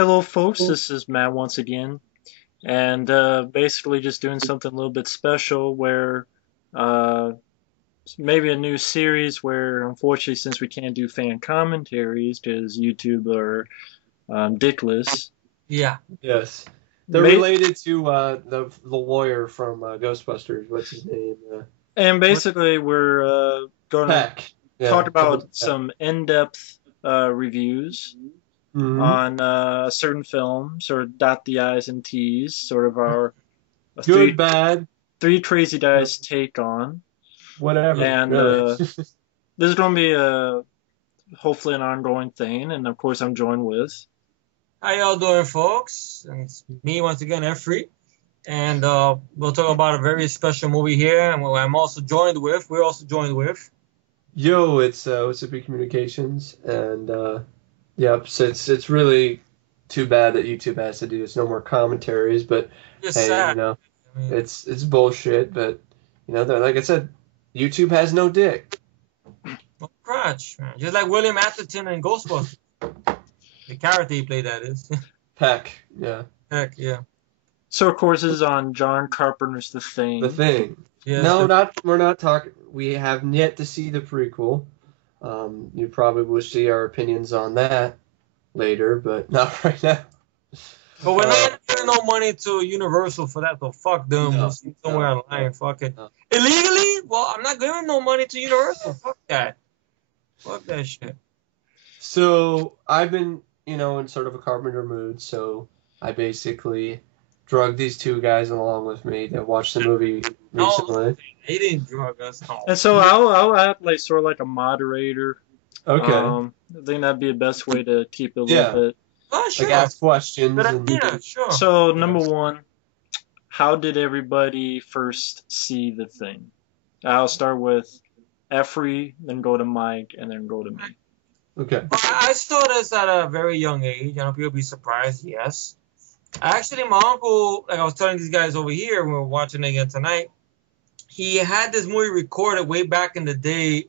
Hello, folks. This is Matt once again, and basically just doing something a little bit special where uh, maybe a new series where, unfortunately, since we can't do fan commentaries because YouTube are dickless, Yeah. Yes. They're ma- related to the lawyer from Ghostbusters. What's his name? and What? basically we're going to Peck. talk Yeah, about Philip Peck. some in-depth reviews Hmm. on a certain film, sort of dot the I's and T's, sort of our Good, three bad, three crazy uh, guys take on. whatever, And really. this is going to be hopefully an ongoing thing. And of course, I'm joined with. How y'all doing, folks? And it's me once again, Efree. And we'll talk about a very special movie here. And we're also joined with. Yo, it's a Communications, and yep. So it's really too bad that YouTube has to do this. No more commentaries, but Just hey, sad. I mean, it's bullshit. But like I said, YouTube has no dick. no crotch, man. Just like William Atherton in Ghostbusters. The character he played, that is. Peck, yeah. Heck, yeah. So, of course, this is on John Carpenter's The The Thing. Thing. Yes, No, not we're not talking. We have yet to see the prequel. You probably will see our opinions on that later, but not right now. but we're Uh, not giving no money to Universal for that, so fuck them. We'll no, see somewhere no, online. Fuck it. no. Illegally? Well, I'm not giving no money to Universal. Fuck that. Fuck that shit. So I've been, in sort of a Carpenter mood. So I basically drug these two guys along with me to watch the movie No, recently. he didn't drug us. No. And so I'll act like sort of like a moderator. Okay. I think that'd be the best way to keep it a little Yeah. bit. Oh, Like sure. ask questions Good and idea. Sure. So, number one, how did everybody first see The Thing? I'll start with Efree, then go to Mike, and then go to me. okay. Well, I saw this at a very young age. I know people be surprised. Yes. Actually, my uncle, like I was telling these guys over here when we were watching it again tonight, he had this movie recorded way back in the day,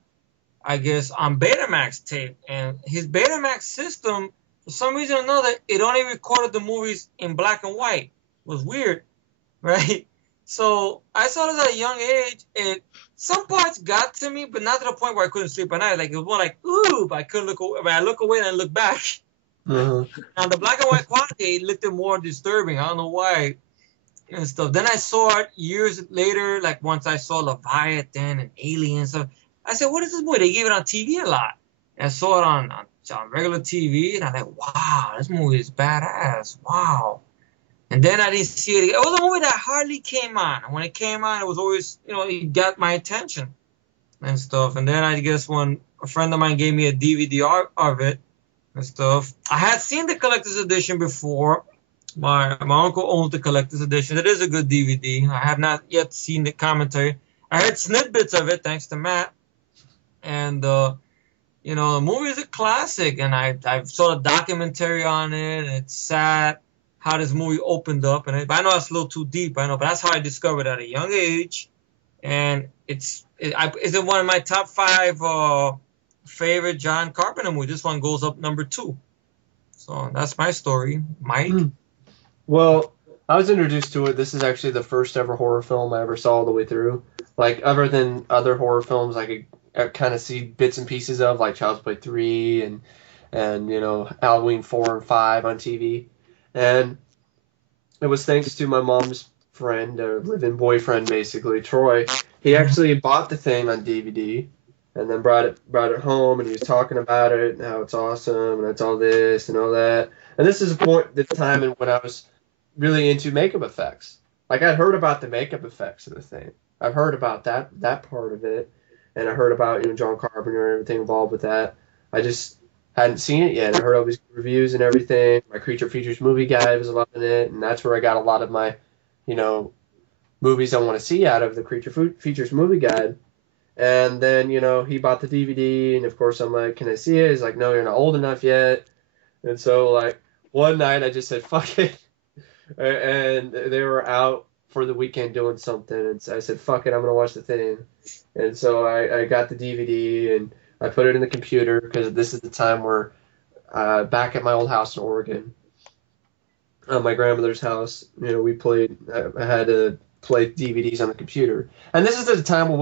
I guess, on Betamax tape. And his Betamax system, for some reason or another, it only recorded the movies in black and white. It was weird, right? So I saw this at a young age, and some parts got to me, but not to the point where I couldn't sleep at night. Like it was more like, ooh, but I couldn't look away. When I look away and I look back. Uh-huh. Now the black and white quality looked more disturbing. I don't know why and stuff. Then I saw it years later, like once I saw Leviathan and Alien stuff. I said, what is this movie? They gave it on TV a lot. And I saw it on regular TV, and I'm like, wow, this movie is badass. Wow. And then I didn't see it again. It was a movie that hardly came on. And when it came on, it was always, it got my attention and stuff. And then I guess when a friend of mine gave me a DVD of it and stuff, I had seen the collector's edition before. My uncle owns the collector's edition. It is a good DVD. I have not yet seen the commentary. I heard snippets of it thanks to Matt. And, the movie is a classic. And I saw a documentary on it. And it's sad how this movie opened up. But I know that's a little too deep. I know. But that's how I discovered it at a young age. And it's one of my top 5 favorite John Carpenter movies. This one goes up number 2. So that's my story. Mike? Well, I was introduced to it. This is actually the first ever horror film I ever saw all the way through. Like, other than other horror films, I kind of see bits and pieces of, like Child's Play 3 and Halloween 4 and 5 on TV. And it was thanks to my mom's friend, or live-in boyfriend, basically, Troy. He actually bought the thing on DVD and then brought it home, and he was talking about it and how it's awesome and it's all this and all that. And this is a point, the time when I was really into makeup effects. Like, I'd heard about the makeup effects of the thing. I've heard about that part of it, and I heard about John Carpenter and everything involved with that. I just hadn't seen it yet. I heard all these reviews and everything. My Creature Features movie guide was loving it, and that's where I got a lot of my, you know, movies I want to see out of the Creature Features movie guide. And then, he bought the DVD, and of course I'm like, can I see it? He's like, no, you're not old enough yet. And so, like, one night I just said, fuck it. And they were out for the weekend doing something, and so I said, fuck it, I'm going to watch the thing. And so I got the DVD, and I put it in the computer, because this is the time where, back at my old house in Oregon, my grandmother's house. We played. I had to play DVDs on the computer, and this is at the time when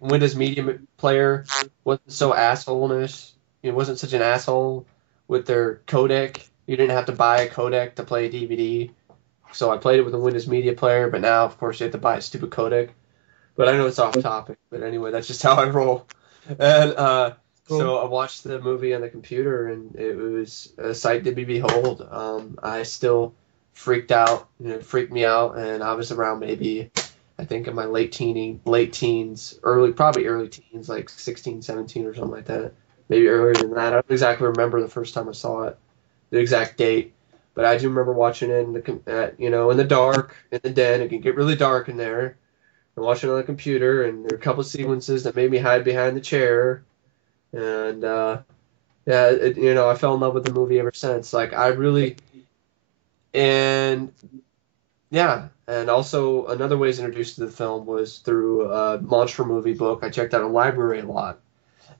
Windows Media Player wasn't so asshole-ish. It wasn't such an asshole with their codec. You didn't have to buy a codec to play a DVD. So I played it with a Windows Media Player, but now, of course, you have to buy a stupid codec. But I know it's off topic. But anyway, that's just how I roll. And Cool. so I watched the movie on the computer, and it was a sight to be behold. I still freaked out, freaked me out, and I was around maybe, I think in my late teens, probably early teens, like 16, 17 or something like that. Maybe earlier than that. I don't exactly remember the first time I saw it, the exact date. But I do remember watching it in the dark, in the den. It can get really dark in there. And watching it on the computer, and there were a couple of sequences that made me hide behind the chair. And I fell in love with the movie ever since. Like and also another way I was introduced to the film was through a monster movie book. I checked out a library a lot,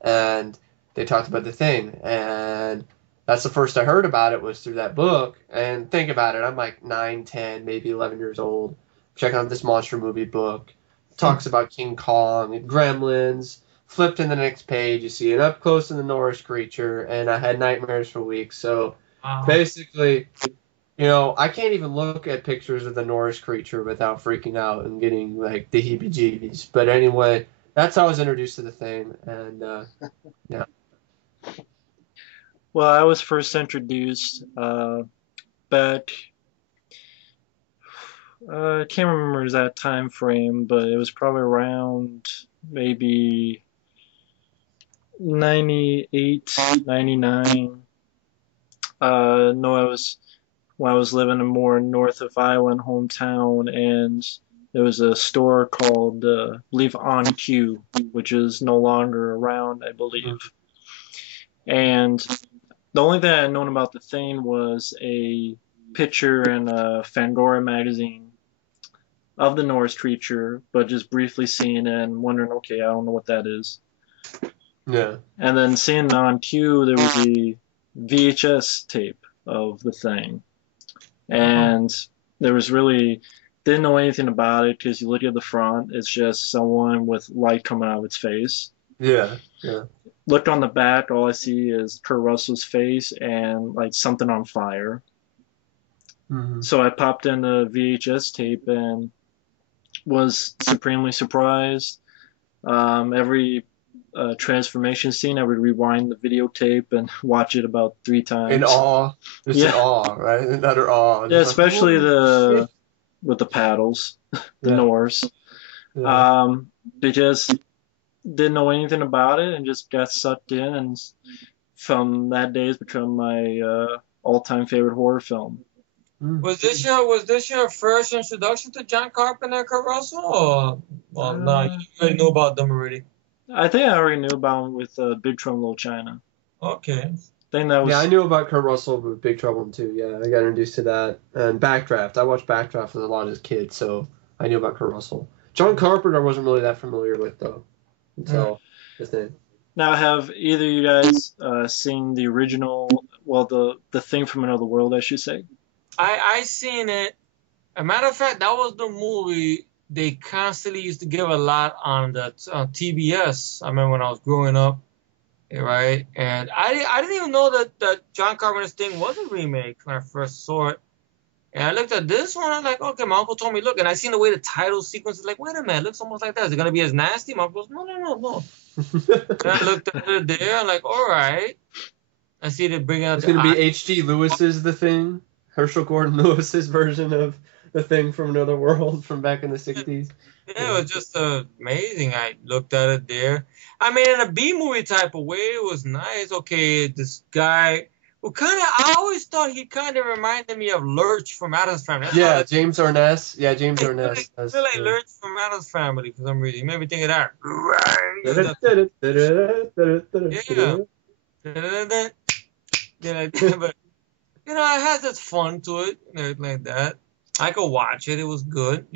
and they talked about The Thing, and that's the first I heard about it was through that book. And think about it, I'm like 9, 10, maybe 11 years old, checking out this monster movie book. Talks about King Kong and Gremlins. Flip to the next page, you see an up close to the Norris creature, and I had nightmares for weeks. So basically, I can't even look at pictures of the Norris creature without freaking out and getting like the heebie-jeebies. But anyway, that's how I was introduced to The Thing, and yeah. Well, I was first introduced back. I can't remember exact time frame, but it was probably around maybe 98, 99. No, when I was living in more north of Iowa in hometown, and there was a store called, I believe, On Q, which is no longer around, I believe. And the only thing I had known about The Thing was a picture in a Fangoria magazine of the Norse creature, but just briefly seeing it and wondering, okay, I don't know what that is. Yeah. And then seeing on Q, there was a VHS tape of The Thing. And there was didn't know anything about it because you look at the front, it's just someone with light coming out of its face. Yeah. Look on the back, all I see is Kurt Russell's face and like something on fire. Mm-hmm. So I popped in the VHS tape and was supremely surprised. Every transformation scene, I would rewind the videotape and watch it about 3 times. In awe. Just in awe, right? In utter awe. Yeah, especially with the paddles, the Norse. Yeah. They just didn't know anything about it and just got sucked in, and from that day it's become my all-time favorite horror film. Was this your first introduction to John Carpenter and Kurt Russell, or no, you already knew about them already? I think I already knew about them with Big Trouble in Little China. Okay. I think that was... Yeah, I knew about Kurt Russell with Big Trouble too. Yeah, I got introduced to that. And Backdraft. I watched Backdraft a lot as a kid, so I knew about Kurt Russell. John Carpenter I wasn't really that familiar with, though, until The Thing. Now, have either of you guys seen the original, well, the Thing from Another World, I should say? I seen it. As a matter of fact, that was the movie they constantly used to give a lot on the TBS. I remember when I was growing up, right? And I didn't even know that John Carpenter's Thing was a remake when I first saw it. And I looked at this one, I'm like, okay, my uncle told me, look, and I seen the way the title sequence is like, wait a minute, it looks almost like that. Is it going to be as nasty? My uncle goes, no. And I looked at it there, I'm like, all right. I see they bring out It's going to be H.G. Lewis's The Thing. Herschel Gordon Lewis's version of The Thing from Another World from back in the 60s. Yeah, it was just amazing. I looked at it there. I mean, in a B-movie type of way, it was nice. Okay, this guy, I always thought he kind of reminded me of Lurch from Addams Family. Yeah, James Arness. Yeah, James Arness. I feel like Lurch from Addams Family for some reason. He made me think of that. Yeah. But, it has its fun to it and everything like that. I could watch it. It was good,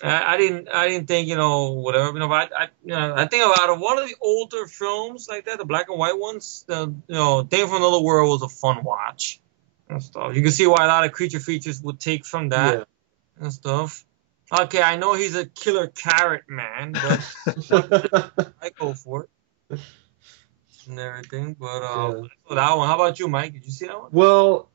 I didn't think, whatever, but I think out of one of the older films like that, the black and white ones, Thing from Another World was a fun watch. and stuff. You can see why a lot of creature features would take from that and stuff. Okay, I know he's a killer carrot man, but I go for it and everything. But that one. How about you, Mike? Did you see that one? Well,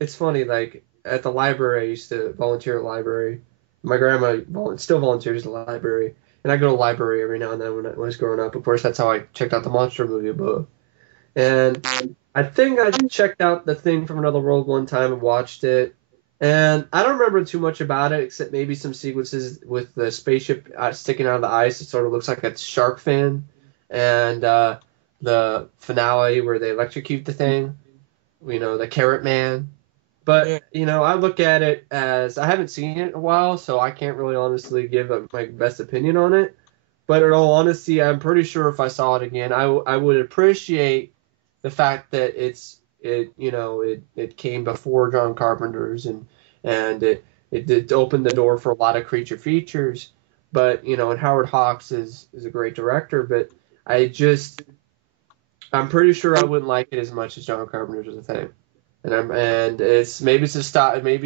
it's funny, like, at the library, I used to volunteer at the library. My grandma still volunteers at the library, and I go to the library every now and then when I was growing up. Of course, that's how I checked out the Monster movie book. And I think I checked out The Thing from Another World one time and watched it. And I don't remember too much about it, except maybe some sequences with the spaceship sticking out of the ice. It sort of looks like a shark fin. And the finale where they electrocute the thing, the Carrot Man. But, I look at it as, I haven't seen it in a while, so I can't really honestly give my best opinion on it. But in all honesty, I'm pretty sure if I saw it again, I would appreciate the fact that it came before John Carpenter's and it opened the door for a lot of creature features. But, and Howard Hawks is a great director, but I'm pretty sure I wouldn't like it as much as John Carpenter's was a thing. And maybe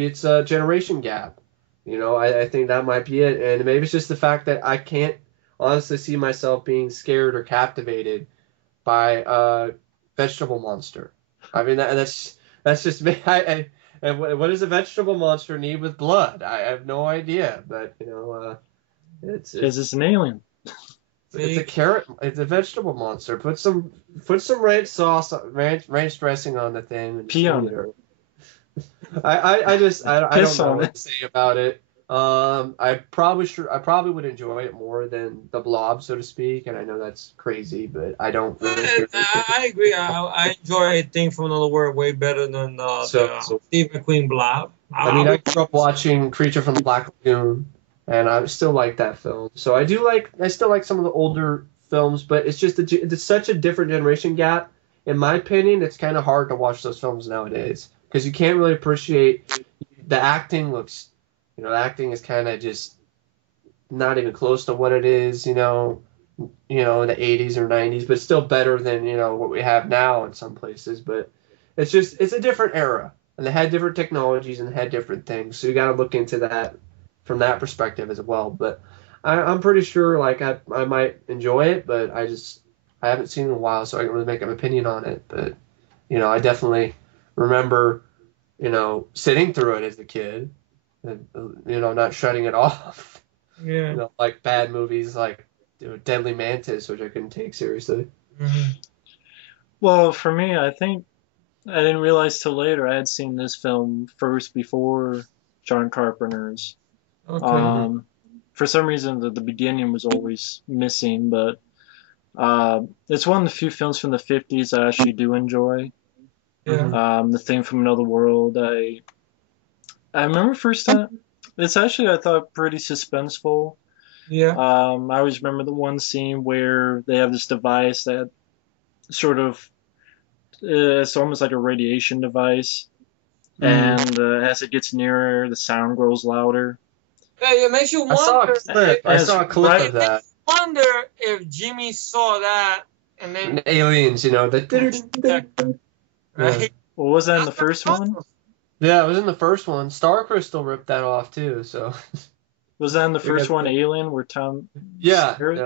it's a generation gap. I think that might be it. And maybe it's just the fact that I can't honestly see myself being scared or captivated by a vegetable monster. I mean, that's just me. And what does a vegetable monster need with blood? I have no idea. But it's an alien. It's a carrot. It's a vegetable monster. Put some ranch sauce, ranch dressing on the thing. And pee on it. I don't know what to say about it. I probably would enjoy it more than the Blob, so to speak. And I know that's crazy, but I don't really. I agree. I enjoy Thing from Another World way better than the Steve McQueen Blob. I grew up watching Creature from the Black Lagoon. And I still like that film. So I still like some of the older films, but it's such a different generation gap. In my opinion, it's kind of hard to watch those films nowadays because you can't really appreciate the acting. The acting is kind of just not even close to what it is, in the 80s or 90s, but still better than, what we have now in some places. But it's a different era, and they had different technologies and they had different things. So you got to look into that from that perspective as well. But I'm pretty sure I might enjoy it, but I haven't seen it in a while, so I can't really make an opinion on it. But I definitely remember sitting through it as a kid and not shutting it off. Like bad movies like Deadly Mantis, which I couldn't take seriously. Mm-hmm. Well, for me, I think I didn't realize till later I had seen this film first before John Carpenter's. Okay. For some reason, the beginning was always missing, but it's one of the few films from the 50s I actually do enjoy. Yeah. The Thing from Another World. I remember first time. It's actually, I thought, pretty suspenseful. Yeah. I always remember the one scene where they have this device that sort of it's almost like a radiation device, and as it gets nearer, the sound grows louder. Yeah, it makes you wonder. I saw a clip of that. I wonder if Jimmy saw that and then aliens, right? Well, was that in the first one? Yeah, it was in the first one. Star Crystal ripped that off too. So was that in the first one, Alien, where Tom? Yeah, maybe.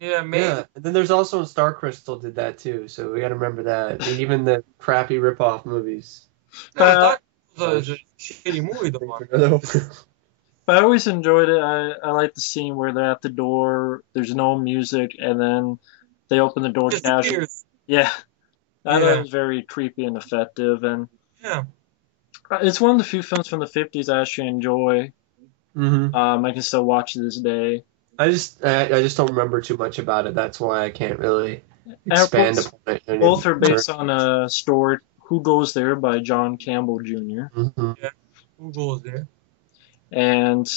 Yeah, and then there's also in Star Crystal did that too. So we got to remember that. And even the crappy rip-off movies. Star Crystal is a shitty movie though. But I always enjoyed it. I like the scene where they're at the door, there's no music, and then they open the door casually. Yeah. I thought it was very creepy and effective. And it's one of the few films from the 50s I actually enjoy. Mm-hmm. I can still watch to this day. I just don't remember too much about it. That's why I can't really expand upon it. Both are based on a story, Who Goes There by John Campbell Jr. Mm-hmm. Yeah. Who Goes There? And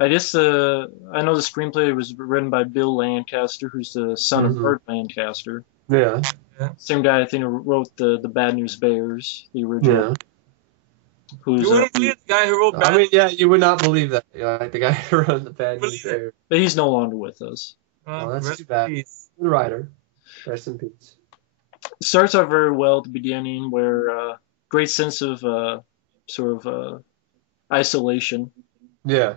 I guess I know the screenplay was written by Bill Lancaster, who's the son of Burt Lancaster. Yeah. Same guy, I think, who wrote the Bad News Bears, the original. Yeah. Who's, you wouldn't believe the guy who wrote Bad News. You would not believe that. Like the guy who wrote the Bad News Bears. But he's no longer with us. Well, that's too bad. The writer. Rest in peace. It starts out very well at the beginning where great sense of sort of isolation. Yeah.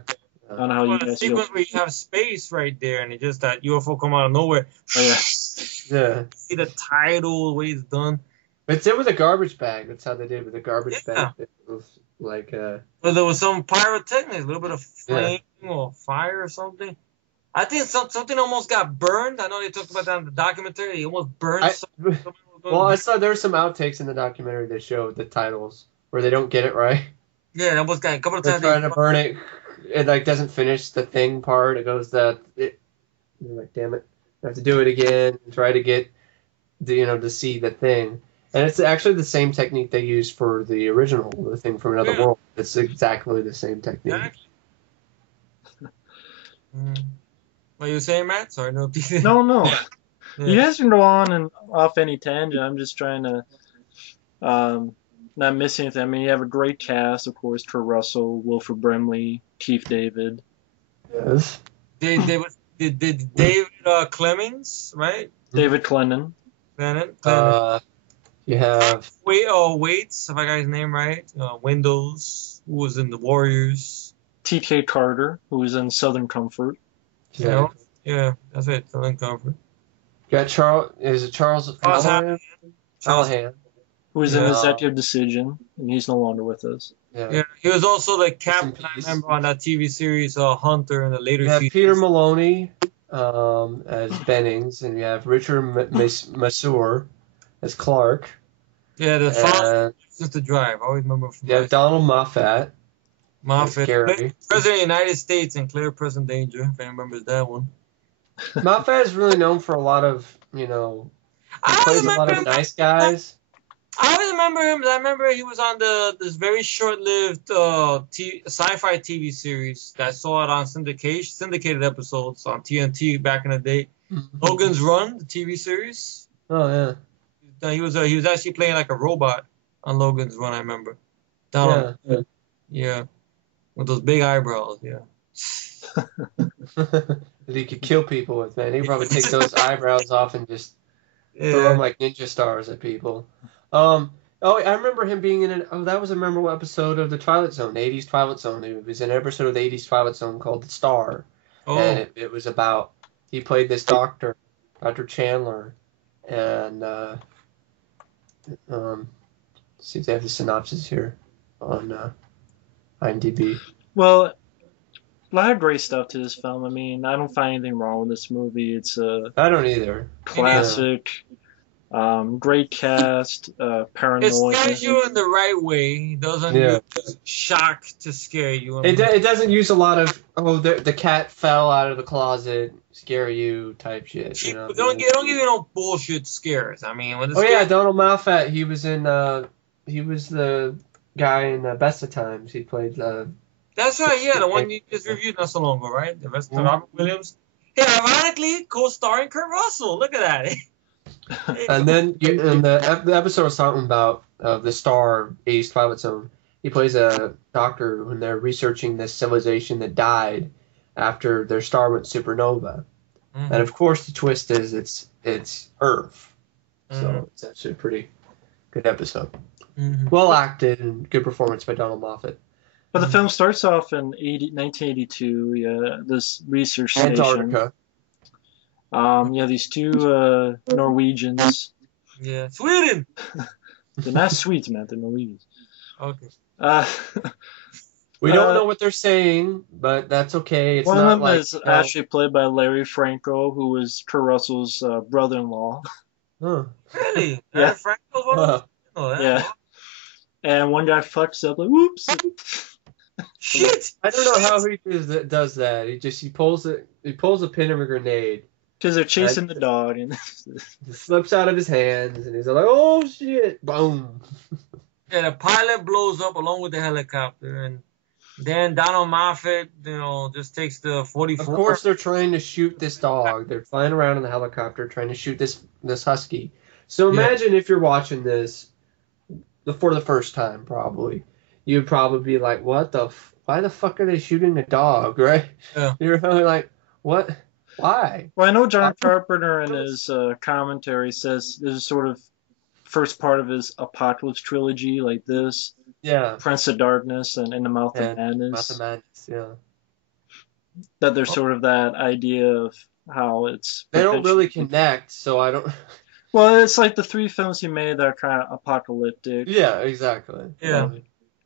I don't know how you The guys feel. sequence where you have space right there, and it's just that UFO come out of nowhere. Oh, yeah. Yeah. See the title, the way it's done. It's it with a garbage bag. That's how they did it with a garbage Yeah. bag. It was like But there was some pyrotechnics, a little bit of Yeah. flame or fire or something. I think something almost got burned. I know they talked about that in the documentary. They almost burned something. Well, I saw there were some outtakes in the documentary that showed the titles where they don't get it right. Yeah, they almost got a couple of They're times. trying to burn it. It like doesn't finish the thing part. It goes that it. You're like, damn it! I have to do it again. And try to get the to see the thing. And it's actually the same technique they used for the original, the thing from another world. It's exactly the same technique. Exactly. What you saying, Matt? Sorry, no. No. Yeah. You guys can go on and off any tangent. I'm just trying to not miss anything. I mean, you have a great cast, of course. Kurt Russell, Wilford Brimley, Keith David. Yes. Did David Clemens, right? David Clennon. You have Waits, if I got his name right. Windows, who was in the Warriors. T.K. Carter, who was in Southern Comfort. Yeah, that's right, Southern Comfort. You got Charles Hallahan. Hallahan. Who was in Executive Decision, and he's no longer with us. Yeah, he was also the captain, I remember, on that TV series Hunter in the later seasons. Peter Maloney as Bennings, and you have Richard Masur as Clark. Yeah, the father to drive. I always remember from Donald Moffat. President of the United States and Clear Present Danger, if anyone remembers that one. Moffat is really known for a lot of, he plays a lot of nice guys. I always remember him. I remember he was on this very short-lived sci-fi TV series that saw it on syndicated episodes on TNT back in the day. Logan's Run, the TV series. Oh yeah. He was actually playing like a robot on Logan's Run. I remember. Yeah. With those big eyebrows. Yeah. That he could kill people with, man. He could probably take those eyebrows off and just throw them like ninja stars at people. I remember him being that was a memorable episode of the Twilight Zone, the 80s Twilight Zone. It was an episode of the 80s Twilight Zone called The Star. Oh. And it was about, he played this doctor, Dr. Chandler, and, see if they have the synopsis here on IMDb. Well, a lot of great stuff to this film. I mean, I don't find anything wrong with this movie. It's I don't either. Classic. Great cast. Paranoia. It scares you in the right way. It doesn't use shock to scare you. It doesn't use a lot of the cat fell out of the closet, scare you type shit. Don't give you no bullshit scares. I mean, Donald Moffat. He was the guy in Best of Times. He played. That's right. Yeah, the one you just reviewed not so long ago, right? The rest of Robert Williams. Yeah, ironically, co-starring Kurt Russell. Look at that. And then the episode was talking about the Star 80s Twilight Zone. He plays a doctor when they're researching this civilization that died after their star went supernova. Mm-hmm. And of course, the twist is it's Earth. So it's actually a pretty good episode. Mm-hmm. Well acted and good performance by Donald Moffat. But the film starts off in 1982. Yeah, this research station. Antarctica. These two Norwegians. Yeah, Sweden. They're not Swedes, man. They're Norwegians. Okay. We don't know what they're saying, but that's okay. It's one not of them is actually played by Larry Franco, who was Kurt Russell's brother-in-law. Huh. Really? Yeah. Franco's one of them? Yeah. And one guy fucks up like, whoops. Shit! I don't know how he does that. He pulls a pin of a grenade. Because they're chasing the dog, and it slips out of his hands, and he's like, "Oh shit!" Boom. Yeah, the pilot blows up along with the helicopter, and then Donald Moffat, just takes the 44. Of course, they're trying to shoot this dog. They're flying around in the helicopter trying to shoot this husky. So imagine if you're watching this for the first time, probably. You'd probably be like, "What the? Why the fuck are they shooting a dog?" Right? Yeah. You're probably like, "What? Why?" Well, I know John Carpenter in his commentary says there's sort of first part of his Apocalypse trilogy, like this, Yeah. Prince of Darkness, and In the Mouth of And Madness. Mouth of Madness, yeah. That there's sort of that idea of how it's They don't really potentially. connect, so I don't. Well, it's like the three films he made that are kind of apocalyptic. Yeah, exactly. Yeah.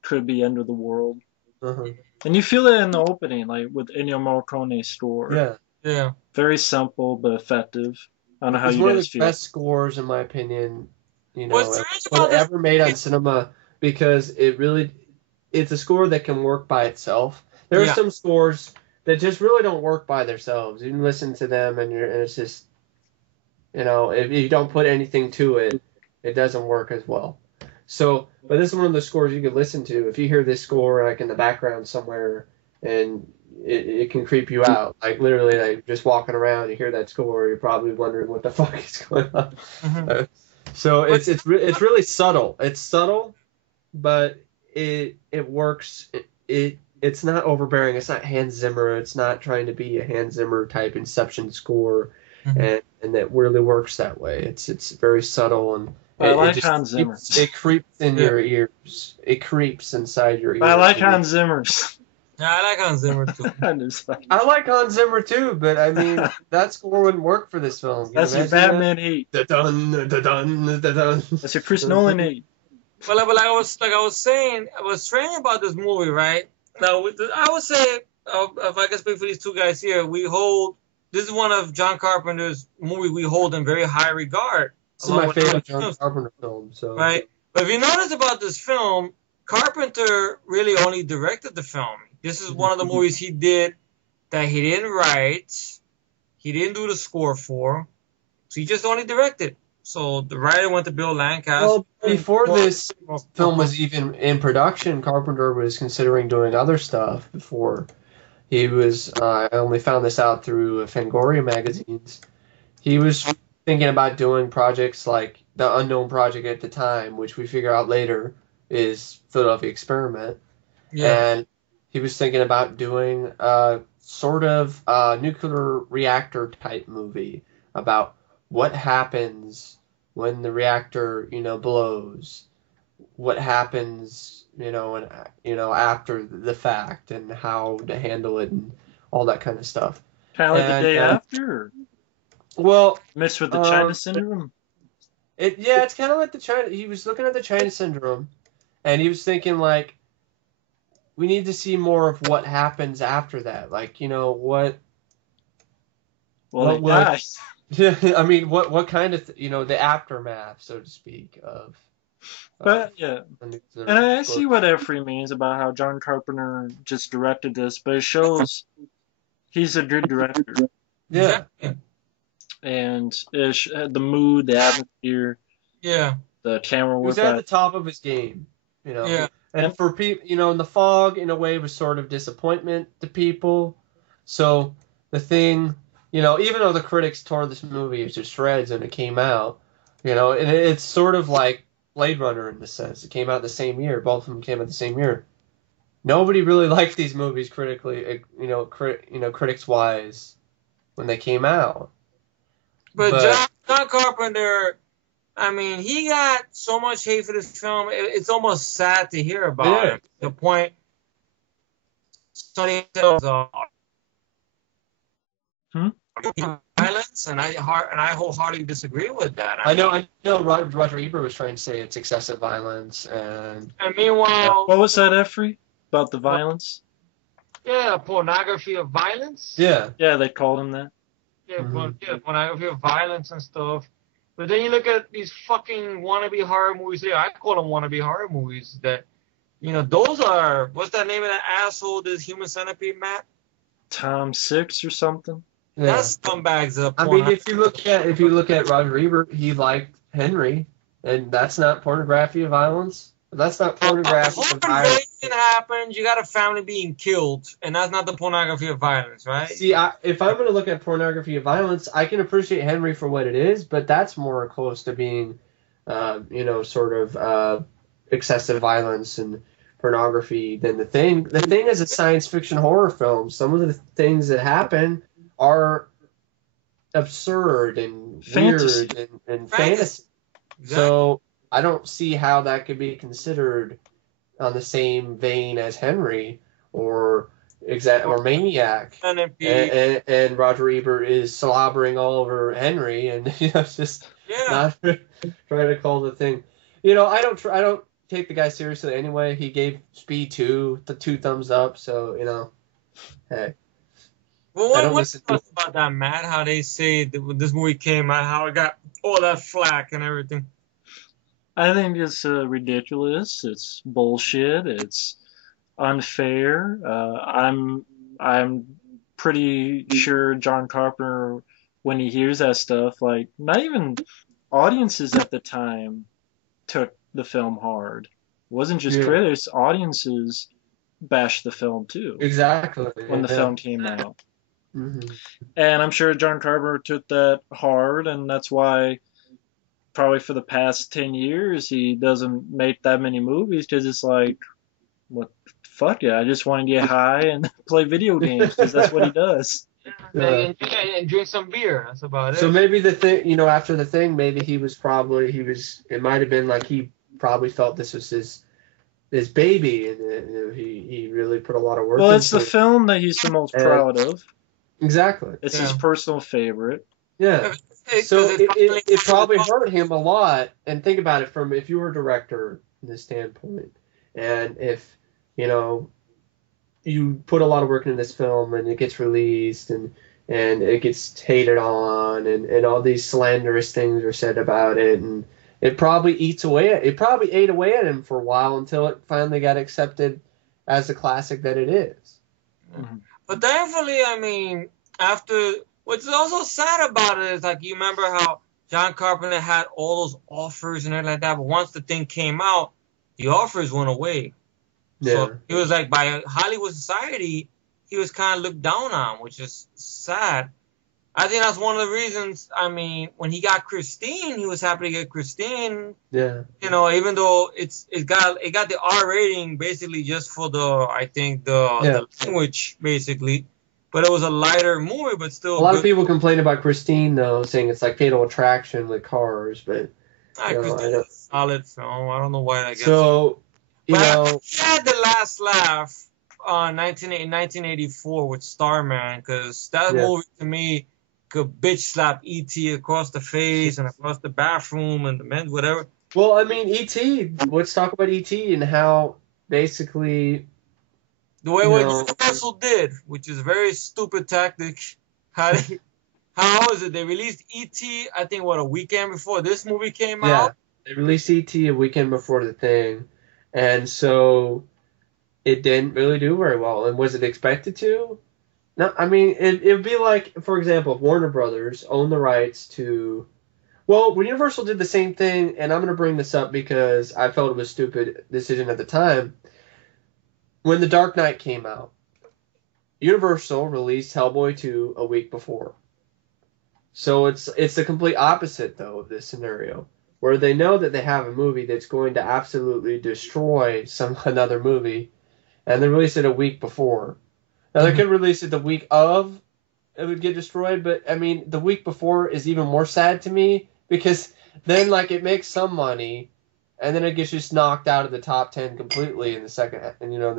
Could be end of the world. Uh-huh. And you feel it in the opening, like with Ennio Morricone's score. Yeah. Yeah. Very simple but effective. I don't know how It's you one of guys the feel. best scores, in my opinion, What's strange about this? ever made on cinema, because it's a score that can work by itself. There are Yeah. some scores that just really don't work by themselves. You can listen to them and it's just, if you don't put anything to it, it doesn't work as well. So, but this is one of the scores you could listen to. If you hear this score like in the background somewhere, and it can creep you out. Like literally, like just walking around, you hear that score, you're probably wondering what the fuck is going on. Mhm. So it's really subtle. It's subtle, but it works. It's not overbearing. It's not Hans Zimmer. It's not trying to be a Hans Zimmer type Inception score, Mhm. and it really works that way. It's very subtle, and I like just Hans Zimmer. it creeps in your ears. It creeps inside your ears. I like Hans Zimmer's. Yeah, I like Hans Zimmer too. I like Hans Zimmer too, but I mean that score wouldn't work for this film. That's your Batman 8. Da-dun, da-dun, da-dun. That's your Chris Nolan 8. But like I was saying, what's strange about this movie, right? Now, I would say, if I can speak for these two guys here, this is one of John Carpenter's movies we hold in very high regard. This is my favorite John Carpenter film. So. Right? But if you notice about this film, Carpenter really only directed the film. This is one of the movies he did that he didn't write, he didn't do the score for, so he just only directed. So the writer went to Bill Lancaster. Well, before this film was even in production, Carpenter was considering doing other stuff. Before he was, I only found this out through Fangoria magazines. He was thinking about doing projects like the unknown project at the time, which we figure out later is Philadelphia Experiment. Yeah. And he was thinking about doing a sort of nuclear reactor type movie about what happens when the reactor, blows. What happens, after the fact, and how to handle it, and all that kind of stuff. Kind of like The Day After? Well, mixed with the China Syndrome? It's kind of like the China. He was looking at the China Syndrome, and he was thinking, like, we need to see more of what happens after that. Like, what... Well, they die. I mean, what kind of, the aftermath, so to speak, of... But, yeah. And I see what Efree means about how John Carpenter just directed this, but it shows he's a good director. Yeah. And the mood, the atmosphere, the camera work. He was at the top of his game, Yeah. And for people, in The Fog, in a way, was sort of disappointment to people. So the thing, even though the critics tore this movie to shreds and it came out, and it's sort of like Blade Runner in the sense. It came out the same year. Both of them came out the same year. Nobody really liked these movies critically, critics-wise when they came out. But John Carpenter, I mean, he got so much hate for this film. It's almost sad to hear about him. The point. Violence, and I wholeheartedly disagree with that. I know. Roger Ebert was trying to say it's excessive violence, and meanwhile, what was that, Efree, about the violence? Yeah, pornography of violence. Yeah, they called him that. Yeah, pornography of violence and stuff. But then you look at these fucking wannabe horror movies. Yeah, I call them wannabe horror movies. That, those are, what's that name of that asshole? This Human Centipede, Matt? Tom Six or something. Yeah. That's scumbags up. I mean, if you look at Roger Ebert, he liked Henry, and that's not pornography of violence. That's not pornography of violence. Happens. You got a family being killed, and that's not the pornography of violence, right? See, if I'm going to look at pornography of violence, I can appreciate Henry for what it is, but that's more close to being, sort of excessive violence and pornography than The Thing. The Thing is a science fiction horror film. Some of the things that happen are absurd and weird and fantasy. Exactly. So I don't see how that could be considered on the same vein as Henry or or Maniac. NMP. And Roger Ebert is slobbering all over Henry, and it's just Yeah. not trying to call the thing. I don't take the guy seriously anyway. He gave Speed 2 the 2 thumbs up, so hey. Well, I don't what listen thoughts about that, Matt? How they say that when this movie came out, how it got all that flack and everything. I think it's ridiculous. It's bullshit. It's unfair. I'm pretty sure John Carpenter, when he hears that stuff, like not even audiences at the time took the film hard. It wasn't just critics, audiences bashed the film too exactly when the film came out. Mm-hmm. And I'm sure John Carpenter took that hard, and that's why probably for the past 10 years he doesn't make that many movies, because it's like, what, fuck it, I just want to get high and play video games, because that's what he does. And drink some beer. That's about it. So maybe the thing, after the thing, maybe it might have been like he probably felt this was his baby, and he really put a lot of work into it. Well, it's the film that he's the most proud of. Exactly. It's his personal favorite. Yeah. So it probably hurt him a lot. And think about it from if you were a director in this standpoint, and if you put a lot of work into this film and it gets released and it gets hated on and all these slanderous things are said about it, and it probably ate away at him for a while until it finally got accepted as the classic that it is. Mm-hmm. But thankfully, I mean, after what's also sad about it is, like, you remember how John Carpenter had all those offers and everything like that, but once the thing came out, the offers went away. Yeah. So it was like, by Hollywood society, he was kind of looked down on, which is sad. I think that's one of the reasons. I mean, when he got Christine, he was happy to get Christine. Yeah. Even though it got the R rating basically just for the language basically, but it was a lighter movie, but still. A lot of people complain about Christine though, saying it's like Fatal Attraction with cars, but. Christine's a solid film. I don't know why I guess. So, he had the last laugh on 1984 with Starman, because that movie to me could bitch slap E.T. across the face and across the bathroom and the men, whatever. Well, I mean, E.T., let's talk about E.T. and how basically... The way what Universal did, which is a very stupid tactic. How was it? They released E.T., I think, a weekend before this movie came out? Yeah, they released E.T. a weekend before the thing. And so it didn't really do very well. And was it expected to? No, I mean, it would be like, for example, if Warner Brothers owned the rights to... Well, when Universal did the same thing, and I'm going to bring this up because I felt it was a stupid decision at the time. When The Dark Knight came out, Universal released Hellboy 2 a week before. So it's the complete opposite, though, of this scenario, where they know that they have a movie that's going to absolutely destroy another movie, and they release it a week before. Now, they could release it the week of, it would get destroyed, but, I mean, the week before is even more sad to me, because then, like, it makes some money, and then it gets just knocked out of the top 10 completely in the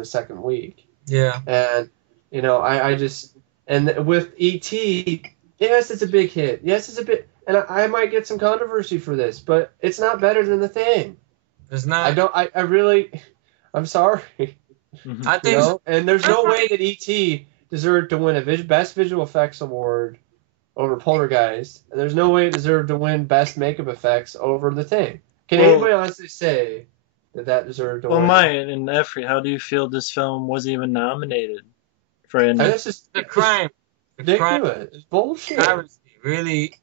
second week. Yeah. And, I just, and with E.T., yes, it's a big hit. Yes, it's a bit, and I might get some controversy for this, but it's not better than The Thing. It's not. I really, I'm sorry. I think and there's no way that E.T. deserved to win a Best Visual Effects Award over Poltergeist, and there's no way it deserved to win Best Makeup Effects over The Thing. Can anybody honestly say that deserved to win? Well, Mike and Efree, how do you feel this film wasn't even nominated for any? It's just the crime. Ridiculous. It's bullshit. Really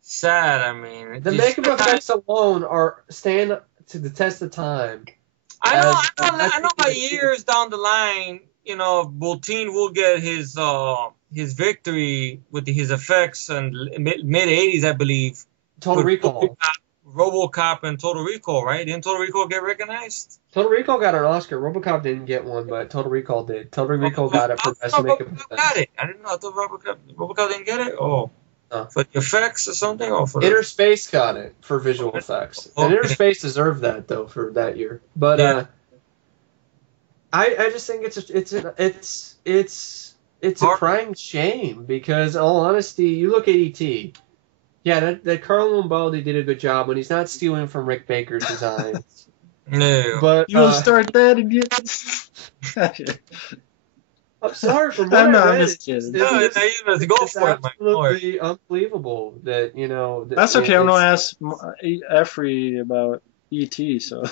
sad. I mean, the makeup effects alone stand to the test of time. I know. By years down the line, Boltine will get his victory with his effects, and mid '80s, I believe. Total Recall. RoboCop and Total Recall, right? Didn't Total Recall get recognized? Total Recall got an Oscar. RoboCop didn't get one, but Total Recall did. Total Recall got it for best makeup effects. Got it. I didn't know. I thought RoboCop didn't get it. Oh. For the effects or something, or for Inner Space got it for visual effects, and Inner Space deserved that though for that year. But I just think it's a crying shame because, in all honesty, you look at E.T. Yeah, that Carlo Lombardi did a good job when he's not stealing from Rick Baker's design. No. But You'll start that again. I'm sorry for I'm what I read. just kidding. No, go It's for it, Mike. absolutely unbelievable that That's okay. I'm gonna ask Efree about ET. So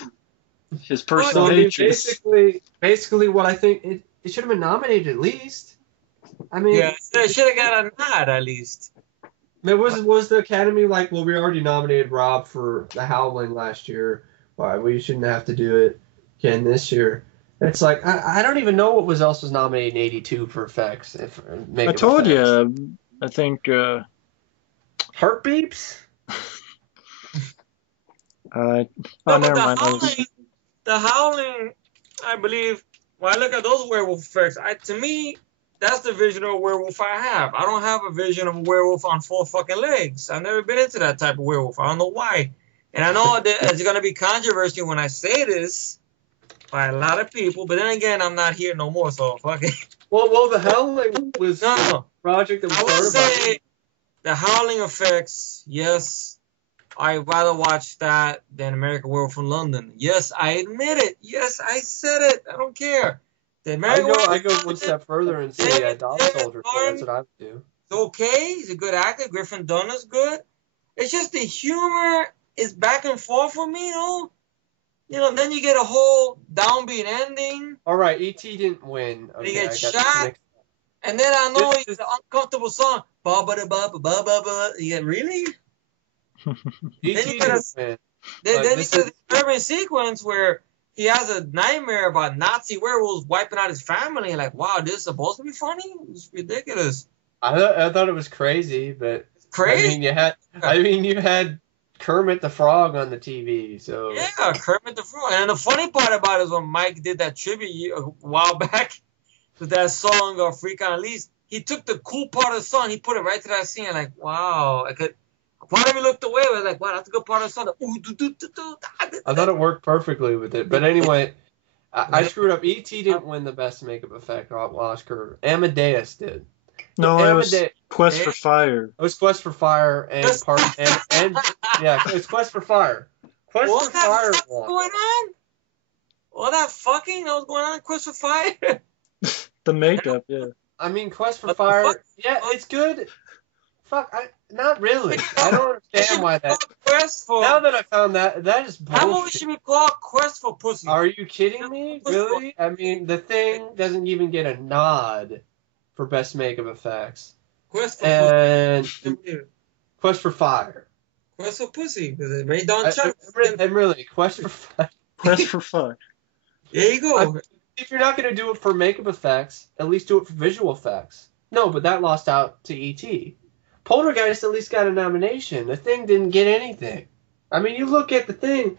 his personal So, I mean, hatred. basically, what I think it should have been nominated at least. I mean, Yeah, it should have got a nod at least. Was the Academy like, well, we already nominated Rob for The Howling last year. Why we shouldn't have to do it again this year? It's like I don't even know what else was nominated in '82 for effects. I told you. I think Heartbeeps. No, never but mind. the Howling, I believe. When I look at those werewolf effects, to me, that's the vision of a werewolf I have. I don't have a vision of a werewolf on 4 fucking legs. I've never been into that type of werewolf. I don't know why. And I know there's going to be controversy when I say this by a lot of people, but then again, I'm not here no more, so fuck it. Well, The Howling was No. a project that was I would started by... say the Howling effects, yes, I'd rather watch that than American Werewolf in London. Yes, I admit it. Yes, I said it. I don't care. The American I go one step further and say Dog Soldier, so that's what I would do. It's okay. He's a good actor. Griffin Dunn is good. It's just the humor is back and forth for me, though. Then you get a whole downbeat ending. All right, E.T. didn't win. Okay, He gets shot. And then I know it's an uncomfortable song. Ba ba da ba ba ba ba ba. Yeah, really? E.T. didn't win. Then you get a disturbing sequence where he has a nightmare about Nazi werewolves wiping out his family. Like, wow, this is supposed to be funny? It's ridiculous. I thought it was crazy, but crazy. I mean, you had Kermit the Frog on the TV, so yeah, Kermit the Frog. And the funny part about it is when Mike did that tribute a while back with that song "Freak on Leash," he took the cool part of the song, he put it right to that scene. Like, wow, part of me looked away. I was like, wow, that's a good part of the song. I thought it worked perfectly with it. But anyway, I screwed up. E.T. didn't win the best makeup effect Oscar. Amadeus did. No, it was Quest for Fire. It was Quest for Fire and yeah, it's Quest for Fire. Quest for Fire won. Going on? All that fucking that was going on in Quest for Fire? The makeup, yeah. I mean, Quest for Fire, yeah, it's good. Fuck, not really. I don't understand why that. Now that I found that is bullshit. How about we should be called Quest for Pussy? Are you kidding me? Really? I mean, the thing doesn't even get a nod for best makeup effects. Quest for Pussy. Quest for Fire. Quest for Pussy, because it made Don Chuck. And really, Quest for Fire. Quest for Fire. There you go. If you're not going to do it for makeup effects, at least do it for visual effects. No, but that lost out to E.T. Poltergeist at least got a nomination. The Thing didn't get anything. I mean, you look at The Thing,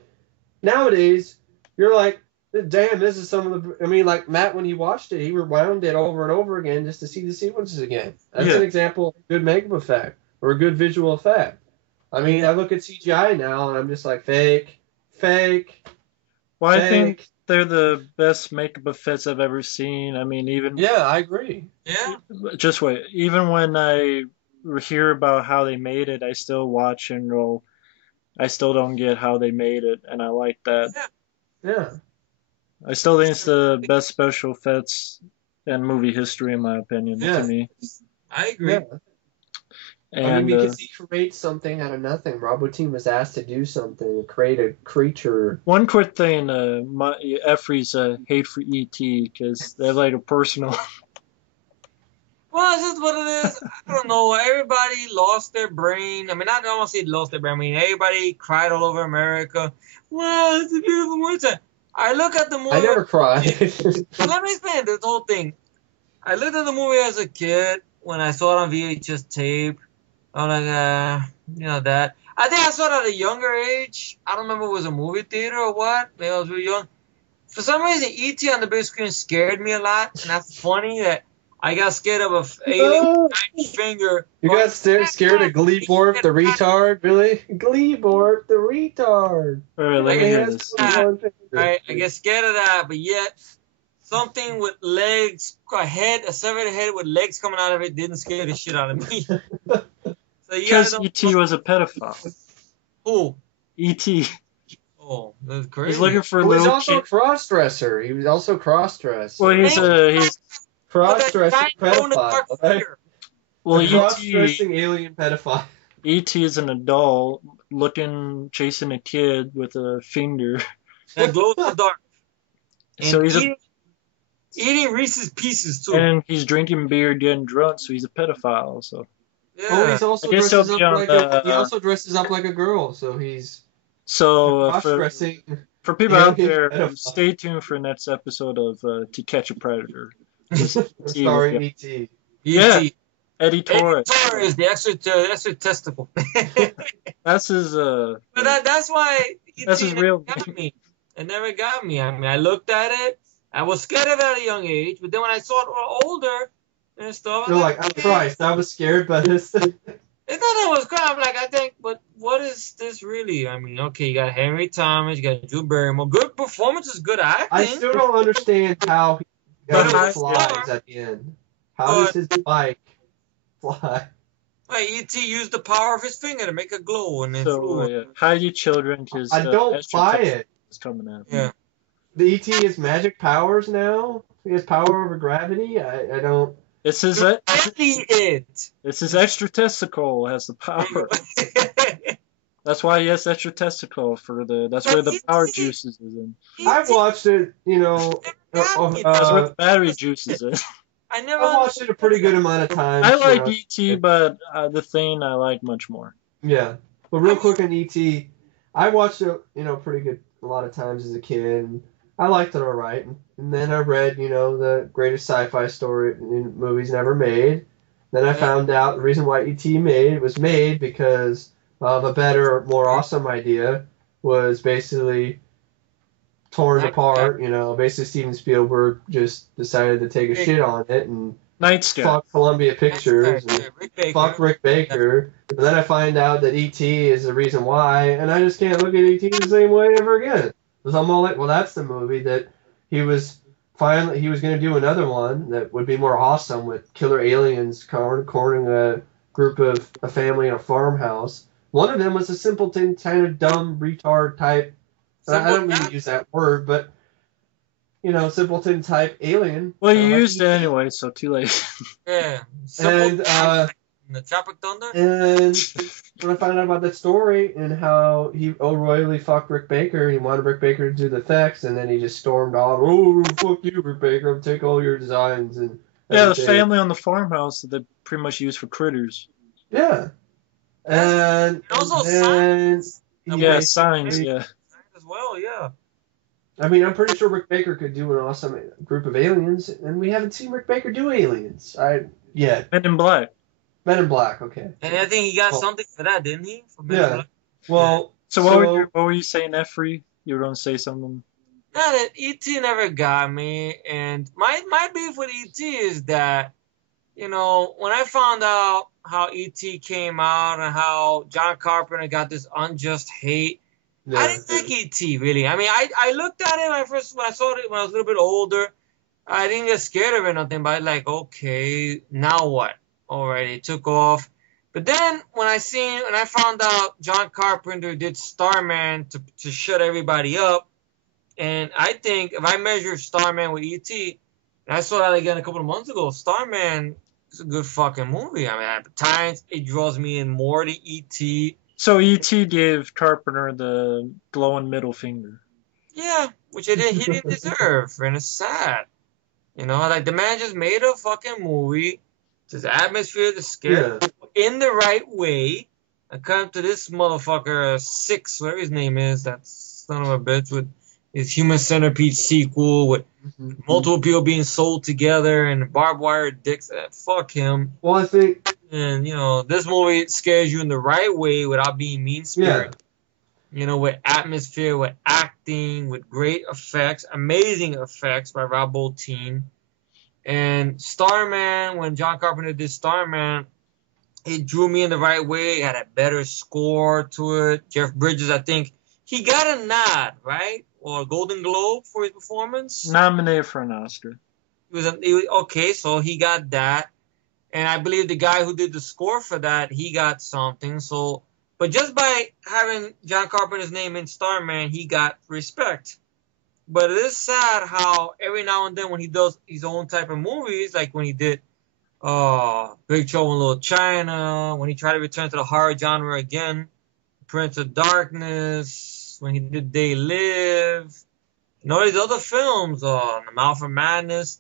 nowadays, you're like, damn, this is some of the... I mean, like, Matt, when he watched it, he rewound it over and over again just to see the sequences again. That's an example of a good makeup effect, or a good visual effect. I mean, I look at CGI now, and I'm just like, fake. Well, I think they're the best makeup effects I've ever seen. I mean, even... Yeah, I agree. Yeah? Just wait. Even when I hear about how they made it, I still watch and go, I still don't get how they made it, and I like that. Yeah. I still think it's the best special effects in movie history, in my opinion, to me. I agree. Yeah. And, I mean, because he creates something out of nothing. Rob Bottin was asked to do something, create a creature. One quick thing, Efree's hate for E.T. because they're like a personal... Well, it's just what it is. I don't know. Everybody lost their brain. I mean, I don't want to say lost their brain. I mean, everybody cried all over America. Well, it's a beautiful movie. I look at the movie. I never cried. Let me explain this whole thing. I looked at the movie as a kid when I saw it on VHS tape. I'm like, that. I think I saw it at a younger age. I don't remember if it was a movie theater or what. Maybe I was really young. For some reason, E.T. on the big screen scared me a lot. And that's funny that I got scared of a alien No. with a giant finger. You got scared of Gleeborp the retard? Really? Gleeborp the retard. All right, let I me hear get this. that, One finger. right? I get scared of that, but yet something with legs, a severed head with legs coming out of it didn't scare the shit out of me. So you Because gotta know E.T. was a pedophile. who. E.T. Oh, that's crazy. He's looking for Well, he's little also a kids. cross-dresser. He was also cross-dressed. Well, he's cross-dressing pedophile. Okay? well, A E.T. cross-dressing alien pedophile. E.T. is an adult chasing a kid with a finger. That glows in the dark. And So he's eating Reese's Pieces too. and he's drinking beer, getting drunk, so he's a pedophile. So Yeah. Oh, he's also I guess dresses he'll up be on like he also dresses up like a girl. So he's for cross-dressing. people out alien there, pedophile. stay tuned for next episode of To Catch a Predator. Starring E.T. Yeah. E.T. Eddie Torres. Torres, the extra testicle. That's his. But that's why E.T. That's his real got name. me. It never got me. I mean, I looked at it. I was scared of it at a young age, but then when I saw it older and stuff, I You're was like, I'm Christ. I was scared, but it's it's not that it was crap. Like, I think, but what is this really? I mean, okay, you got Henry Thomas, you got Drew Barrymore. Good performances, good acting. I still don't understand how he But got I- flies at the end. How does his bike fly? Like, E.T. used the power of his finger to make a glow, and then flew. So hide your children, because I don't buy it. is coming out. Yeah. The E.T. has magic powers now. He has power over gravity. I don't. It's his. Exactly it. It's his extra testicle has the power. That's why he has extra testicle for the. That's where the power juices is in. I've watched it. That's where the battery juices is. I never. I've watched it a pretty good amount of times. I like E.T., but the Thing I like much more. Yeah, but real quick on E.T., I watched it, pretty good a lot of times as a kid. And I liked it all right, and then I read, the greatest sci-fi story in movies never made. Then I found out the reason why E.T. was made because of a better, more awesome idea was basically torn apart. Basically Steven Spielberg just decided to take a shit on it and Night Sky. fuck Columbia Pictures and fuck Rick Baker. And then I find out that E.T. is the reason why, and I just can't look at E.T. the same way ever again. Because I'm all like, well, that's the movie that he was going to do another one that would be more awesome with killer aliens cornering a family in a farmhouse. One of them was a simpleton, kind of dumb, retard type. I don't mean to use that word, but simpleton type alien. Well, you used it anyway, so too late. Yeah. And The Tropic Thunder. and when I found out about that story and how he royally fucked Rick Baker, he wanted Rick Baker to do the effects, and then he just stormed off. Oh, fuck you, Rick Baker! I'll take all your designs and. Yeah, the everything." family on the farmhouse that they pretty much use for critters. Yeah. And Also then Signs. Yeah, signs. Yeah. As well, yeah. I mean, I'm pretty sure Rick Baker could do an awesome group of aliens, and we haven't seen Rick Baker do aliens. Yet. Men in Black. Men in Black, okay. And I think he got something for that, didn't he? For Men in Yeah. Black? Well, So what were you saying, Efree? You were going to say something? Yeah, that E.T. never got me, and my beef with E.T. is that, when I found out how E.T. came out and how John Carpenter got this unjust hate, I didn't like E.T. really. I mean, I looked at it when I saw it when I was a little bit older. I didn't get scared of it or nothing, but like, okay, now what? Alright, it took off. But then when I found out John Carpenter did Starman to shut everybody up, and I think if I measure Starman with E.T., and I saw that again a couple of months ago, Starman is a good fucking movie. I mean, at times it draws me in more to E.T. So E.T. gave Carpenter the glowing middle finger. Yeah, which he didn't deserve, and it's sad. Like the man just made a fucking movie. His atmosphere, the scare, in the right way. I come to this motherfucker, Six, whatever his name is, that son of a bitch, with his Human Centipede sequel, with multiple people being sold together and barbed wire dicks. Fuck him. Well, I think. And, this movie scares you in the right way without being mean-spirited. Yeah. With atmosphere, with acting, with great effects, amazing effects by Rob Bottin. And Starman, when John Carpenter did Starman, it drew me in the right way. It had a better score to it. Jeff Bridges, I think, he got a nod, right? Or a Golden Globe for his performance. Nominated for an Oscar. Okay, so he got that. And I believe the guy who did the score for that, he got something. So, but just by having John Carpenter's name in Starman, he got respect. But it is sad how every now and then when he does his own type of movies, like when he did Big Trouble in Little China, when he tried to return to the horror genre again, Prince of Darkness, when he did They Live, and all these other films, The Mouth of Madness,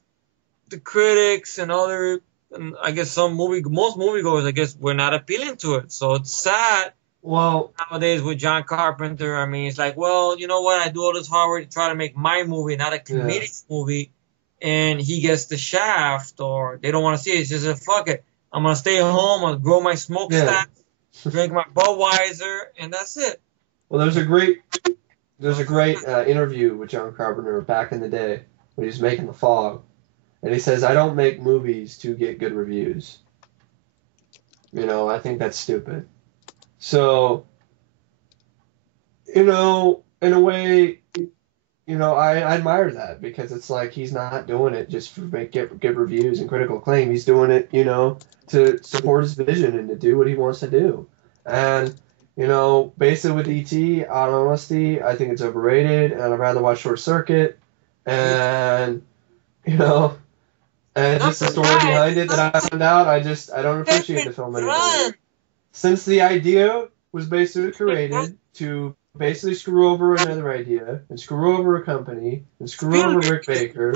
the critics and other, and I guess most moviegoers, I guess, were not appealing to it. So it's sad. Well, Nowadays with John Carpenter, I mean, it's like, well, you know what? I do all this hard work to try to make my movie, not a comedic movie, and he gets the shaft, or they don't want to see it. It's just a fuck it. I'm gonna stay home. I'm gonna grow my smokestack, drink my Budweiser, and that's it. Well, there's a great interview with John Carpenter back in the day when he was making The Fog, and he says, "I don't make movies to get good reviews. You know, I think that's stupid." So, you know, in a way, you know, I admire that, because it's like he's not doing it just for get good reviews and critical acclaim. He's doing it, you know, to support his vision and to do what he wants to do. And, you know, basically with E.T., out of honesty, I think it's overrated, and I'd rather watch Short Circuit. And, you know, and just the story behind it that I found out, I don't appreciate the film anymore. Since the idea was basically created to basically screw over another idea, and screw over a company, and screw over Rick Baker,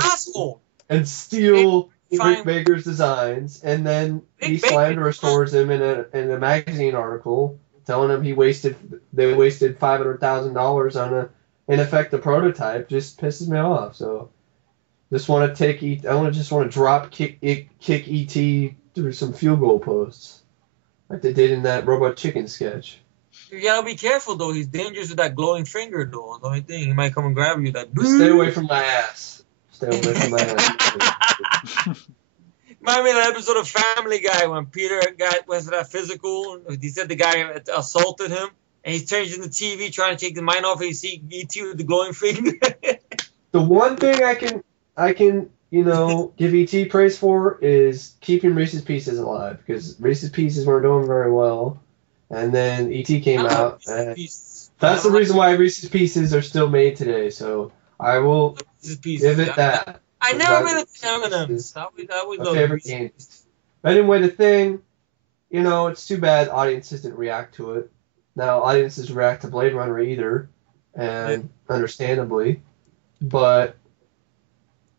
and steal Rick Baker's designs, and then he slanderous towards him in a magazine article, telling him they wasted $500,000 on in effect a prototype, just pisses me off. So just want to drop kick E.T. through some field goal posts, like they did in that Robot Chicken sketch. You gotta be careful though. He's dangerous with that glowing finger though. That's the only thing. He might come and grab you. Stay away from my ass. Stay away from my ass. Remind me of that episode of Family Guy when Peter went to that physical. He said the guy assaulted him, and he's changing the TV trying to take the mind off, and you see E.T. with the glowing finger. The one thing I can you know give E.T. praise for is keeping Reese's Pieces alive, because Reese's Pieces weren't doing very well. And then E.T. came out, and that's the reason why Reese's Pieces are still made today. So I will give it that. I never been a fan of them. I would love favorite game. But anyway, the thing, you know, it's too bad audiences didn't react to it. Now, audiences react to Blade Runner either, and understandably. But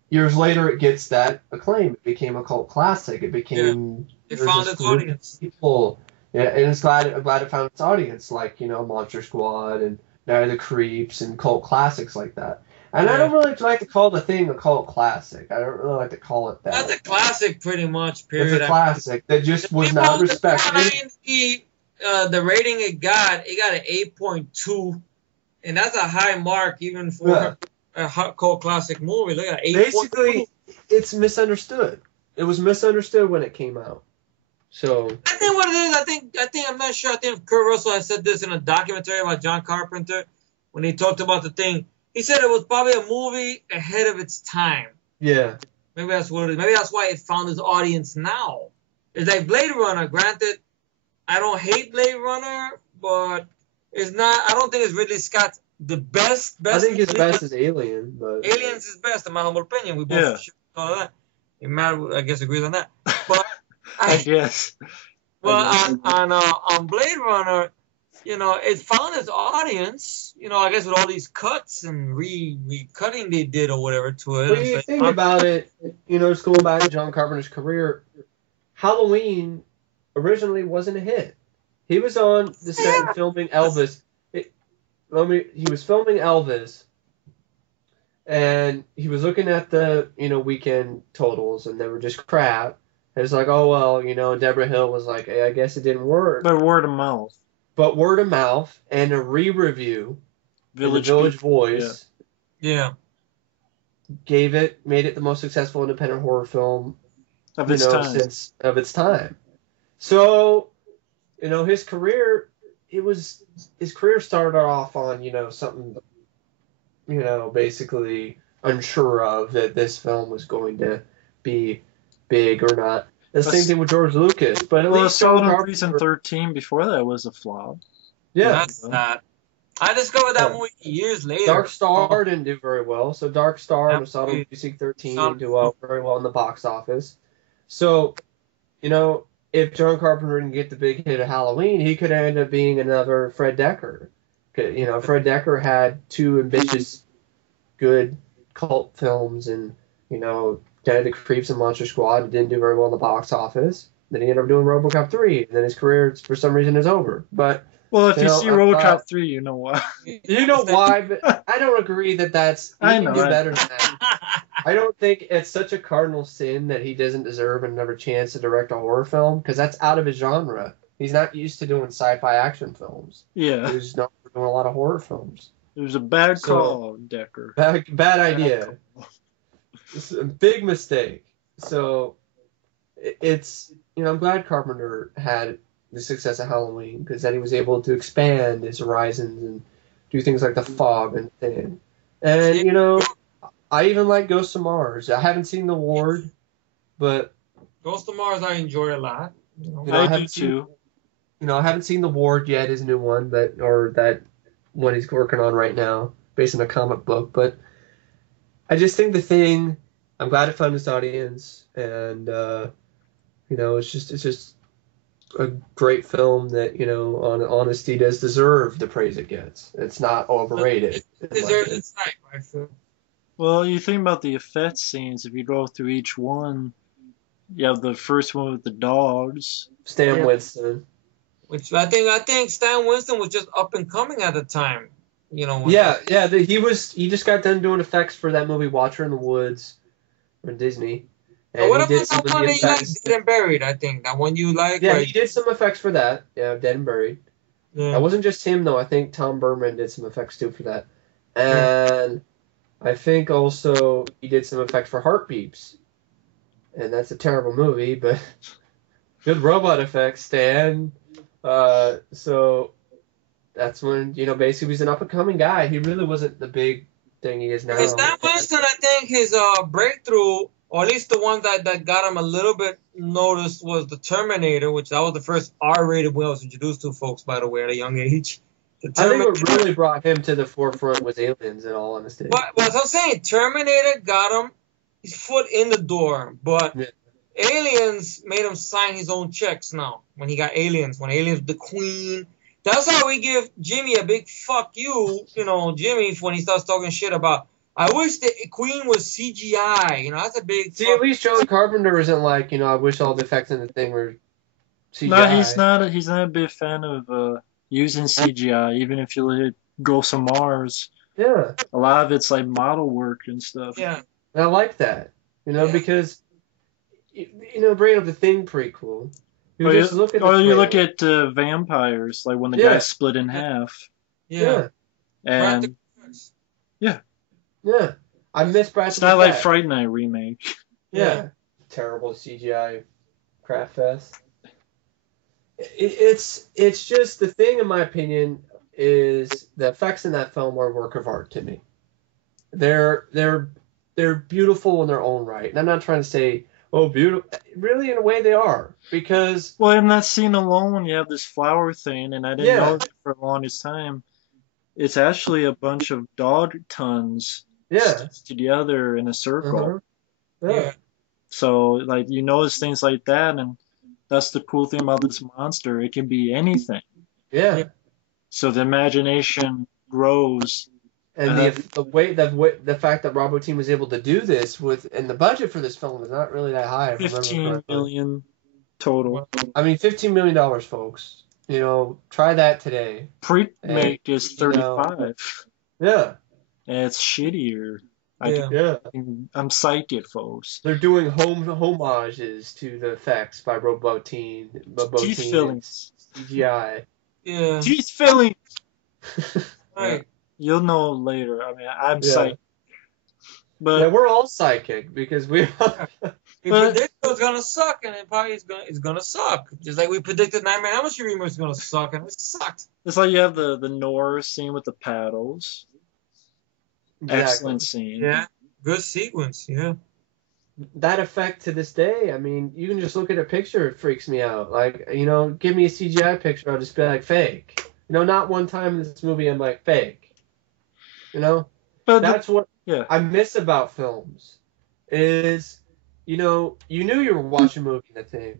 years later, it gets that acclaim. It became a cult classic. It became... It found its audience. People... Yeah, and I'm glad it found its audience, like, you know, Monster Squad and Night of the Creeps and cult classics like that. And I don't really like to call the thing a cult classic. I don't really like to call it that. That's a classic, pretty much, period. It's a classic that just was not respected. The rating it got an 8.2, and that's a high mark even for a cult classic movie. Look at 8.2. Basically, it's misunderstood. It was misunderstood when it came out. So I think what it is, I think I'm not sure. I think Kurt Russell has said this in a documentary about John Carpenter when he talked about the thing. He said it was probably a movie ahead of its time. Yeah. Maybe that's what it is. Maybe that's why it found its audience now. It's like Blade Runner. Granted, I don't hate Blade Runner, but it's not. I don't think it's Ridley Scott's the best. I think his best is Alien, but Alien's his best, in my humble opinion. We both all of that. Matt, I guess, agrees on that. But I guess. Well, on Blade Runner, you know, it found its audience. You know, I guess with all these cuts and recutting they did or whatever to it. When you think about it, you know, just going back to John Carpenter's career, Halloween originally wasn't a hit. He was on the set filming Elvis. He was filming Elvis, and he was looking at the, you know, weekend totals, and they were just crap. It was like, oh, well, you know, Deborah Hill was like, hey, I guess it didn't work. But word of mouth. But word of mouth and a re-review, Village Voice. Yeah. made it the most successful independent horror film, Of its time. since of its time. So, his career, his career started off on, something, basically unsure of that this film was going to be big or not. The same thing with George Lucas, but at Well, least John Assault on Prison Carpenter, 13 before that was a flop. yeah. That's sad. I discovered that Yeah. movie years later. Dark Star didn't do very well. So Dark Star and That Assault on movie- Precinct 13 Assault- didn't do very well in the box office. So, if John Carpenter didn't get the big hit of Halloween, he could end up being another Fred Decker. Fred Decker had two ambitious, good cult films, and Night of the Creeps and Monster Squad didn't do very well in the box office. Then he ended up doing RoboCop 3, and then his career, for some reason, is over. But Well, if you see RoboCop thought- 3, you know why. you know why, but I don't agree that that's. He I can know, do I- better than that. I don't think it's such a cardinal sin that he doesn't deserve another chance to direct a horror film, because that's out of his genre. He's not used to doing sci-fi action films. Yeah, He's not doing a lot of horror films. it was a bad So- call, Decker. Bad idea. It's a big mistake. So it's I'm glad Carpenter had the success of Halloween, because then he was able to expand his horizons and do things like The Fog and Thin. And I even like Ghosts of Mars. I haven't seen The Ward, but Ghost of Mars I enjoy a lot. I I do haven't seen- too. I haven't seen The Ward yet, his new one, or that one he's working on right now, based on a comic book. But I just think The Thing, I'm glad it found its audience, and it's just a great film that on honesty does deserve the praise it gets. It's not overrated. It deserves its type, I feel. Well, you think about the effect scenes. If you go through each one, you have the first one with the dogs. Stan Yeah. Winston. Which I think Stan Winston was just up and coming at the time. When Yeah. He just got done doing effects for that movie Watcher in the Woods on Disney. And what he did about some that of one the that you like, effects. Dead and Buried? I think that one you like. Yeah, where- he did some effects for that. Yeah, Dead and Buried. yeah. That wasn't just him though. I think Tom Berman did some effects too for that. And I think also he did some effects for Heartbeeps. And that's a terrible movie, but good robot effects, Stan. So that's when, basically he's an up and coming guy. He really wasn't the big thing he is now. Stan Winston, I think his breakthrough, or at least the one that got him a little bit noticed, was the Terminator, which that was the first R-rated movie I was introduced to, folks, by the way, at a young age. The I think what Terminator. really brought him to the forefront was Aliens, in all honesty. But as I'm saying, Terminator got him his foot in the door, but Yeah. Aliens made him sign his own checks now. When he got Aliens, when Aliens the Queen. That's how we give Jimmy a big fuck you, Jimmy, when he starts talking shit about, I wish the Queen was CGI. That's a big See, fuck. at least John Carpenter isn't like, I wish all the effects in the thing were CGI. No, he's not. He's not a big fan of using CGI. Even if you look at Ghosts of Mars, Yeah. a lot of it's like model work and stuff. Yeah. And I like that, Yeah. because, bringing up the Thing prequel, you Or just look at the or you trailer. look at vampires, like when the Yeah. guy split in half, Yeah. and Yeah. I miss Brad. it's not like Fright Night remake. Yeah. Terrible CGI crap fest. It's just, the thing, in my opinion, is the effects in that film are a work of art to me. They're beautiful in their own right. And I'm not trying to say, oh, beautiful. Really, in a way, they are. Because, Well, in that scene alone, you have this flower thing, and I didn't Yeah. know that for the longest time. It's actually a bunch of dog tons yeah. stitched together in a circle. Uh-huh. Yeah. So, like, you notice things like that, and that's the cool thing about this monster. It can be anything. Yeah. Yeah. So the imagination grows. And the fact that Robo Team was able to do this and the budget for this film is not really that high. If I remember 15 correctly. million total. I mean, $15 million, folks. Try that today. Pre-make is you know. 35. Yeah. And it's shittier. Yeah. Yeah. I'm psyched, folks. They're doing homages to the effects by Robotine. Teeth fillings. CGI. Yeah. Teeth fillings! Right. You'll know later. I mean, I'm Yeah. psyched. Yeah, we're all psychic because we. We predicted it was gonna suck, and it probably it's gonna suck. Just like we predicted Nightmare on Elm Street remake was gonna suck, and it sucked. It's like you have the Nora scene with the paddles. Exactly. Excellent scene. Yeah, good sequence. Yeah. That effect to this day, I mean, you can just look at a picture, it freaks me out. Like, give me a CGI picture, I'll just be like, fake. Not one time in this movie I'm like, fake. But that's what yeah. I miss about films is, you knew you were watching a movie and that thing,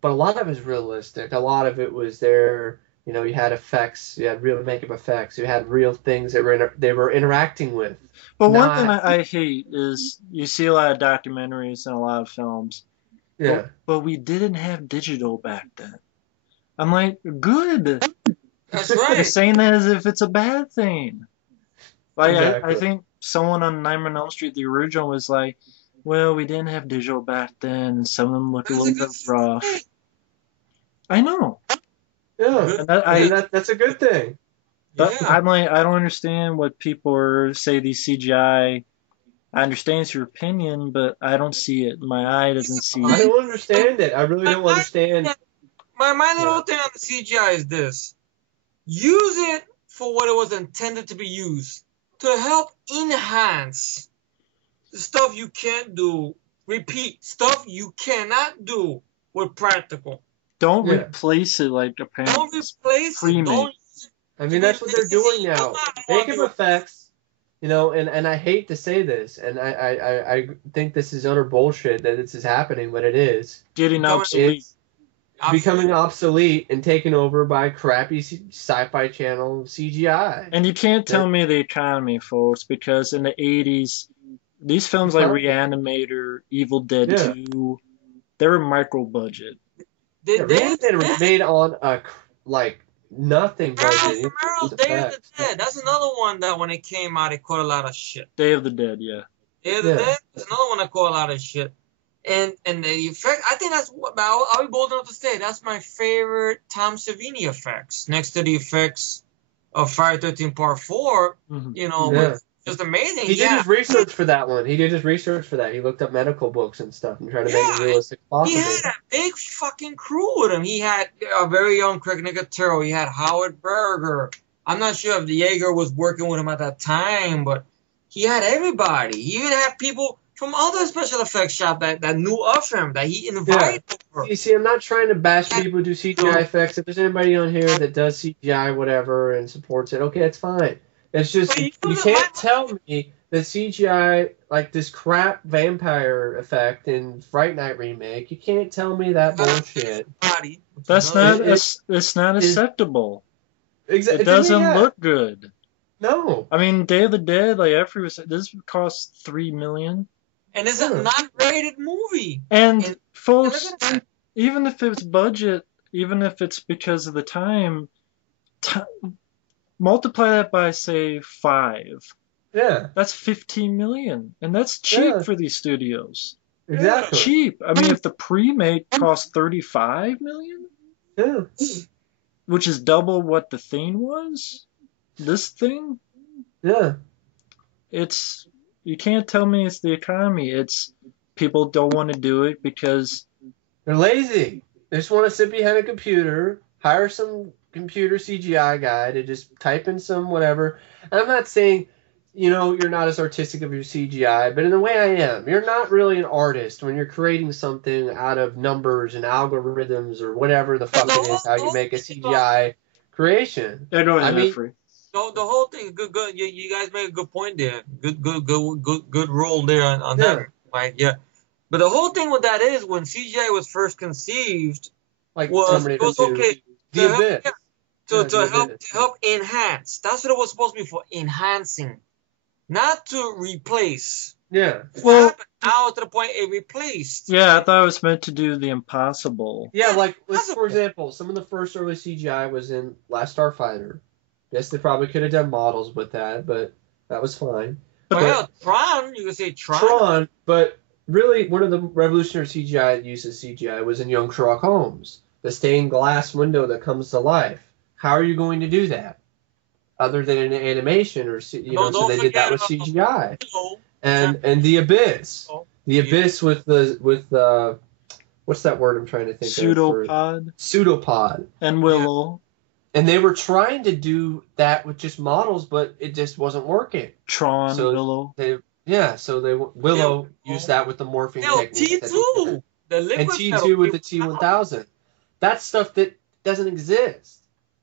but a lot of it was realistic. A lot of it was there. You had effects, you had real makeup effects, you had real things that they were interacting with. But one thing I hate is you see a lot of documentaries and a lot of films. Yeah. But we didn't have digital back then. I'm like, good. That's right. You're saying that as if it's a bad thing. Like, Exactly. I think someone on Nightmare on Elm Street, the original, was like, well, we didn't have digital back then, and some of them look a little bit rough. I know. Yeah, And that's a good thing. But I'm like, I don't understand what people say these CGI. I understand it's your opinion, but I don't see it. My eye doesn't see I it. don't understand it. I really don't understand. My little thing on the CGI is this. Use it for what it was intended to be used. To help enhance the stuff you can't do. Repeat, stuff you cannot do with practical. Don't replace it like apparently. Don't replace it. Don't. I mean, that's what they're doing now. Makeup effects, and I hate to say this, and I think this is utter bullshit that this is happening, but it is. Getting obsolete. It's becoming obsolete and taken over by crappy sci-fi channel CGI. And you can't tell me the economy, folks, because in the 80s, these films like Reanimator, Evil Dead 2, they were micro budget. Reanimator was made on a, nothing budget. Day of the Dead. That's another one that when it came out, it caught a lot of shit. Day of the Dead, yeah. Day of the Dead is another one that caught a lot of shit. And the effect, I think that's what, I'll be bold enough to say, that's my favorite Tom Savini effects. Next to the effects of Friday 13 Part 4, just amazing. He did his research for that one. He looked up medical books and stuff and tried to make it realistic possible. He had a big fucking crew with him. He had a very young Craig Nicotero. He had Howard Berger. I'm not sure if Yeager was working with him at that time, but he had everybody. He even had people from other special effects shop that knew of him, that he invited over. You see, I'm not trying to bash people who do CGI effects. If there's anybody on here that does CGI, whatever, and supports it, okay, it's fine. It's just, you can't tell me that CGI, like this crap vampire effect in Fright Night remake, you can't tell me that bullshit. That's not, it's not acceptable. Exactly. It doesn't look good. No. I mean, Day of the Dead, like Efree was saying, this would cost $3 million. And it's a not-rated movie. And folks, even if it's budget, even if it's because of the time, multiply that by, say, 5. Yeah. That's $15 million. And that's cheap for these studios. Exactly. Cheap. I mean, if the pre-make cost $35 million, which is double what the thing was, this thing, it's, you can't tell me it's the economy. It's people don't want to do it because they're lazy. They just want to sit behind a computer, hire some computer CGI guy to just type in some whatever. And I'm not saying, you're not as artistic of your CGI, but in a way I am. You're not really an artist when you're creating something out of numbers and algorithms or whatever the fuck it is, how you make a CGI creation. I mean, so the whole thing, good. You guys make a good point there. Good role there on that, Mike. Yeah, but the whole thing with that is when CGI was first conceived, it was okay to help enhance. That's what it was supposed to be for, enhancing, not to replace. Yeah. Well, now to the point it replaced. Yeah, I thought it was meant to do the impossible. Yeah, for example, some of the first early CGI was in Last Starfighter. Yes, they probably could have done models with that, but that was fine. Tron, you could say Tron. Tron, but really one of the revolutionary CGI uses CGI was in Young Sherlock Holmes. The stained glass window that comes to life. How are you going to do that? Other than in animation so they did that with CGI. and the Abyss. Oh, The yeah. Abyss with what's that word I'm trying to think of? Pseudopod Pseudopod. and Willow. And they were trying to do that with just models, but it just wasn't working. Tron, So Willow. Willow used that with the morphing Hell, technique. T2, the liquid And T2 metal. with the T1000. That's stuff that doesn't exist.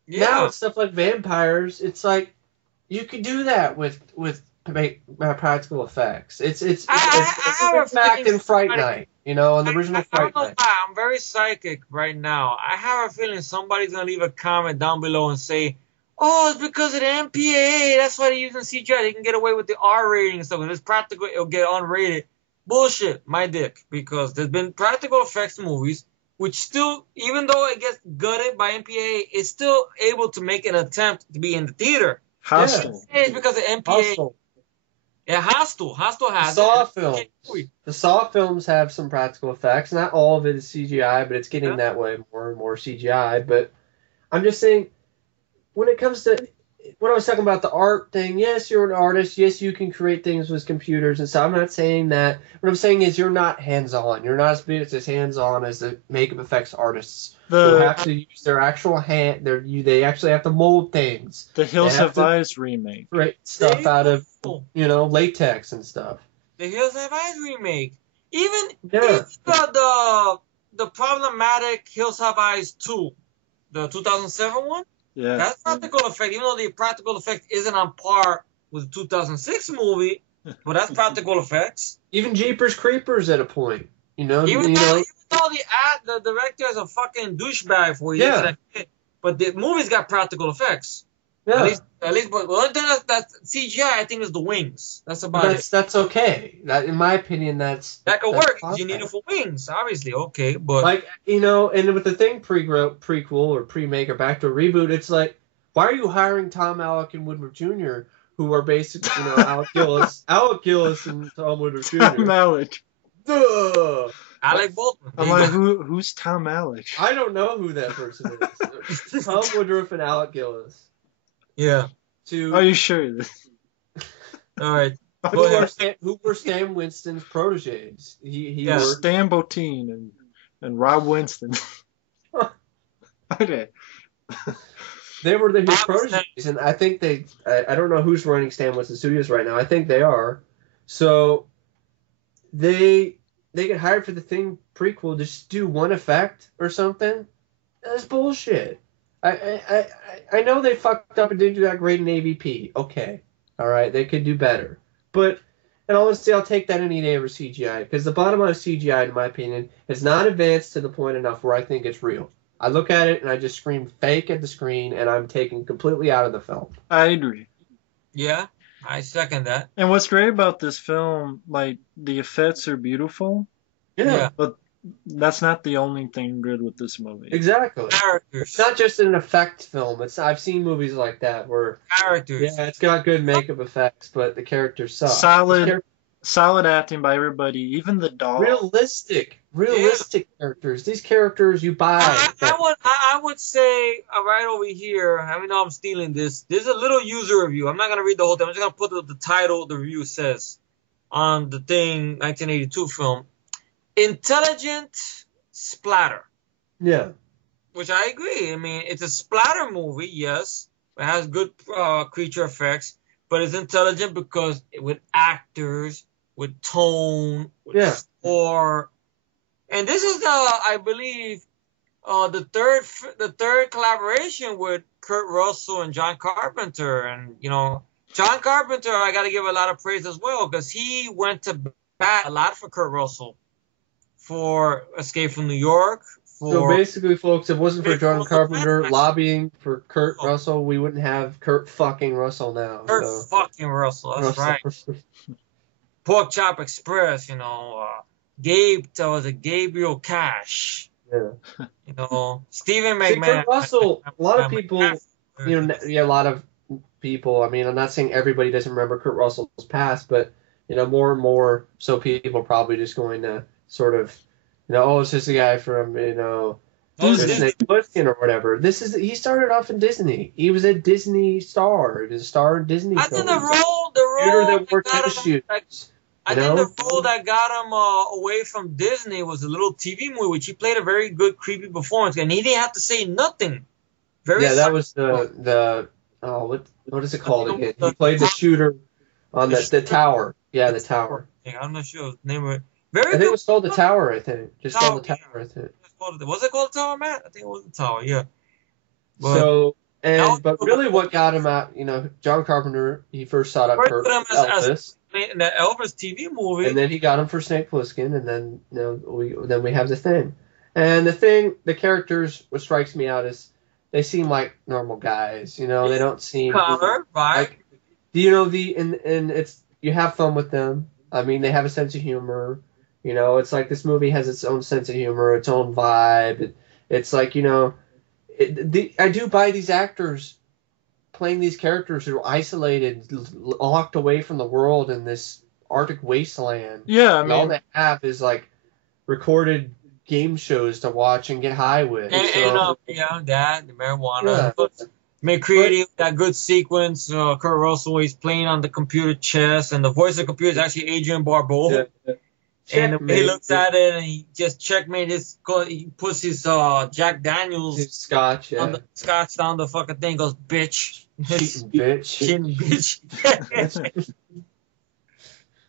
Yeah. Now it's stuff like vampires. It's like you could do that with practical effects. It's a big fact in Fright Night, in the original Fright Night. I'm very psychic right now. I have a feeling somebody's gonna leave a comment down below and say, "Oh, it's because of the MPAA. That's why they're using CGI. They can get away with the R rating and stuff. If it's practical, it'll get unrated." Bullshit, my dick. Because there's been practical effects movies which still, even though it gets gutted by MPAA, it's still able to make an attempt to be in the theater. Hostel. It's because of MPAA. Hostel. Yeah, Hostel has The Saw films have some practical effects. Not all of it is CGI, but it's getting that way more and more CGI. But I'm just saying, when it comes to what I was talking about, the art thing, yes, you're an artist. Yes, you can create things with computers and stuff. I'm not saying that. What I'm saying is you're not hands-on. You're not as hands-on as the makeup effects artists who have to use their actual hand. They actually have to mold things. The Hills Have Eyes remake. Create stuff out of, latex and stuff. The Hills Have Eyes remake. Even Yeah. the problematic Hills Have Eyes 2, the 2007 one, Yeah. that's practical effect, even though the practical effect isn't on par with the 2006 movie, but that's practical effects. Even Jeepers Creepers at a point, Even though the director is a fucking douchebag for you, Yeah. but the movie's got practical effects. Yeah. At least, but the only thing that's CGI, I think, is the wings. That's about it. That's okay. In my opinion, that could work. Fine. You need it for wings, obviously. Okay, but and with the thing prequel or pre-make or back to a reboot, it's like, why are you hiring Tom Alec and Woodward Jr., who are basically, Alec Gillis and Tom Woodward Jr. Tom Alec. Duh. Alec Baldwin. I'm like, who's Tom Alec? I don't know who that person is. Tom Woodruff and Alec Gillis. Yeah. Are you sure? All right. Who were Stan Winston's proteges? He worked. Stan Botine and Rob Winston. Okay. They were his proteges, and I think I don't know who's running Stan Winston Studios right now. I think they are. So they get hired for the Thing prequel, just do one effect or something. That's bullshit. I know they fucked up and didn't do that great in AVP. Okay. All right. They could do better. But in all honesty, I'll take that any day over CGI. Because the bottom line of CGI, in my opinion, is not advanced to the point enough where I think it's real. I look at it and I just scream fake at the screen, and I'm taken completely out of the film. I agree. Yeah, I second that. And what's great about this film, like, the effects are beautiful. Yeah. But that's not the only thing good with this movie. Exactly. Characters. It's not just an effect film. I've seen movies like that where Characters. yeah, it's got good makeup effects, but the characters suck. Solid acting by everybody, even the dog. Realistic characters. These characters you buy. I would say right over here. I mean, I'm stealing this. There's a little user review. I'm not gonna read the whole thing. I'm just gonna put the title the review says on the Thing 1982 film. Intelligent splatter. Yeah. Which I agree. I mean, it's a splatter movie, yes. It has good creature effects, but it's intelligent because with actors, with tone, with score. And this is I believe, the third collaboration with Kurt Russell and John Carpenter. And, John Carpenter, I got to give a lot of praise as well, because he went to bat a lot for Kurt Russell. For Escape from New York. So basically, folks, if it wasn't for John Carpenter lobbying for Kurt Russell, we wouldn't have Kurt fucking Russell now. Fucking Russell, that's right. Pork Chop Express, Gabriel Cash. Yeah. Stephen McMahon. Kurt Russell, a lot of people, a lot of people, I mean, I'm not saying everybody doesn't remember Kurt Russell's past, but, more and more so people are probably just going to sort of, it's just a guy from, Disney or whatever. He started off in Disney. He was a Disney star. He was a star in Disney films. The role that wore tennis shoes. I think the role that got him away from Disney was a little TV movie, which he played a very good creepy performance, and he didn't have to say nothing. Yeah, that was the what is it called again? He played the shooter on the tower. Yeah, the tower. I'm not sure the name of it. I think it was called the Tower. I think just called the Tower. I think. Was it called the Tower, Matt? I think it was the Tower. Yeah. But, but really, what got him out? John Carpenter. He first sought out for Elvis. In the Elvis TV movie, and then he got him for Snake Plissken, and then we have the Thing, and the Thing. The characters, what strikes me out is they seem like normal guys. They don't seem like and it's you have fun with them. I mean, they have a sense of humor. It's like this movie has its own sense of humor, its own vibe. It's like I do buy these actors playing these characters who are isolated, locked away from the world in this Arctic wasteland. Yeah, I mean, all they have is like recorded game shows to watch and get high with. The marijuana. Yeah. Creating that good sequence. Kurt Russell, where he's playing on the computer chess, and the voice of the computer is actually Adrian Barbeau. Yeah. And he looks at it and he just checkmate he puts his Jack Daniels scotch down the fucking thing, goes bitch. Cheating bitch.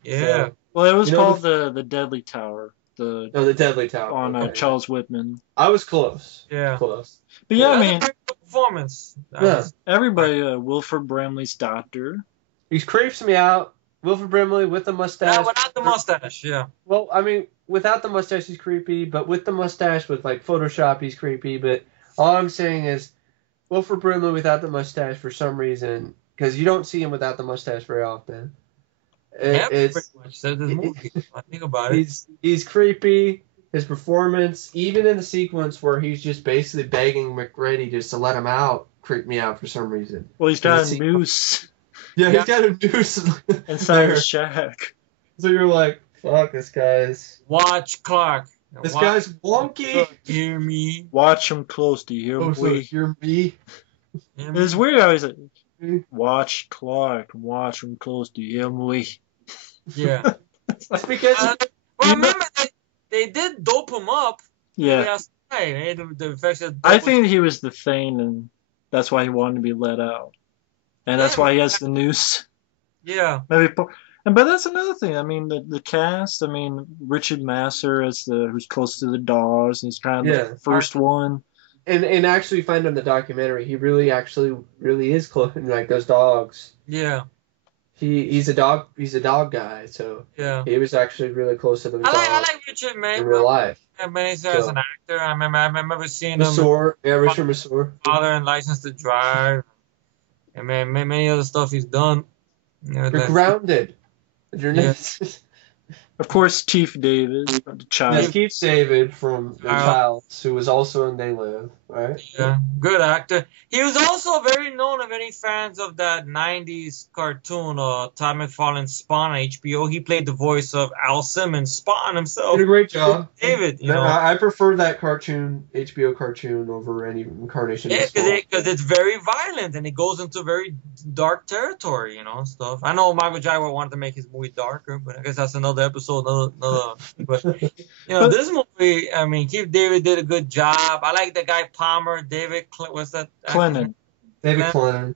Yeah. So, well, it was called the Deadly Tower. The Deadly Tower on Charles Whitman. I was close. Yeah. Close. But yeah, I mean, performance. Everybody, Wilford Brimley's doctor. He creeps me out. Wilford Brimley with the mustache. Yeah, without the mustache, yeah. Well, I mean, without the mustache, he's creepy, but with the mustache, with like Photoshop, he's creepy. But all I'm saying is, Wilford Brimley without the mustache, for some reason, because you don't see him without the mustache very often. Pretty much. So this movie, I think about it. He's creepy. His performance, even in the sequence where he's just basically begging McReady just to let him out, creeped me out for some reason. Well, he's got a noose. Yeah, he's got a noose inside his shack. So you're like, fuck, this guy's... Watch Clark. This guy's wonky. Hear me. Watch him close to hear me. So hear me. It's weird how he's like, watch Clark. Watch him close to hear me. Yeah. That's because... remember, they did dope him up. Yeah. I think he was the Thing, and that's why he wanted to be let out. And that's why he has the noose. Yeah. Maybe, but that's another thing. I mean, the cast. I mean, Richard Masur as who's close to the dogs, and he's kind of the first one. And actually, find in the documentary, he really is close to like those dogs. Yeah. He's a dog guy, so he was actually really close to the dogs. I like Richard Masur in real life. Masur as an actor. I remember seeing Masur. Yeah, Richard Masur. Father and License to Drive. And many other stuff he's done. You're grounded. Of course, Chief David, the child. Yeah, Chief David from The Child, who was also in They Live, right? Yeah, good actor. He was also very known, if any fans of that 90s cartoon, Todd McFarlane's Spawn on HBO. He played the voice of Al Simmons, Spawn himself. Did a great job. David, I prefer that HBO cartoon, over any incarnation. Yeah, because it's very violent, and it goes into very dark territory, stuff. I know Michael Jai wanted to make his movie darker, but I guess that's another episode. But this movie, I mean, Keith David did a good job. I like the guy Palmer, what's that? Clennon. David Clennon.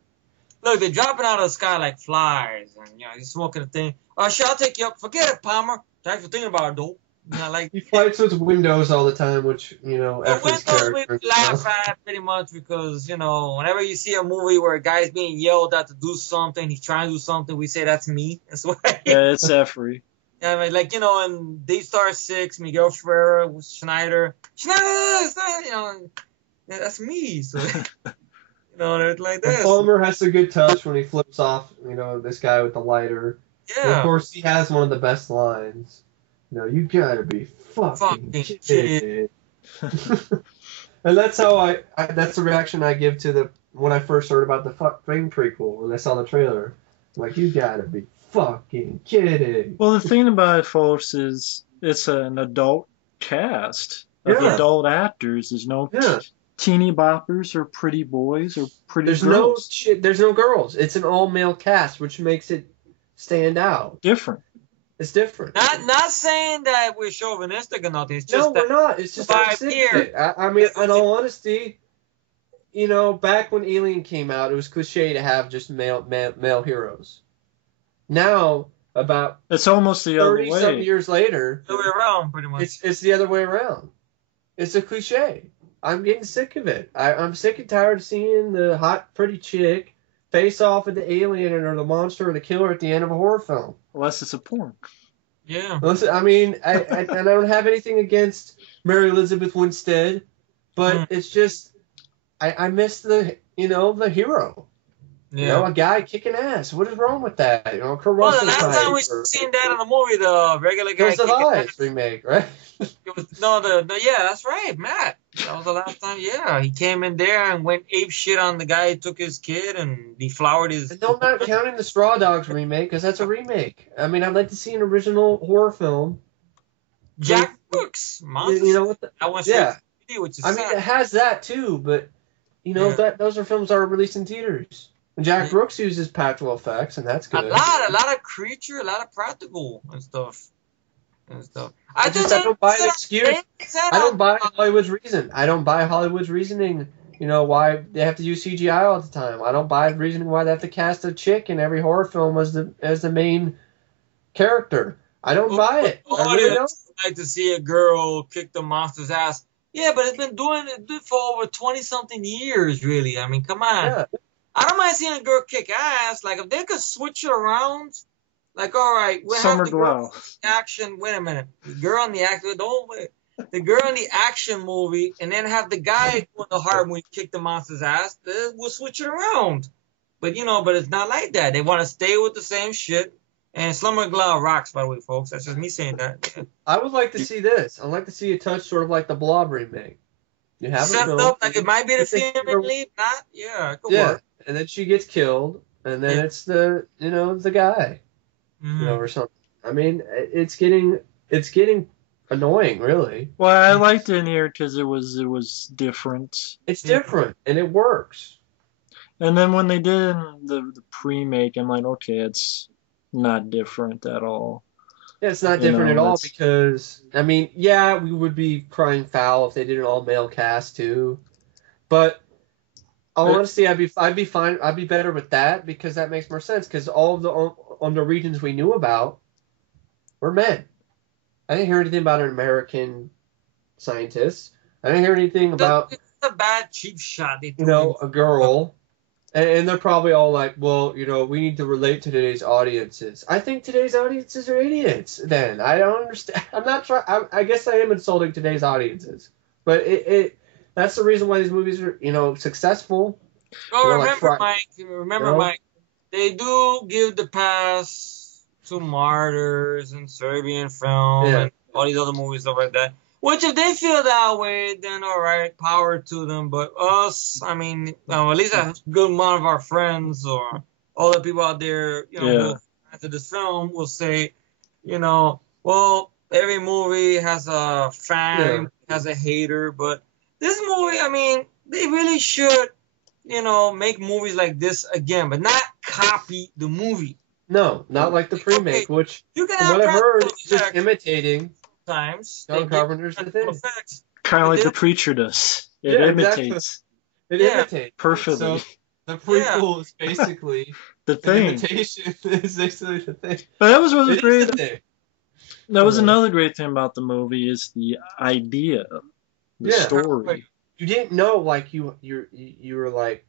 Look, they're dropping out of the sky like flies, and he's smoking a thing. Sure, I'll take you up. Forget it, Palmer. Thanks for thinking about it, though. He fights with windows all the time, which Windows we laugh at pretty much because whenever you see a movie where a guy's being yelled at to do something, he's trying to do something, we say that's me. That's why. Yeah, it's Efree. Yeah, I mean, in Deep Star 6, Miguel Ferreira with Schneider, that's me. So, they're like this. Palmer has a good touch when he flips off, this guy with the lighter. Yeah. And of course, he has one of the best lines. You gotta be fucking kidding. And that's how that's the reaction I give to when I first heard about the Thing prequel, when I saw the trailer. I'm like, you gotta be fucking kidding. Well, the thing about it, folks, is it's an adult cast of adult actors. There's no teeny boppers or pretty boys or pretty girls. There's no girls. It's an all-male cast, which makes it stand out. Different. It's different. Not saying that we're chauvinistic or nothing. It's just No, we're that not. It's just I'm 5 sick of years. it. I mean, in all honesty, you know, back when Alien came out, it was cliche to have just male heroes. Now, about It's almost the other 30-something way. years later, The way around, pretty much. it's the other way around. It's a cliche. I'm getting sick of it. I'm sick and tired of seeing the hot, pretty chick face off with the alien or the monster or the killer at the end of a horror film. Unless it's a porn. Yeah. Listen, I mean, and I don't have anything against Mary Elizabeth Winstead, but it's just I miss the hero. Yeah. You know, a guy kicking ass. What is wrong with that? You know, Kurt Well, the Russell last time we type, seen that in the movie, the regular guy Hills of kicking Eyes ass. remake, right? It was, yeah, that's right, Matt. That was the last time. Yeah, he came in there and went ape shit on the guy who took his kid and deflowered his. And no, I'm not counting the Straw Dogs remake because that's a remake. I mean, I'd like to see an original horror film. Jack Brooks, Monsters. You know what? That one, Yeah. which is I mean, it has that too, but you know those are films that are released in theaters. And Jack Brooks uses practical effects, and that's good. a lot of creature, a lot of practical and stuff. I don't buy an excuse. I don't buy Hollywood's reason. I don't buy Hollywood's reasoning. You know why they have to use CGI all the time. I don't buy the reasoning why they have to cast a chick in every horror film as the main character. I don't buy it. I really don't. Like to see a girl kick the monster's ass. Yeah, but it's been doing it for over 20-something years, really. I mean, come on. Yeah. I don't mind seeing a girl kick ass. Like, if they could switch it around, like, all right, we'll have the girl in the action. Wait a minute. The girl in the action, the girl in the action movie, and then have the guy doing the horror movie kick the monster's ass. We'll switch it around. But, but it's not like that. They want to stay with the same shit. And Slumber Glove rocks, by the way, folks. That's just me saying that. I would like to see this. I'd like to see a touch sort of like the Blob remake. You have set up like it might be the female lead, not it could work. And then she gets killed, and then it's the guy, or something. I mean, it's getting annoying, really. Well, I liked it in here because it was different. It's different, and it works. And then when they did the pre-make, I'm like, okay, it's not different at all. Yeah, it's not different at all because, I mean, yeah, we would be crying foul if they did an all-male cast too. But honestly, I'd be fine. I'd be better with that because that makes more sense because all of the regions we knew about were men. I didn't hear anything about an American scientist. I didn't hear anything about... It's a bad cheap shot. A girl... And they're probably all like, well, we need to relate to today's audiences. I think today's audiences are idiots, then. I don't understand. I'm not trying... I guess I am insulting today's audiences. But that's the reason why these movies are, successful. Well, remember, Mike, they do give the pass to Martyrs and Serbian Film and all these other movies, stuff like that. Which, if they feel that way, then all right, power to them. But us, I mean, at least a good amount of our friends or all the people out there, after this film will say, well, every movie has a fan, has a hater. But this movie, I mean, they really should, make movies like this again, but not copy the movie. No, not like the pre-make, which, from what I've heard, is just imitating. Times John Carpenter's the thing. Kind of like The Preacher does. It imitates. Exactly. It imitates perfectly. So the prequel is basically the thing. Imitation is basically the thing. But that was really great. That was another great thing about the movie is the idea, the story. You didn't know, like you were like,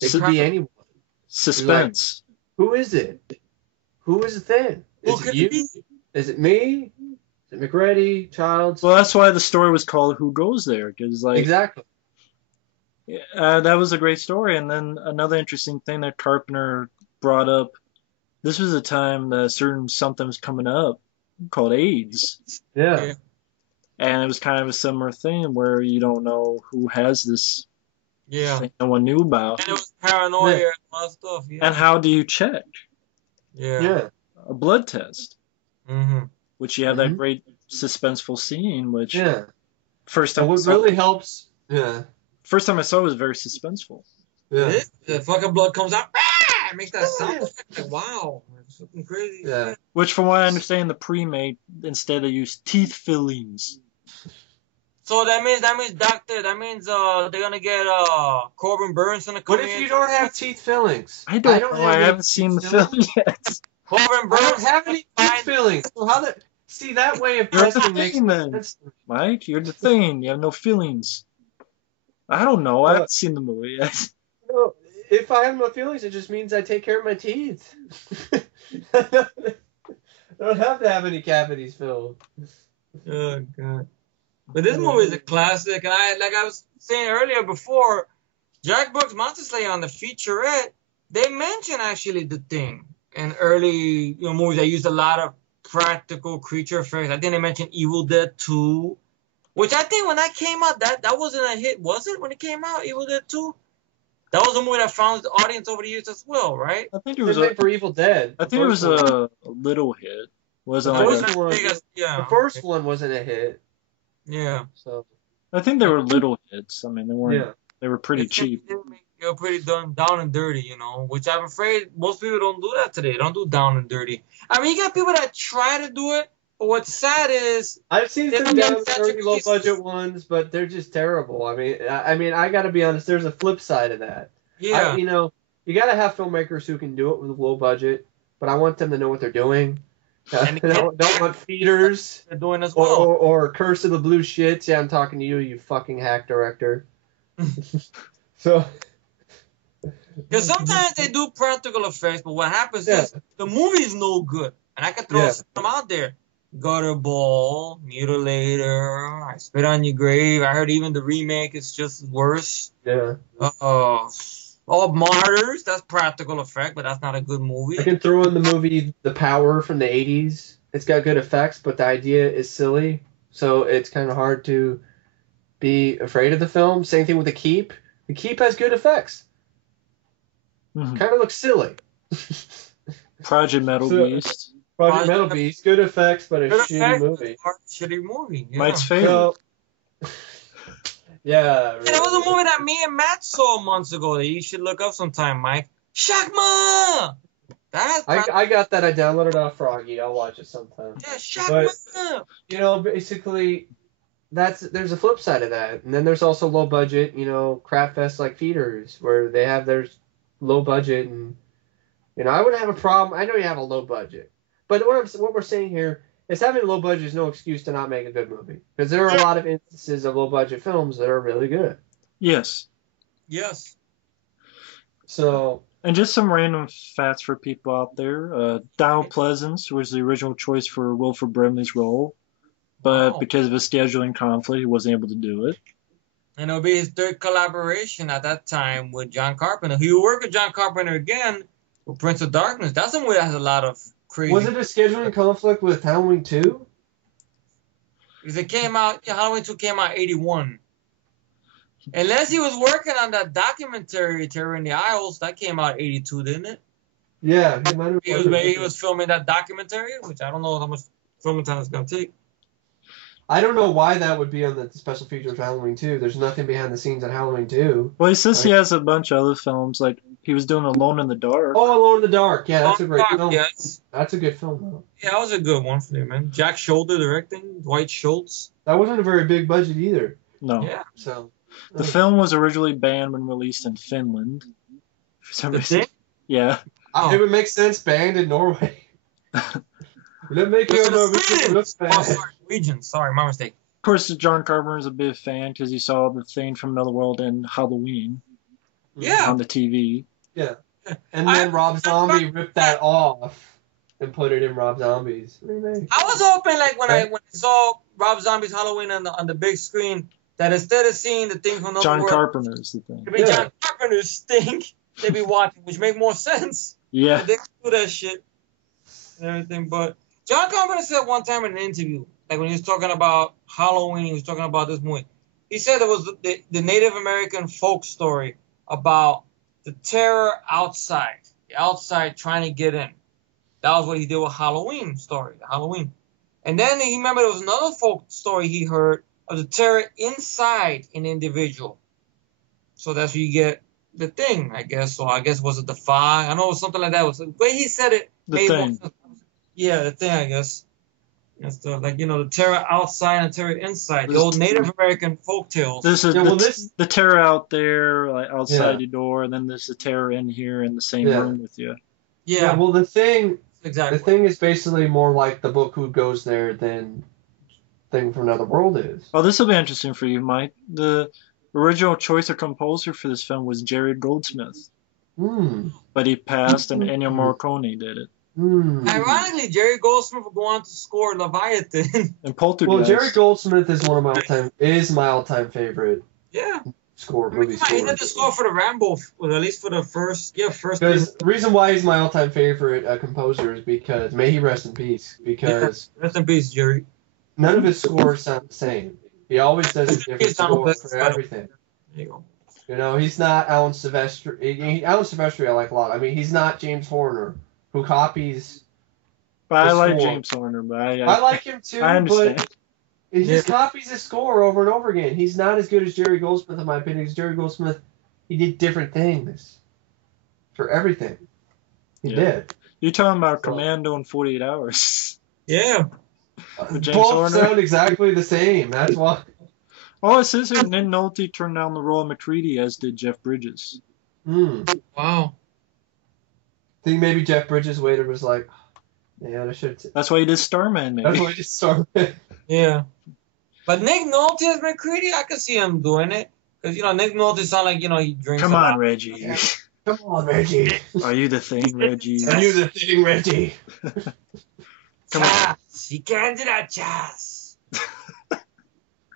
it could be anyone. Suspense. Like, who is it? Who is the thing? Is it you? Is it me? Is it McReady, Childs? Well, that's why the story was called "Who Goes There," because exactly. That was a great story. And then another interesting thing that Carpenter brought up. This was a time that something was coming up called AIDS. Yeah. And it was kind of a similar thing where you don't know who has this. Yeah. Thing no one knew about. And it was paranoia and all that stuff. Yeah. And how do you check? Yeah. A blood test. Mm-hmm. Which you have that great suspenseful scene, which first time what really helps. Yeah. First time I saw it was very suspenseful. Yeah. The fucking blood comes out. it makes that sound effect. Like, wow, it's something crazy. Yeah. Which, from what I understand, the pre-made instead they use teeth fillings. So that means doctor. That means they're gonna get Corbin Burns gonna come What in. if you don't have teeth fillings? I don't know. I any haven't seen the teeth film fillings. yet. Corbin I Burns. don't have any teeth fillings. So how that? See, that way of You're the testing makes thing, then. sense. Mike, you're the thing. You have no feelings. I don't know. I Well, haven't seen the movie yet. no, if I have no feelings, it just means I take care of my teeth. I don't have to have any cavities filled. Oh god. But this movie is a classic, and I was saying earlier before, Jack Brooks' Monster Slayer on the featurette, they mention actually the thing in early movies. They used a lot of practical creature effects. I think they mentioned Evil Dead 2, which I think when that came out, that wasn't a hit, was it? When it came out, Evil Dead 2, that was a movie that found the audience over the years as well, right? I think it It was was made for Evil Dead. I think it was a little hit. Wasn't The like first a, one. Yeah. The first one wasn't a hit. Yeah. So I think they were little hits. I mean, they weren't. yeah. They were pretty cheap. You're pretty down and dirty, which I'm afraid most people don't do that today. They don't do down and dirty. I mean, you got people that try to do it, but what's sad is I've seen they some don't down get such dirty, a low release. budget ones, but they're just terrible. I mean, I got to be honest. There's a flip side of that. Yeah. You got to have filmmakers who can do it with a low budget, but I want them to know what they're doing. And don't want feeders they're doing as well. or Curse of the Blue Shits. Yeah, I'm talking to you, you fucking hack director. So. Because sometimes they do practical effects, but what happens is the movie's no good. And I can throw some out there. Gutterball, Mutilator, I Spit on Your Grave. I heard even the remake is just worse. Yeah. All Martyrs, that's practical effect, but that's not a good movie. I can throw in the movie The Power from the 80s. It's got good effects, but the idea is silly. So it's kind of hard to be afraid of the film. Same thing with The Keep. The Keep has good effects. Mm-hmm. Kind of looks silly. Project Metal Beast. Project Metal Beast, good effects, but a shitty movie. Shitty movie. Yeah. Mike's favorite. Yeah. Really. That was a movie that me and Matt saw months ago that you should look up sometime, Mike. Shakma! I got that. I downloaded off Froggy. I'll watch it sometime. Yeah, Shakma! But, basically, there's a flip side of that. And then there's also low budget, crap fest like Feeders, where they have their low budget. And, I wouldn't have a problem. I know you have a low budget. But what we're saying here is having a low budget is no excuse to not make a good movie. Because there are a lot of instances of low budget films that are really good. Yes. Yes. So. And just some random facts for people out there. Donald Pleasance was the original choice for Wilford Brimley's role. But because of a scheduling conflict, he wasn't able to do it. And it'll be his third collaboration at that time with John Carpenter. He will work with John Carpenter again with Prince of Darkness. That's a movie that has a lot of crazy. Was it a scheduling conflict with Halloween 2? Because it came out, Halloween 2 came out 81. Unless he was working on that documentary, Terror in the Isles, that came out 82, didn't it? Yeah, he was filming that documentary, which I don't know how much filming time it's going to take. I don't know why that would be on the special features of Halloween 2. There's nothing behind the scenes on Halloween 2. Well, he says he has a bunch of other films, like he was doing Alone in the Dark. Oh, Alone in the Dark. Yeah, that's a great film. Yes. That's a good film, though. Yeah, that was a good one for you, man. Jack Shoulder directing, Dwight Schultz. That wasn't a very big budget either. No. Yeah. So. The film was originally banned when released in Finland. For some reason. Yeah. It would make sense banned in Norway. Would it make you Norwegian look bad? Oh, sorry, Norwegian. Sorry, my mistake. Of course, John Carpenter is a big fan because he saw the thing from Another World in Halloween. Yeah. On the TV. Yeah. And then Rob Zombie ripped that off and put it in Rob Zombie's remake. I was hoping, like, when I saw Rob Zombie's Halloween on the big screen, that instead of seeing the thing from Another World, John Carpenter's the thing. it'd be John Carpenter's thing they'd be watching, which make more sense. Yeah. They do that shit and everything. But John Carpenter said one time in an interview, like when he was talking about Halloween, he was talking about this movie. He said it was the Native American folk story about the terror outside, the outside trying to get in. That was what he did with Halloween. And then he remembered there was another folk story he heard of the terror inside an individual. So that's where you get The Thing, I guess. So I guess was it The Fog? I know it was something like that. Was the way he said it The made more Thing. sense. Yeah, The Thing, I guess. And stuff like the terror outside and terror inside, the This- old Native American folk tales. There's Yeah, well, this- the terror out there, like outside Yeah. your door, and then there's the terror in here in the same Yeah. room with you. Yeah, well, the thing exactly. is basically more like the book Who Goes There than Thing from Another World is. Oh, this will be interesting for you, Mike. The original choice of composer for this film was Jerry Goldsmith, but he passed, and Ennio Morricone did it. Ironically, Jerry Goldsmith will go on to score Leviathan. And Poltergeist. Well, Jerry Goldsmith is one of my all-time favorite Yeah. movie He scores. did the score for the Rambo, well, at least for the first. Because the reason why he's my all-time favorite composer is because, may he rest in peace, because Rest in peace, Jerry. none of his scores sound the same. He always does a different He's on score the for everything. There you go. You know, he's not Alan Silvestri. Alan Silvestri I like a lot. I mean, he's not James Horner, who copies. But I the like score. James Horner, but I like him too, I understand. but he just copies his score over and over again. He's not as good as Jerry Goldsmith, in my opinion. Because Jerry Goldsmith, he did different things for everything. He did. You're talking about Commando in 48 Hours. Yeah. With James Both Horner. sound exactly the same. That's why. Oh, it says here Nick Nolte turned down the role of McCready, as did Jeff Bridges. Wow. Think maybe Jeff Bridges waited was like, man, I should. That's why he did Starman, maybe. That's why he just started. Yeah. But Nick Nolte as McCready, I could see him doing it. Because, Nick Nolte sound like, he drinks Come a on, lot. Reggie. Come on, Reggie. Are you the thing, Reggie? Are you the thing, Reggie? Come on. Chas. You can't do that, Chas.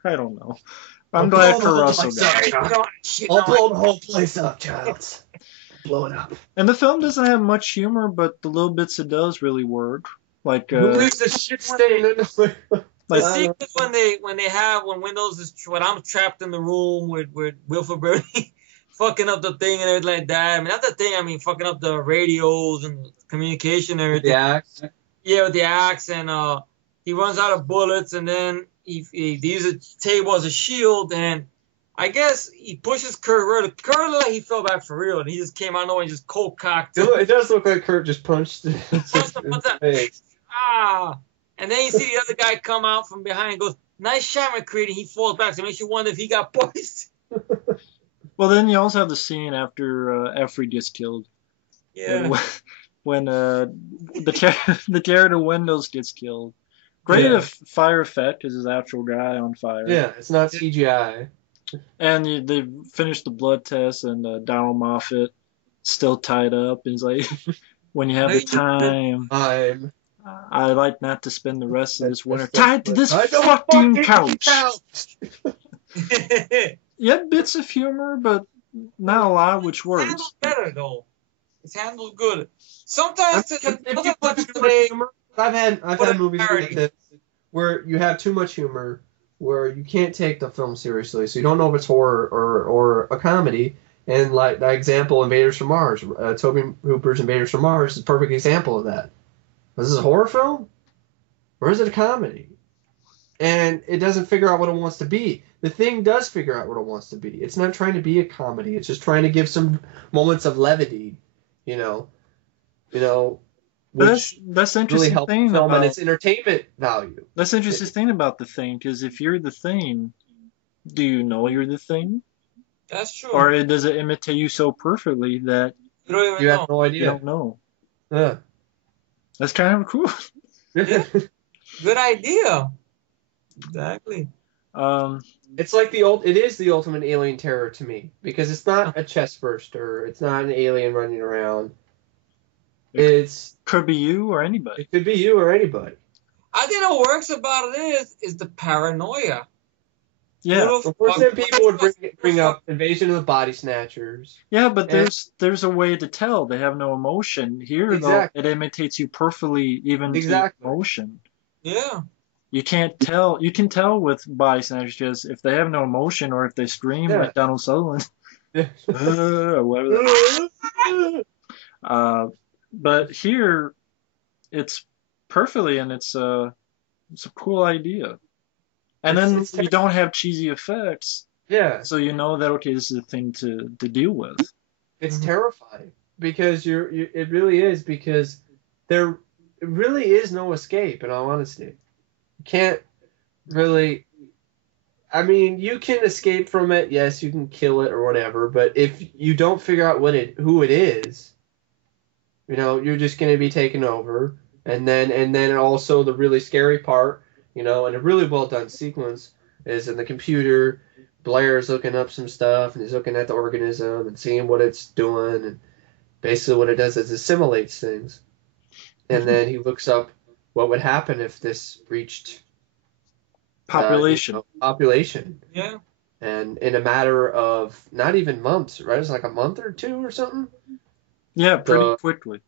I don't know. I'm glad Kurt Russell got it. I'll blow the whole place up, Childs. Blow it up. And the film doesn't have much humor, but the little bits it does really work. Like, Who's the shit stain in the like The sequence when Windows is when I'm trapped in the room with Wilford Brimley fucking up the thing and everything like that. I mean, not the thing. I mean, fucking up the radios and communication and everything. the axe? Yeah, with the axe, and he runs out of bullets, and then he uses a table as a shield, and I guess he pushes Kurt. Kurt looked like he fell back for real, and he just came out of nowhere and just cold cocked. It does look like Kurt just punched him in the face. And then you see the other guy come out from behind and goes, "Nice shot, McCready." He falls back, so it makes you wonder if he got poisoned. well, then you also have the scene after Efree gets killed. Yeah. When the character Windows gets killed. Great fire effect because his actual guy on fire. Yeah, it's not CGI. And they finished the blood test, and Donald Moffat still tied up. And he's like, when you have the time, I like not to spend the rest of this winter tied to this fucking couch. You have bits of humor, but not a lot, which It's works. handled better, though. It's handled good. Sometimes I've had movies like this where you have too much humor, where you can't take the film seriously, so you don't know if it's horror or a comedy. And like the example, Invaders from Mars, Toby Hooper's Invaders from Mars is a perfect example of that. Is this a horror film, or is it a comedy? And it doesn't figure out what it wants to be. The Thing does figure out what it wants to be. It's not trying to be a comedy. It's just trying to give some moments of levity, which That's interesting really helps thing the film about and its entertainment value. that's the interesting thing about the Thing, because if you're the Thing, do you know you're the Thing, That's true. or does it imitate you so perfectly that you don't even You know. have no you idea. don't know? Yeah. That's kind of cool. Yeah. Good idea. Exactly. It's like it is the ultimate alien terror to me, because it's not a chest burster. It's not an alien running around. It Could be you or anybody. could be you or anybody. I think what works about it is the paranoia. Yeah, Of course, then people would bring up Invasion of the Body Snatchers. yeah, but there's a way to tell they have no emotion. Here, Exactly. though, it imitates you perfectly, even the emotion. Yeah. You can't tell. You can tell with body snatchers just if they have no emotion or if they scream Yeah. like Donald Sutherland. Yeah. Or whatever. But here, it's perfectly, and it's a cool idea. And then It's you don't have cheesy effects, Yeah. so you know that okay, this is a thing to deal with. It's Mhm. terrifying because it really is because there really is no escape. In all honesty, you can't really. I mean, you can escape from it. Yes, you can kill it or whatever. But if you don't figure out who it is, you're just going to be taken over. And then also the really scary part, and a really well done sequence is in the computer. Blair's looking up some stuff and he's looking at the organism and seeing what it's doing. And basically, what it does is assimilates things. And then he looks up what would happen if this reached Population. population. Yeah. And in a matter of not even months, right? It's like a month or two or something. Yeah, pretty The, quickly.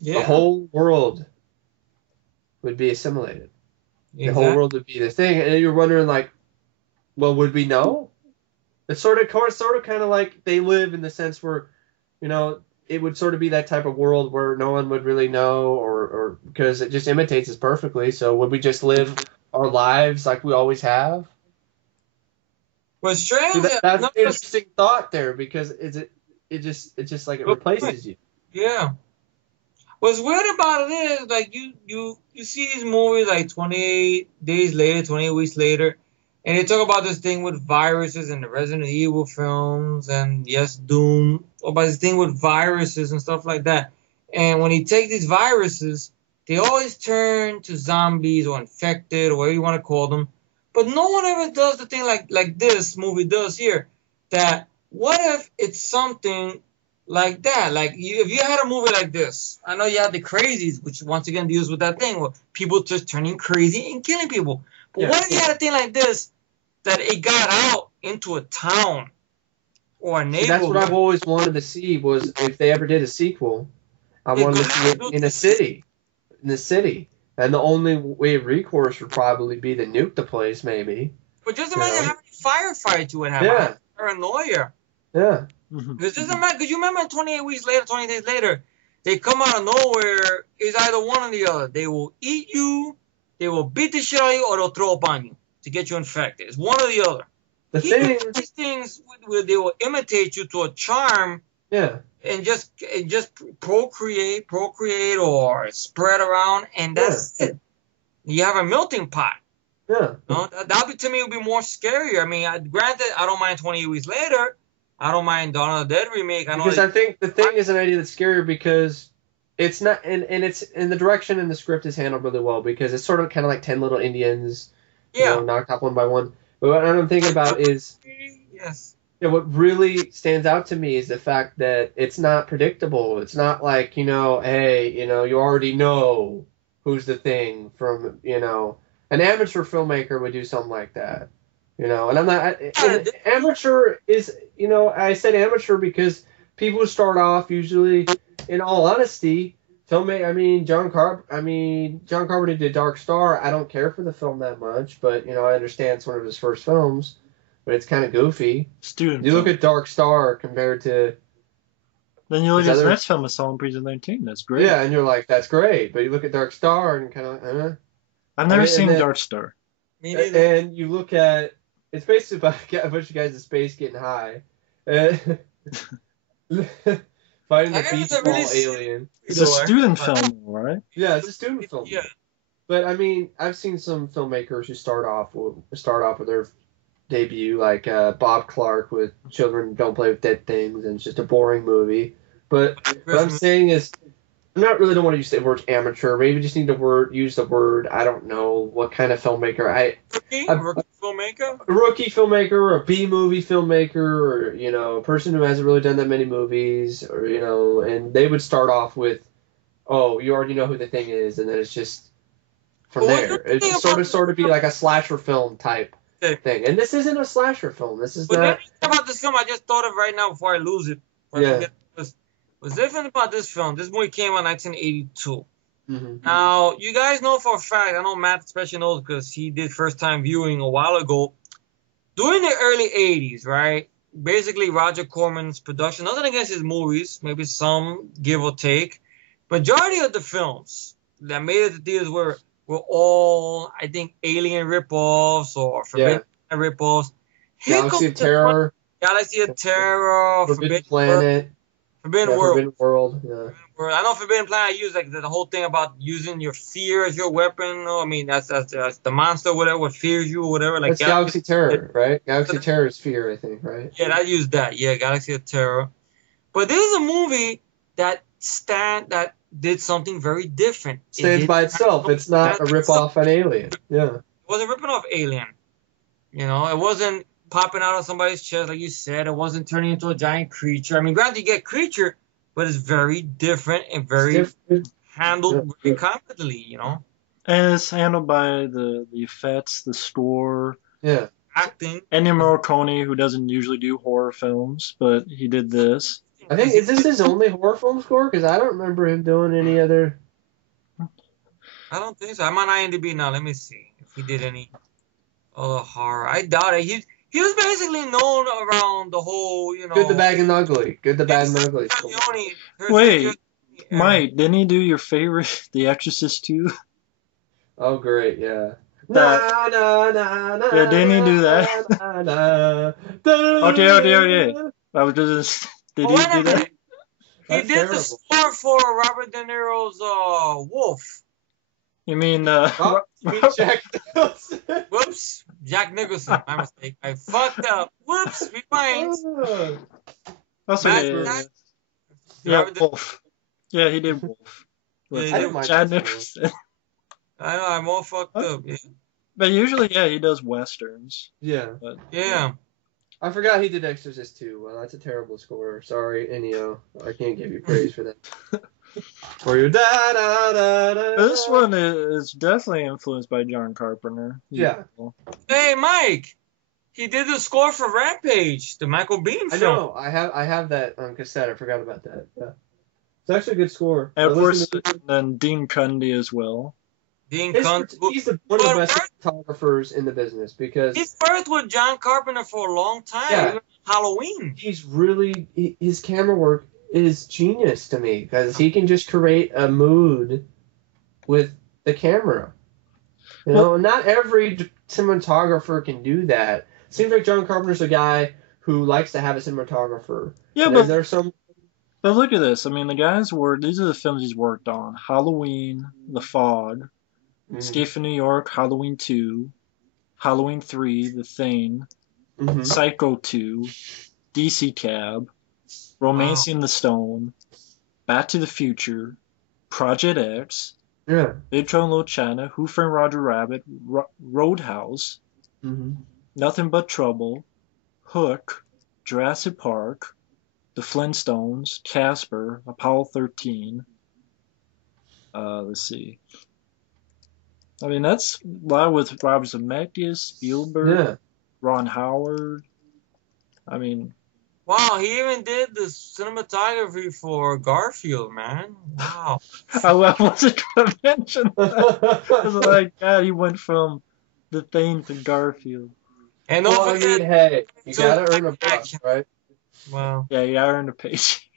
Yeah. the whole world would be assimilated. The whole Exactly. world would be the thing. And you're wondering, like, well, would we know? It's sort of kind of like they live in the sense where, it would sort of be that type of world where no one would really know or because it just imitates us perfectly. So would we just live our lives like we always have? But See, strangely, that's an another, interesting thought there because it's just like it replaces you. yeah. What's weird about it is like you see these movies like 28 days later, 28 weeks later, and they talk about this thing with viruses and the Resident Evil films and yes, Doom, about this thing with viruses and stuff like that. And when you take these viruses, they always turn to zombies or infected or whatever you want to call them. But no one ever does the thing like this movie does here. That what if it's something like that? Like if you had a movie like this, I know you had the crazies, which once again deals with that thing where people just turning crazy and killing people. But Yeah. what if you had a thing like this that it got out into a town or a See, that's what I've neighborhood? always wanted to see was if they ever did a sequel, I It wanted could to see it happen. in a city. In the city. And the only way of recourse would probably be to nuke the place, maybe. But just You imagine know? how many firefights you would have. Yeah. Paranoia. Yeah. Mhm. Because just imagine, because you remember 28 weeks later, 20 days later, they come out of nowhere. It's either one or the other. They will eat you, they will beat the shit out of you, or they'll throw up on you to get you infected. It's one or the other. The Here, thing, these things, they will imitate you to a charm yeah. and just procreate or spread around, and that's it. You have a melting pot. Yeah. No, that to me would be more scary. I mean, granted, I don't mind 28 weeks later. I don't mind Dawn of the Dead remake. I know Because I think the thing is an idea that's scarier because it's not, and it's in the direction and the script is handled really well because it's sort of kind of like 10 little Indians, yeah. knocked off one by one. But what I'm thinking about is, Yes. what really stands out to me is the fact that it's not predictable. It's not like, hey, you already know who's the thing from, an amateur filmmaker would do something like that. And I'm not, and amateur is, I said amateur because people who start off usually, in all honesty, John Carpenter did Dark Star. I don't care for the film that much, but, I understand it's one of his first films, but it's kind of goofy. Student You look film. at Dark Star compared to, Then you look his at his other- next film, I saw in PG-13. That's great. yeah, and you're like, that's great, but you look at Dark Star and kind of, I've never and seen then- Dark Star. Me neither. and you look at, it's basically about a bunch of guys in space getting high. Fighting I the guess beach it's a ball really alien. It's a student film, right? Yeah, it's a student film. Yeah. But I mean, I've seen some filmmakers who start off with their debut, like Bob Clark with Children Don't Play with Dead Things, and it's just a boring movie. But what I'm saying is, I don't want to use the word amateur. Maybe just need to use the word, I don't know what kind of filmmaker. Rookie filmmaker. A rookie filmmaker, or a B movie filmmaker, or a person who hasn't really done that many movies, or and they would start off with, oh, you already know who the thing is, and then it's just from Well, there. It's sort of be like a slasher film type thing, and this isn't a slasher film. This is But not. then about this film, I just thought of right now before I lose it. Yeah. What's different about this film? This movie came out in 1982. Mm-hmm. Now, you guys know for a fact, I know Matt especially knows because he did first time viewing a while ago. During the early 80s, right? Basically, Roger Corman's production, nothing against his movies, maybe some give or take. Majority of the films that made it to theaters were all, I think, Alien ripoffs or Forbidden ripoffs. Galaxy of Terror, Galaxy of Terror, Forbidden Planet. Forbidden Yeah, World. Forbidden World. Yeah. I know Forbidden Planet. I use like the whole thing about using your fear as your weapon. No, I mean that's the monster, whatever, what fears you or whatever. Like That's Galaxy Terror, right? Galaxy Terror is fear, I think, right? yeah, I used that. Yeah, Galaxy of Terror. But this is a movie that did something very different. Stands by itself. It's not a rip off an Alien. Yeah. It wasn't ripping off Alien. You know, it wasn't popping out of somebody's chest like you said. It wasn't turning into a giant creature. I mean, granted, you get creature, but it's very different and very handled very competently. You know, And it's handled by the effects, the score. Yeah. acting. Ennio Morricone, who doesn't usually do horror films, but he did this. I think, is this his only horror film score? Because I don't remember him doing any other. I don't think so. I'm on IMDb now. Let me see if he did any other horror. I doubt it. He was basically known around the whole, you know. Good, the Bad, and Ugly. Good, the Bad, and Ugly. Wait, Mike, didn't he do your favorite, The Exorcist 2? Oh, great, yeah. That- Yeah, didn't he do that? Okay. I was just. Did he do that? He That's did terrible. the score for Robert De Niro's Wolf. You mean Oh, you mean Jack Nicholson? Whoops, Jack Nicholson. My mistake. I fucked up. Whoops, rewind. Also, yeah, Robert De- Wolf. Yeah, he did Wolf. With Yeah, he did Chad Wolf. Nicholson. I know, I'm all fucked up. Yeah. But usually, yeah, he does westerns. Yeah. But Yeah. I forgot he did Exorcist too. Well, that's a terrible score. Sorry, Ennio. I can't give you praise for that. For your da da da da. But this one is definitely influenced by John Carpenter. Yeah. Hey, Mike. He did the score for Rampage, the Michael Biehn I film. know. I have that on cassette. I forgot about that. Yeah. It's actually a good score. And of I course, listened to- then Dean Cundy as well. Dean He's Cunt. one of the best photographers in the business because He's worked with John Carpenter for a long time. Yeah. Even Halloween. he's really his camera work is genius to me because he can just create a mood with the camera. You know, not every cinematographer can do that. Seems like John Carpenter's a guy who likes to have a cinematographer. Yeah, And but there's some. But look at this. I mean, the guy's worked. These are the films he's worked on: Halloween, The Fog, Escape from New York, Halloween 2, Halloween 3, The Thing, Mhm. Psycho 2, DC Cab, Romancing the Stone, Back to the Future, Project X, Yeah. Big Trouble in Little China, Who Framed Roger Rabbit, Roadhouse, Mm-hmm. Nothing But Trouble, Hook, Jurassic Park, The Flintstones, Casper, Apollo 13. Let's see. I mean, that's a lot with Robert Zemeckis, Spielberg, Yeah. Ron Howard. I mean, Wow, he even did the cinematography for Garfield, man. Wow. I wasn't going to mention that. I was like, God, he went from The Thing to Garfield. And don't Well, I forget, mean, hey, you gotta earn a buck, right? wow. Yeah, you gotta earn a page.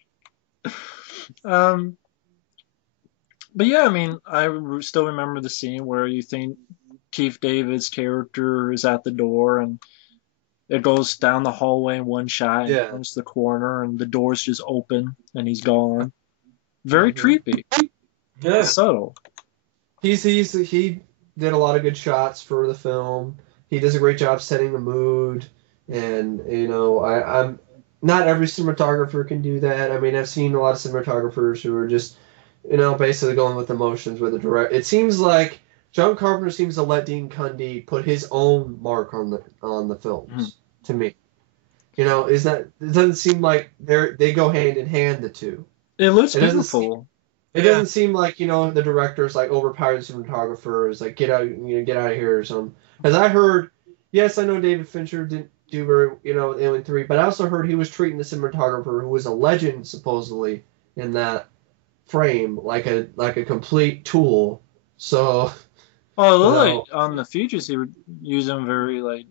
But yeah, I mean, still remember the scene where you think Keith David's character is at the door and it goes down the hallway in one shot and Yeah. turns the corner and the door's just open and he's gone. Very creepy. Yeah. Subtle. He did a lot of good shots for the film. He does a great job setting the mood, and you know, I'm not every cinematographer can do that. I mean, I've seen a lot of cinematographers who are just, you know, basically going with emotions with the direct. It seems like John Carpenter seems to let Dean Cundy put his own mark on the films. To me, you know, it doesn't seem like they go hand in hand, the two. It looks It doesn't beautiful. It doesn't seem like, you know, the director's like overpowered the cinematographer is like get out of here or something. Because I heard, yes, I know David Fincher didn't do very, you know, with Alien 3, but I also heard he was treating the cinematographer who was a legend supposedly in that frame like a complete tool. So. Oh, it looked you know, like on the features he would use them very like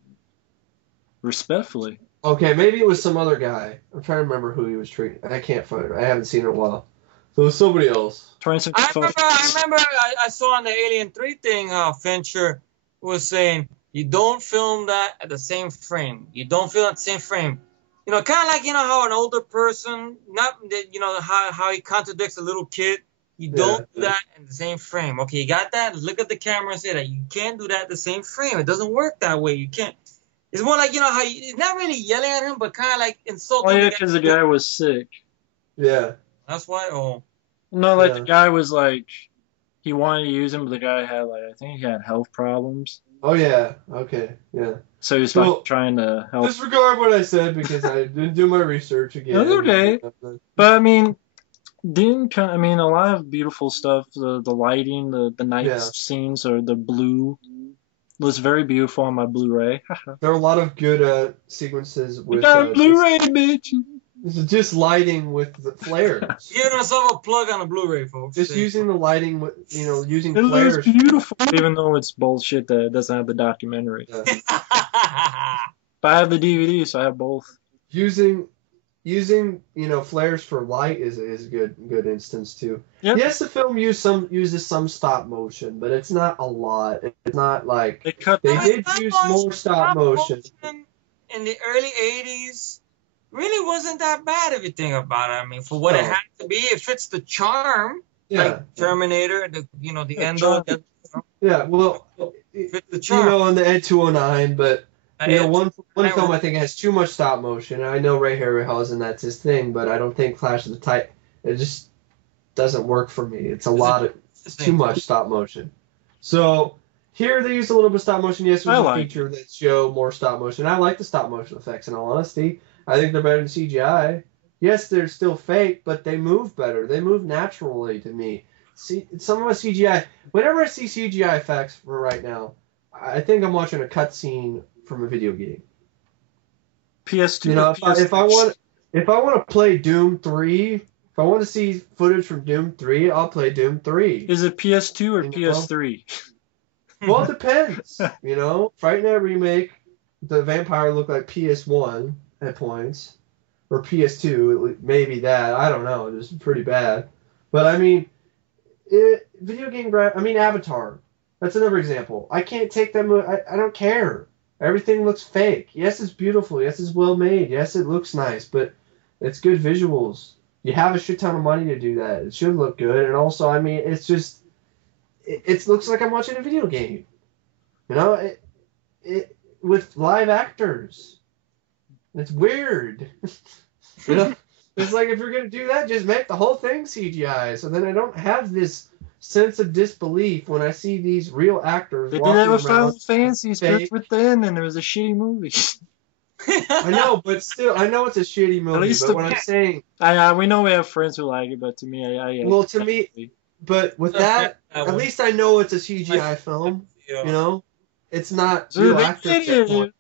respectfully. Okay, maybe it was some other guy. I'm trying to remember who he was treating. I can't find it. I haven't seen it in a while. So it was somebody else. I remember I saw on the Alien 3 thing, Fincher was saying, you don't film that at the same frame. You don't film at the same frame. You know, kind of like, you know, how an older person, not, you know, how he contradicts a little kid. You don't do that in the same frame. Okay, you got that? Look at the camera and say that. You can't do that in the same frame. It doesn't work that way. You can't. It's more like, you know, how it's not really yelling at him, but kind of like insulting. Oh yeah, because the guy was sick. Yeah. That's why. Oh. No, like the guy was like, he wanted to use him, but the guy had like, I think he had health problems. Oh yeah. Okay. Yeah. So he's like trying to help. Disregard what I said because I didn't do my research again. That's okay. But I mean, a lot of beautiful stuff. The lighting, the night scenes, or the blue was very beautiful on my Blu-ray. There are a lot of good sequences with. We got a Blu-ray, bitch. This is just lighting with the flares. Giving ourselves a plug on a Blu-ray, folks. Just using the lighting with, you know, using it flares. It looks beautiful, even though it's bullshit that it doesn't have the documentary. Yeah. But I have the DVD, so I have both. Using you know, flares for light is a good instance too. Yep. Yes, the film uses some stop motion, but it's not a lot. It's not like they did use more stop motion in the early 80s. Really wasn't that bad if you think about it. I mean, for what it had to be, it fits the charm. Yeah. Like Terminator, the end of it. Yeah, well, fits the charm. You know, on the Ed 209, but you know, one film I think has too much stop motion. I know Ray Harryhausen, that's his thing, but I don't think Clash of the Titans. It just doesn't work for me. It's too much stop motion. So here they use a little bit of stop motion. Yes, there's a feature that show more stop motion. I like the stop motion effects. In all honesty, I think they're better than CGI. Yes, they're still fake, but they move better. They move naturally to me. See, some of us CGI. Whenever I see CGI effects for right now, I think I'm watching a cutscene from a video game. PS2. You know, if I want to play Doom 3, if I want to see footage from Doom 3, I'll play Doom 3. Is it PS2 or PS3? Well, it depends. You know, Fright Night Remake, the vampire looked like PS1 at points, or PS2, maybe that. I don't know. It was pretty bad. But I mean, Avatar. That's another example. I can't take that movie. I don't care. Everything looks fake. Yes, it's beautiful. Yes, it's well made. Yes, it looks nice, but it's good visuals. You have a shit ton of money to do that. It should look good. And also, I mean, it's just, it looks like I'm watching a video game. You know, it with live actors. It's weird. You know, it's like if you're going to do that, just make the whole thing CGI. So then I don't have this sense of disbelief when I see these real actors. They did that with Final Fantasy Spirits Within, and it was a shitty movie. I know, but still, I know it's a shitty movie. At least but what I'm saying, we know we have friends who like it, but to me, but with that, at least I know it's a CGI film. You know, it's not real actors.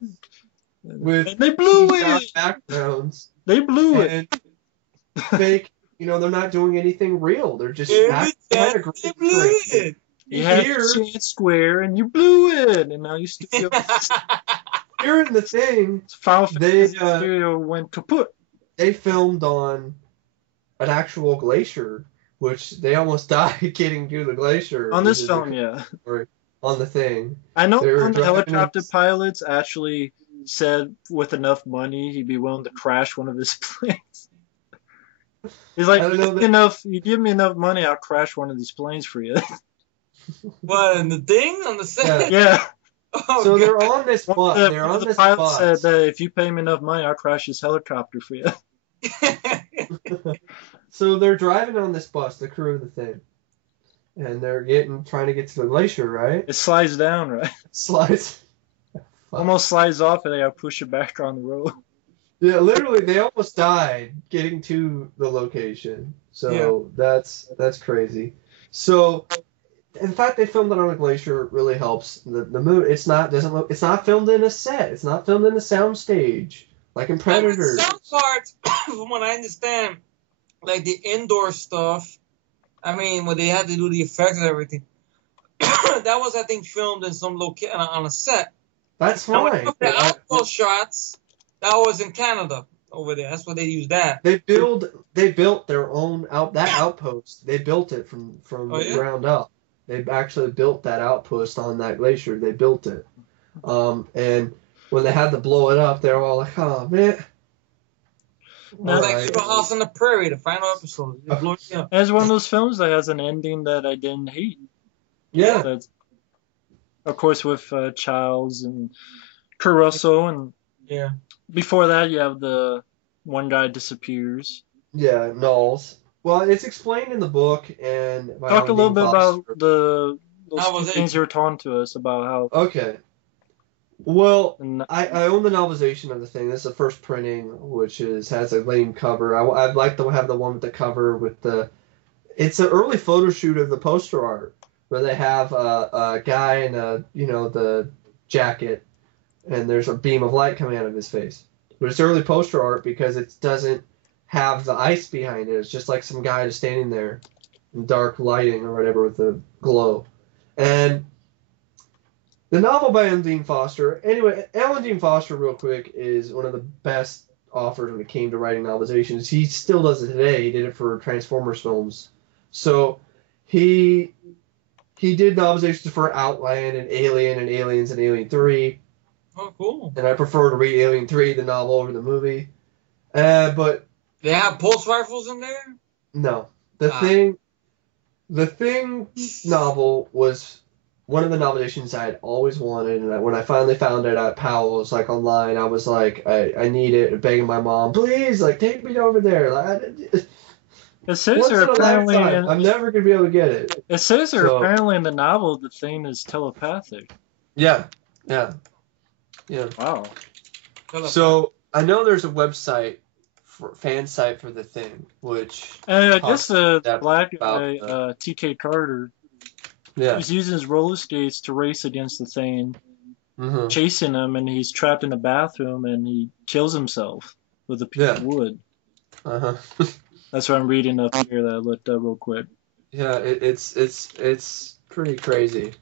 With they blew it. Backgrounds. They blew it. Fake. You know, they're not doing anything real. They're just kind of great. You had Chance Square and you blew it, and now you still. Here in the thing, Studio went kaput. They filmed on an actual glacier, which they almost died getting to the glacier. On this film, yeah. On the thing. I know one of the helicopter pilots actually said with enough money he'd be willing to crash one of his planes. He's like, you give me enough money, I'll crash one of these planes for you. What, in the thing? On the set? Yeah. Oh, so they're on this bus. The pilot said that if you pay me enough money, I'll crash this helicopter for you. So they're driving on this bus, the crew of the thing. And they're trying to get to the glacier, right? It slides down, right? Slides. Almost slides off and they gotta push it back on the road. Yeah, literally, they almost died getting to the location. So that's crazy. So the fact they filmed it on a glacier really helps. The mood. It's not filmed in a set. It's not filmed in a sound stage like in Predator. The sound part, from what I understand, like the indoor stuff. I mean, when they had to do the effects and everything, that was, I think, filmed in some location on a set. That's fine. The outdoor shots, that was in Canada over there. That's where they used that. They built their own outpost. They built it from the ground up. They actually built that outpost on that glacier. They built it. And when they had to blow it up, they were all like, "Oh man, was like Alright. Little House on the Prairie, the final episode. It blew me up. It's one of those films that has an ending that I didn't hate. Yeah. That's, of course, with Childs and Kurt Russell, and Yeah. before that, you have the one guy disappears. Yeah, Knowles. Well, it's explained in the book, and by Talk a little Alan bit Dean about Foster. those How two was it? things you were talking to us about how. Okay. Well, And I own the novelization of the thing. This is the first printing, which has a lame cover. I'd like to have the one with the cover with the. It's an early photo shoot of the poster art where they have a guy in the jacket, and there's a beam of light coming out of his face. But it's early poster art because it doesn't have the ice behind it. It's just like some guy just standing there in dark lighting or whatever with a glow. And the novel by Alan Dean Foster. Anyway, Alan Dean Foster, real quick, is one of the best authors when it came to writing novelizations. He still does it today. He did it for Transformers films. So he did novelizations for Outland and Alien and Aliens and Alien 3. Oh, cool. And I prefer to read Alien 3, the novel, over the movie. But They have pulse rifles in there? no. The Thing novel was one of the novelizations I had always wanted, and when I finally found it at Powell's, like online, I was like, I need it, begging my mom, please, like, take me over there. it says Once there in a apparently. lifetime, I'm never gonna be able to get it. It says there So- apparently in the novel the thing is telepathic. Yeah. Wow. So I know there's a website, fan site for the Thing, which I guess the that black about guy, T.K. Carter, yeah. he's using his roller skates to race against the thing, Mm-hmm. chasing him, and he's trapped in a bathroom, and he kills himself with a piece of wood. Uh-huh. That's what I'm reading up here that I looked up real quick. Yeah, it's pretty crazy.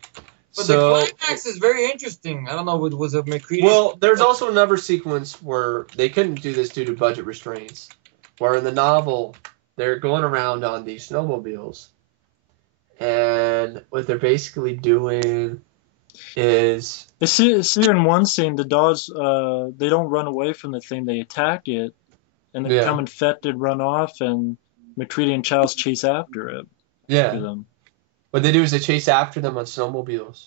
But So, the climax is very interesting. I don't know, was it McCready? well, there's also another sequence where they couldn't do this due to budget restraints, where in the novel they're going around on these snowmobiles, and what they're basically doing is It's here in one scene, the dogs, they don't run away from the thing, they attack it, and they become infected, run off, and McCready and Childs chase after it. To them. what they do is they chase after them on snowmobiles.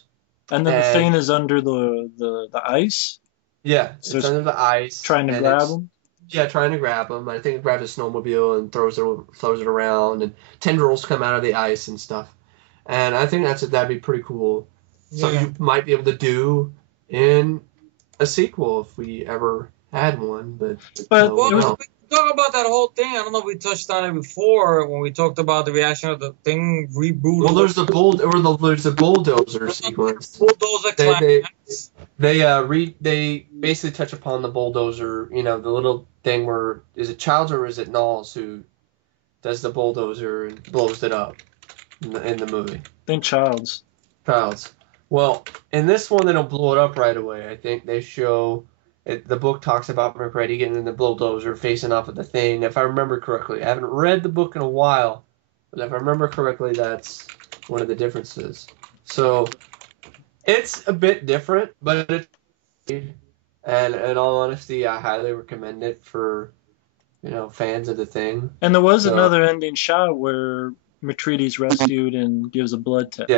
And then the thing is under the ice. Yeah, So it's under the ice. Trying to and grab it's- them. Yeah, trying to grab him. I think it grabs a snowmobile and throws it around, and tendrils come out of the ice and stuff. And I think that'd be pretty cool. Something you might be able to do in a sequel if we ever had one. But Well, no. we talk about that whole thing. I don't know if we touched on it before when we talked about the reaction of the Thing reboot. Well, there's the bulldozer sequence. Bulldozer They climax. they basically touch upon the bulldozer. You know, the little thing where is it Childs or is it Knowles who does the bulldozer and blows it up in the movie? I think Childs. Childs. Well, in this one, they don't blow it up right away. I think they show the book talks about McCready getting in the bulldozer, facing off with the Thing. If I remember correctly, I haven't read the book in a while, but if I remember correctly, that's one of the differences. So it's a bit different, but and in all honesty, I highly recommend it for fans of the Thing. And there was So- another ending shot where McCready's rescued and gives a blood test.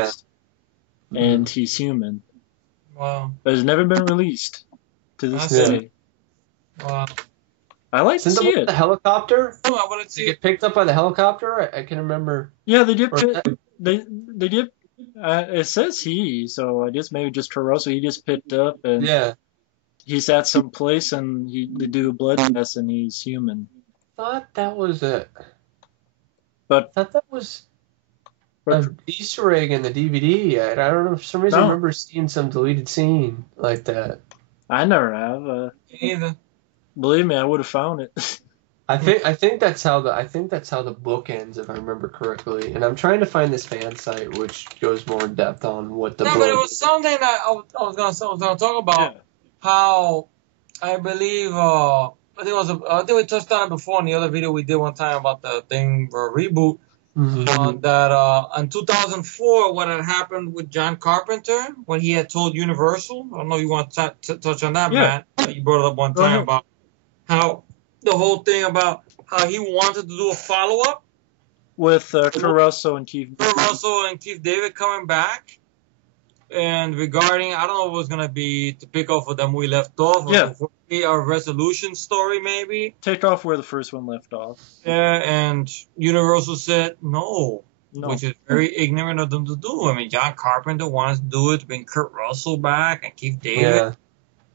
Yeah. And he's human. Wow. But it's never been released to this That's day. Wow. I like to Isn't see the it. helicopter? Oh, I want to Did see you it. get picked up by the helicopter? I can remember. Yeah, they did. Or- They did. It says he, so I guess maybe just Caruso. He just picked up and Yeah. he's at some place and they do a blood test and he's human. Thought that was it. But I thought that was an Easter egg in the DVD. I don't know. For some reason, I No. remember seeing some deleted scene like that. I never have. Either. Believe me, I would have found it. I think that's how the book ends, if I remember correctly. And I'm trying to find this fan site which goes more in depth on what the No, book. but it was something that I was gonna talk about. Yeah. How I believe I think we touched on it before in the other video we did one time about the Thing reboot. Mhm. That in 2004, what had happened with John Carpenter when he had told Universal. I don't know if you want to touch on that, Yeah. Matt. You brought it up one Go time ahead. about how the whole thing about how he wanted to do a follow-up. With Kurt Russell and Keith Kurt Russell and Keith David coming back. And regarding, I don't know if it was going to be to pick off where the movie left off. Or to be a resolution story, maybe. Take off where the first one left off. Yeah, and Universal said no. Which is very ignorant of them to do. I mean, John Carpenter wants to do it to bring Kurt Russell back and Keith David. Yeah.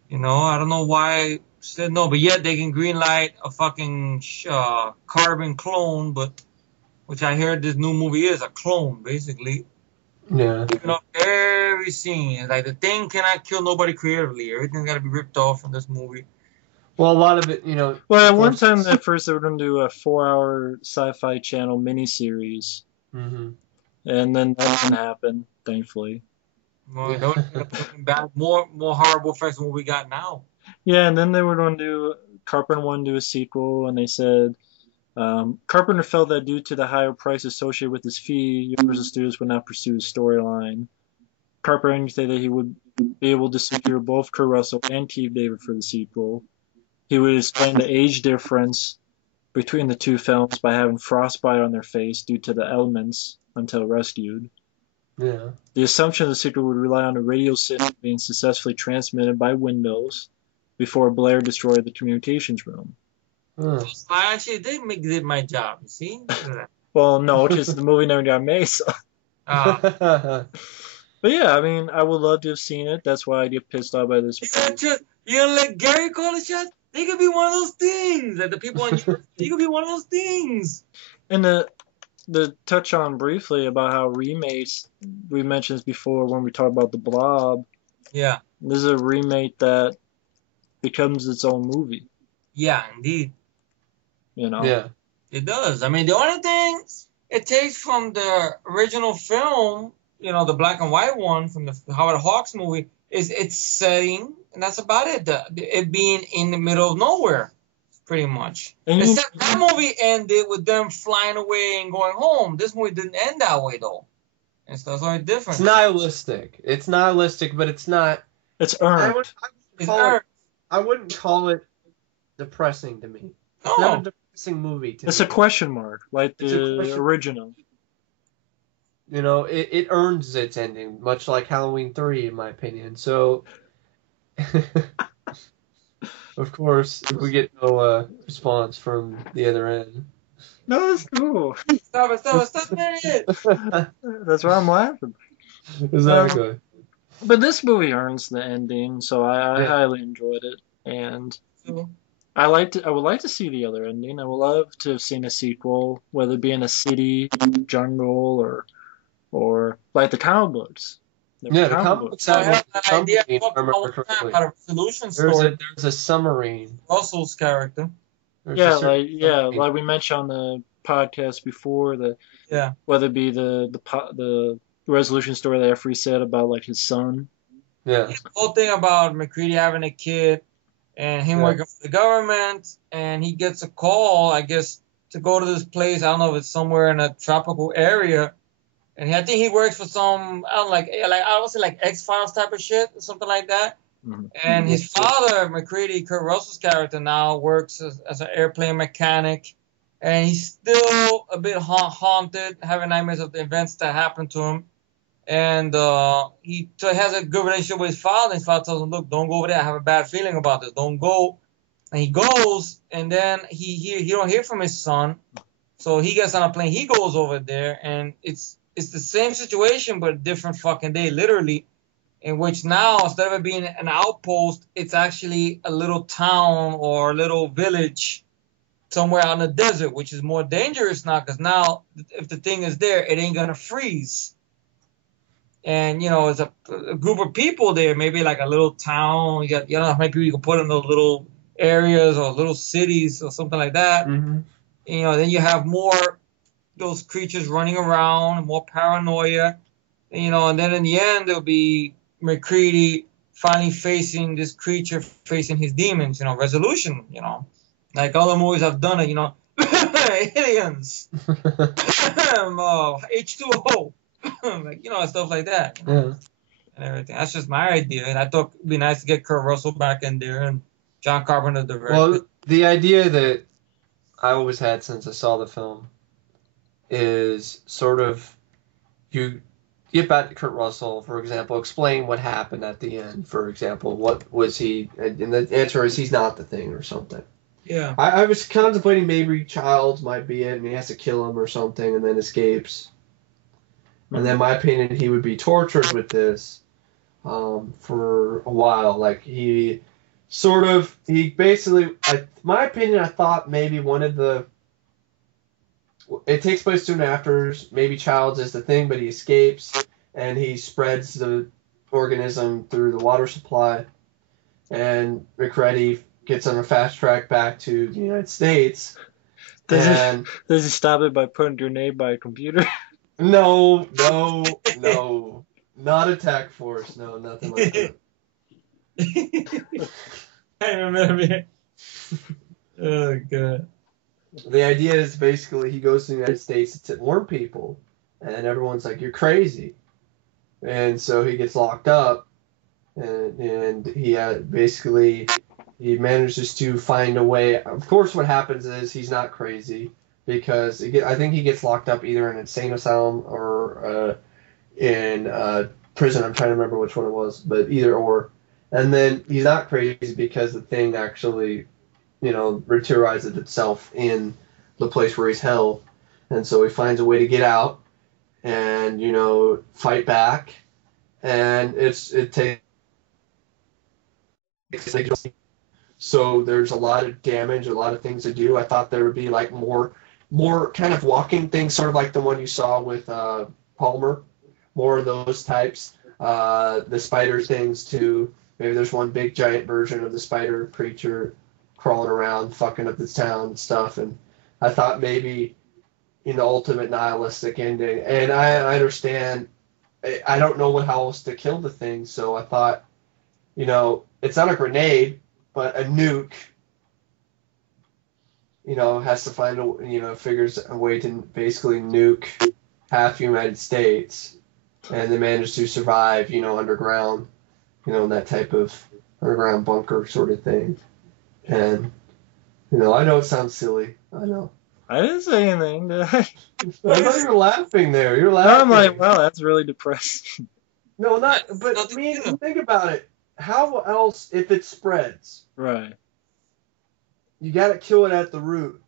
You know, I don't know why said no, but yet they can greenlight a fucking carbon clone, but which I heard this new movie is a clone, basically. Yeah. You know, every scene, like the thing cannot kill nobody creatively. Everything's got to be ripped off from this movie. Well, a lot of it, you know. Well, at one time, at first, they were going to do a 4-hour Sci-Fi Channel miniseries. Mm-hmm. And then that didn't happen, thankfully. Well, those are bad, more horrible effects than what we got now. Yeah, and then they were going to do, Carpenter wanted to do a sequel, and they said, Carpenter felt that due to the higher price associated with his fee, Universal Studios would not pursue his storyline. Carpenter indicated that he would be able to secure both Kurt Russell and Keith David for the sequel. He would explain the age difference between the two films by having frostbite on their face due to the elements until rescued. Yeah. The assumption of the sequel would rely on a radio signal being successfully transmitted by Windows before Blair destroyed the communications room. Huh. I actually did my job, you see? Well, no, because the movie never got made, so. But yeah, I mean, I would love to have seen it. That's why I get pissed off by this. You're gonna let Gary call the shots? They could be one of those things. Like the people on YouTube, they could be one of those things. And the touch on briefly about how remakes, we mentioned this before when we talked about The Blob. Yeah. This is a remake that becomes its own movie. Yeah, indeed. You know? Yeah. It does. I mean, the only thing it takes from the original film, you know, the black and white one from the Howard Hawks movie, is its setting, and that's about it. It being in the middle of nowhere, pretty much. Except that movie ended with them flying away and going home. This movie didn't end that way, though. And so that's only different. It's nihilistic. It's nihilistic, but it's not. It's earned. I wouldn't call it depressing to me. It's not a depressing movie to me. It's a question mark, like the original. You know, it earns its ending, much like Halloween 3, in my opinion. So, of course, we get no response from the other end. No, it's cool. Stop it. That's why I'm laughing. Exactly. But this movie earns the ending, so I highly enjoyed it. And I would like to see the other ending. I would love to have seen a sequel, whether it be in a city, jungle, or like the comic books. The comic books have an idea about a resolution story. There's a submarine. Russell's character. Like we mentioned on the podcast before, whether it be the resolution story that Efree said about like his son. Yeah. The whole thing about McCready having a kid and him working for the government, and he gets a call, I guess, to go to this place. I don't know if it's somewhere in a tropical area. And I think he works for some, I would say like X-Files type of shit or something like that. Mm-hmm. And his father, McCready, Kurt Russell's character, now works as an airplane mechanic. And he's still a bit haunted, having nightmares of the events that happened to him. And he has a good relationship with his father. His father tells him, look, don't go over there. I have a bad feeling about this. Don't go. And he goes, and then he don't hear from his son. So he gets on a plane. He goes over there, and it's the same situation, but a different fucking day, literally, in which now, instead of it being an outpost, it's actually a little town or a little village somewhere out in the desert, which is more dangerous now, because now, if the thing is there, it ain't going to freeze. And, you know, it's a group of people there, maybe like a little town. You don't know how many people you can put in those little areas or little cities or something like that. Mm-hmm. You know, then you have more those creatures running around, more paranoia, you know, and then in the end, there'll be McCready finally facing this creature, facing his demons, you know, resolution, you know, like all the movies I've done it, you know, aliens, H2O, like, you know, stuff like that, you know, and everything. That's just my idea, and I thought it'd be nice to get Kurt Russell back in there and John Carpenter directed. Well, the idea that I always had since I saw the film is sort of you get back to Kurt Russell, for example, explain what happened at the end, for example. What was he? And the answer is he's not the thing or something. Yeah. I was contemplating maybe Childs might be it and he has to kill him or something and then escapes. And then, in my opinion, he would be tortured with this for a while. Like, he basically, my opinion, I thought maybe it takes place soon after, maybe Childs is the thing, but he escapes and he spreads the organism through the water supply. And McCready gets on a fast track back to the United States. Does he stop it by putting a grenade by a computer? No. Not attack force. No, nothing like that. I remember. Oh, God. The idea is basically he goes to the United States to warn people, and everyone's like, you're crazy. And so he gets locked up, and he basically he manages to find a way. Of course, what happens is he's not crazy, because I think he gets locked up either in an insane asylum or in prison. I'm trying to remember which one it was, but either or. And then he's not crazy because the thing actually, materializes itself in the place where he's held. And so he finds a way to get out and, fight back. And it takes. So there's a lot of damage, a lot of things to do. I thought there would be like more kind of walking things, sort of like the one you saw with Palmer, more of those types. The spider things too. Maybe there's one big giant version of the spider creature crawling around, fucking up this town and stuff. And I thought maybe in the ultimate nihilistic ending, and I understand, I don't know how else to kill the thing, so I thought, it's not a grenade, but a nuke, has to find figures a way to basically nuke half the United States, and they manage to survive, underground, that type of underground bunker sort of thing. And, I know it sounds silly. I know. I didn't say anything. Did I? I thought you were laughing there. You're laughing. I'm like, wow, that's really depressing. No, not. But think about it. How else, if it spreads? Right. You got to kill it at the root.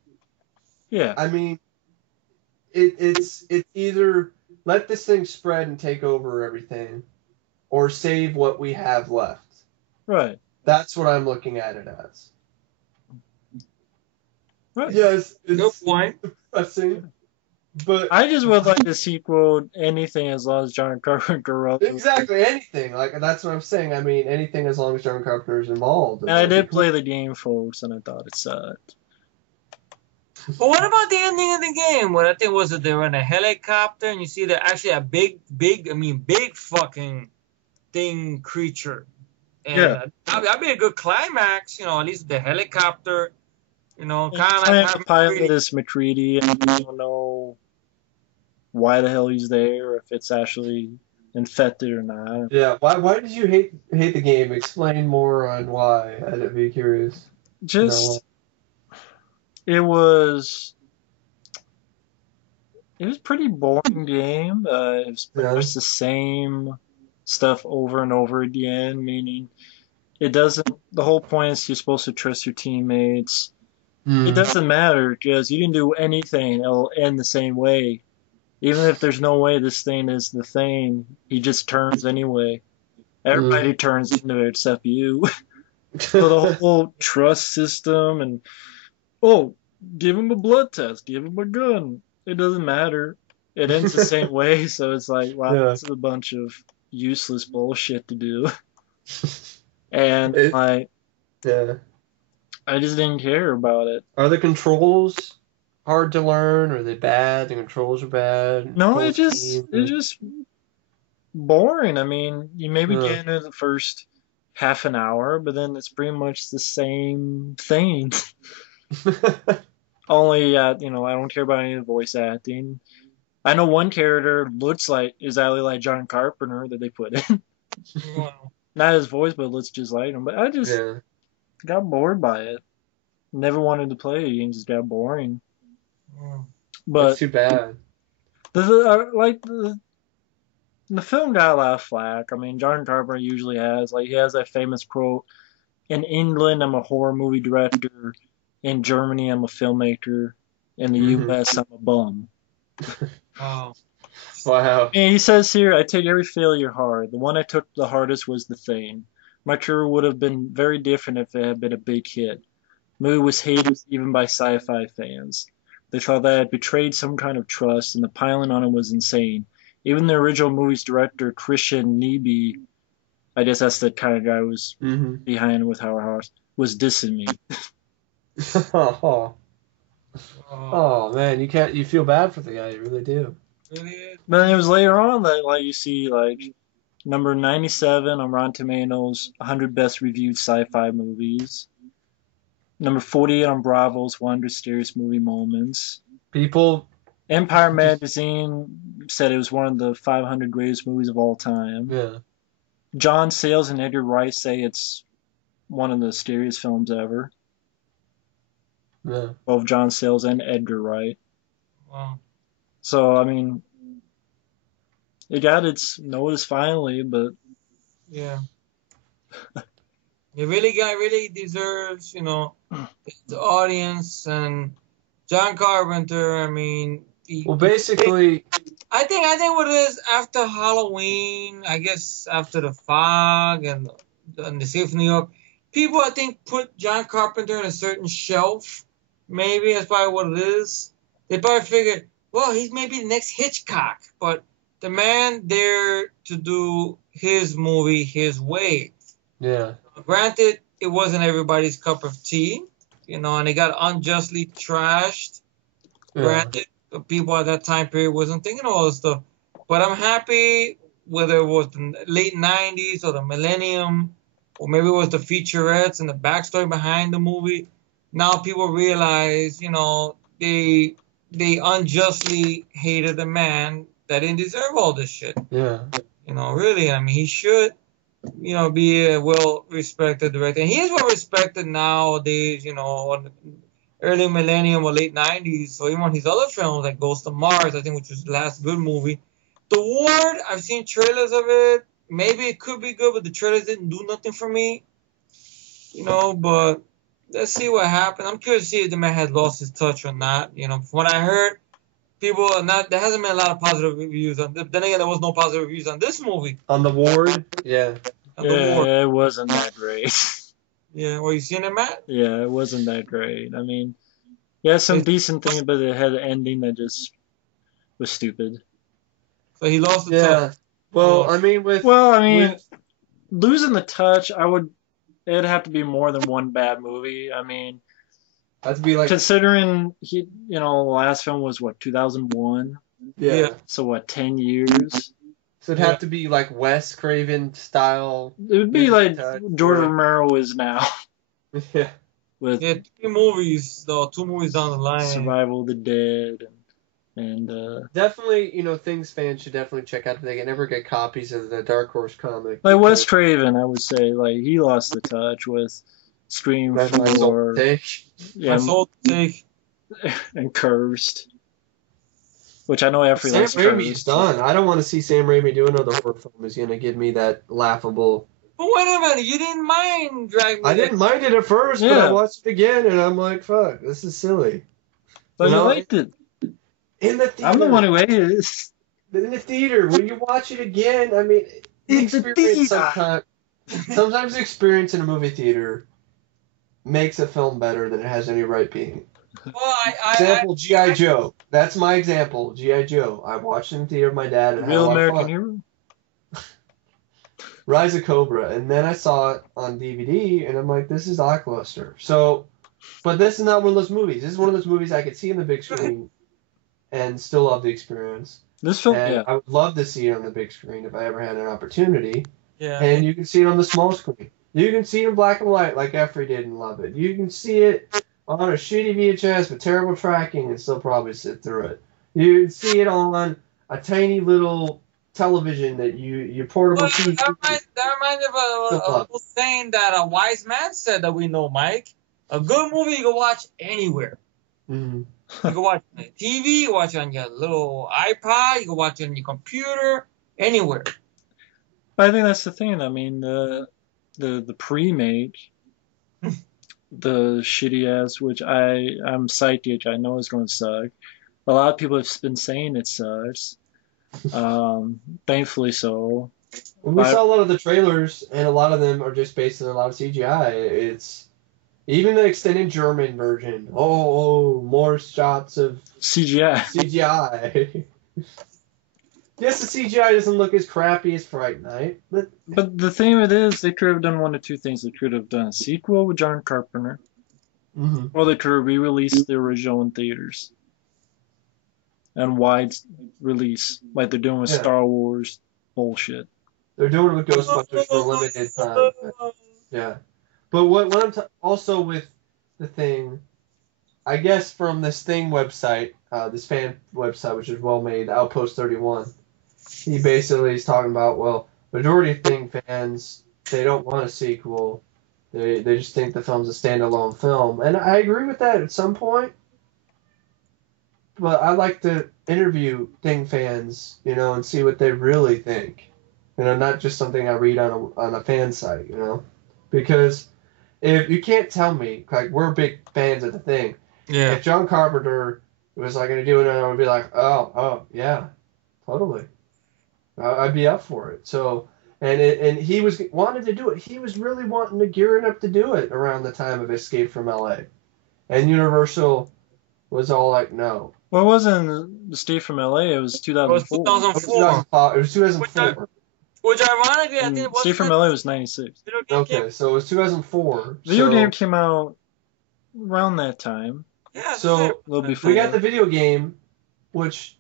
Yeah. I mean, it's either let this thing spread and take over everything, or save what we have left. Right. That's what I'm looking at it as. Right. Yes, it's Good point. depressing, but I just would like to sequel anything as long as John Carpenter wrote it. Exactly, anything. Like, that's what I'm saying. I mean, anything as long as John Carpenter is involved. And I did play the game first, and I thought it sucked. But what about the ending of the game? What I think was that they were in a helicopter, and you see that actually a big fucking thing creature. And Yeah. That'd be a good climax, at least the helicopter, kind of The like pilot is McCready, and you don't know why the hell he's there, or if it's actually infected or not. Yeah, why did you hate the game? Explain more on why. I'd be curious. Just, it was pretty boring game. It was pretty much the same stuff over and over again, meaning the whole point is you're supposed to trust your teammates. It doesn't matter, because you can do anything, it'll end the same way. Even if there's no way this thing is the thing, he just turns anyway. Everybody turns into it except you. So the whole trust system and, give him a blood test, give him a gun. It doesn't matter. It ends the same way, so it's like, wow, this is a bunch of useless bullshit to do. And I just didn't care about it. Are the controls hard to learn? Are they bad? The controls are bad? No, it's just boring. I mean, you maybe get into the first half an hour, but then it's pretty much the same thing. Only, I don't care about any of the voice acting. I know one character looks like exactly like John Carpenter that they put in. Wow. Not his voice, but looks just like him. But got bored by it. Never wanted to play it. It just got boring. Mm. That's But too bad. the film got a lot of flack. I mean, John Carpenter usually has he has that famous quote: "In England, I'm a horror movie director. In Germany, I'm a filmmaker. In the Hmm. U.S., I'm a bum." Wow. Wow. And he says here, "I take every failure hard. The one I took the hardest was The Thing. My career would have been very different if it had been a big hit. The movie was hated even by sci-fi fans. They thought that I had betrayed some kind of trust, and the piling on it was insane. Even the original movie's director, Christian Niebe, I guess that's the kind of guy who was Hmm. behind it with Howard House, was dissing me." Oh. Oh, Oh man, you feel bad for the guy, you really do. really is. But then it was later on that you see number 97 on Rotten Tomatoes, 100 best reviewed sci-fi movies. Number 48 on Bravo's 100 scariest movie moments. People Empire just magazine said it was one of the 500 greatest movies of all time. yeah. John Sayles and Edgar Wright say it's one of the scariest films ever. Yeah. Both John Sayles and Edgar Wright. Wow. So, I mean, it got its notice finally, but Yeah. The really guy really deserves, the audience and John Carpenter. I mean, Well, basically, I think what it is after Halloween, I guess after the fog and the Escape from New York, people I think put John Carpenter on a certain shelf. Maybe that's probably what it is. They probably figured, well, he's maybe the next Hitchcock, but the man there to do his movie his way. yeah. Granted, it wasn't everybody's cup of tea, and it got unjustly trashed. Yeah. Granted, the people at that time period wasn't thinking of all this stuff. But I'm happy whether it was the late 90s or the millennium, or maybe it was the featurettes and the backstory behind the movie. Now people realize, they unjustly hated a man that didn't deserve all this shit. Yeah. Really, I mean, he should be a well-respected director. And he is well-respected nowadays, on the early millennium or late 90s. So even on his other films, like Ghost of Mars, I think, which was the last good movie. The Ward, I've seen trailers of it. Maybe it could be good, but the trailers didn't do nothing for me. But let's see what happens. I'm curious to see if the man had lost his touch or not. From what I heard, people are not. There hasn't been a lot of positive reviews on. Then again, there was no positive reviews on this movie. On the ward, yeah. On the Ward. yeah, it wasn't that great. Yeah, well, you seen it, Matt? Yeah, it wasn't that great. I mean, yeah, some decent things, but it had an ending that just was stupid. So he lost the Yeah. touch. Well, I mean, with Losing the touch, it'd have to be more than one bad movie. I mean, that'd be like considering the last film was what, 2001? yeah. So what, 10 years? So it'd have to be like Wes Craven style. It would be like touch, George or- Romero is now Yeah. with Yeah, 2 movies down the line. Survival of the Dead and Definitely, things fans should definitely check out if they can ever get copies of the Dark Horse comic. like Wes Craven, I would say he lost the touch with Scream That's my sole 4, take. My soul take. and Cursed, which I know Efree Sam likes. Raimi's Cursed. done. I don't want to see Sam Raimi do another horror film. Is going to give me that laughable. But wait a minute, you didn't mind Drag Me. I didn't mind it at first, but I watched it again and I'm like, fuck, this is silly. But you liked it. In the theater. I'm the one who hated it. In the theater, when you watch it again, I mean, the experience sometimes the experience in a movie theater makes a film better than it has any right being. Well, Example, G.I. Joe. That's my example, G.I. Joe. I watched it in the theater with my dad. And Real American Hero? Rise of Cobra. And then I saw it on DVD, and I'm like, this is lackluster. So, but this is not one of those movies. This is one of those movies I could see in the big screen and still love the experience. This film, and I would love to see it on the big screen if I ever had an opportunity. Yeah. And you can see it on the small screen. You can see it in black and white like Efree did and love it. You can see it on a shitty VHS with terrible tracking and still probably sit through it. You can see it on a tiny little television that your portable Well, TV. that reminds me of a little saying that a wise man said that we know, Mike. A good movie you can watch anywhere. Mm-hmm. You can watch it on TV, you can watch it on your little iPod, you can watch it on your computer, anywhere. I think that's the thing. I mean, the pre-made, the shitty ass, which I'm psychic. I know it's going to suck. A lot of people have been saying it sucks. Thankfully so. We saw a lot of the trailers, and a lot of them are just based on a lot of CGI. It's even the extended German version. Oh, more shots of CGI. CGI. Yes, the CGI doesn't look as crappy as Fright Night, but the thing of it is, they could have done one of two things. They could have done a sequel with John Carpenter, or they could have re-released the original in theaters and wide release, like they're doing with Star Wars bullshit. They're doing it with Ghostbusters for a limited time. Yeah, but what I'm also with the thing, I guess from this Thing website, this fan website, which is well made, Outpost 31. He basically is talking about, well, majority of Thing fans, they don't want a sequel. They just think the film's a standalone film. And I agree with that at some point. But I like to interview Thing fans, and see what they really think. Not just something I read on a fan site, Because if you can't tell me, like, we're big fans of the Thing. Yeah. If John Carpenter was like going to do it, I would be like, oh, yeah, totally. I'd be up for it. So, and he wanted to do it. He was really wanting to gearing up to do it around the time of Escape from L.A. And Universal was all like, no. Well, it wasn't Escape from L.A. It was 2004. It was 2004. Which ironically, I think it was. Escape from L.A. was 96. Okay, so it was 2004. Video game came out around that time. Yeah. So a little before. We got the video game, which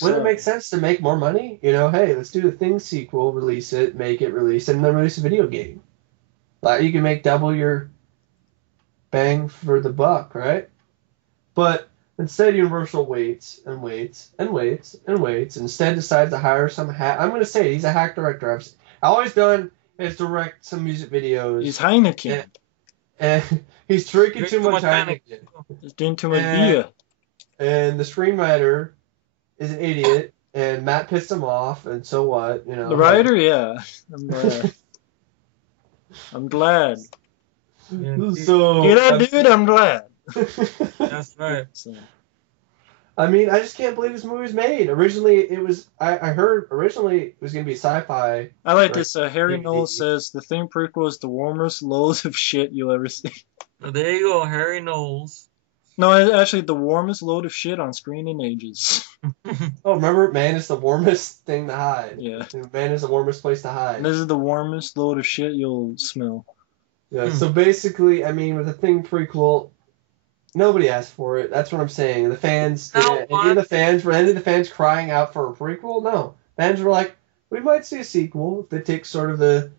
wouldn't it make sense to make more money? Hey, let's do the Thing sequel, release it, make it release, and then release a video game. Like, you can make double your bang for the buck, right? But instead, Universal waits and waits and waits and waits. Instead, decides to hire some hack. I'm going to say he's a hack director. All he's done is direct some music videos. He's Heineken. And he's drinking too much Heineken. He's doing too much beer. And the screenwriter is an idiot, and Matt pissed him off, and so what? The writer, yeah. I'm glad. So, dude, I'm glad. That's right. I mean, I just can't believe this movie was made. Originally, it was. I heard originally it was going to be sci-fi. I like this. Harry Knowles says the Thing prequel is the warmest loads of shit you'll ever see. Well, there you go, Harry Knowles. No, it's actually the warmest load of shit on screen in ages. Oh, remember, man is the warmest thing to hide. Yeah. Man is the warmest place to hide. And this is the warmest load of shit you'll smell. Yeah. So basically, I mean, with the Thing prequel. Nobody asked for it. That's what I'm saying. The fans, any of the fans crying out for a prequel? No. Fans were like, we might see a sequel if they take sort of a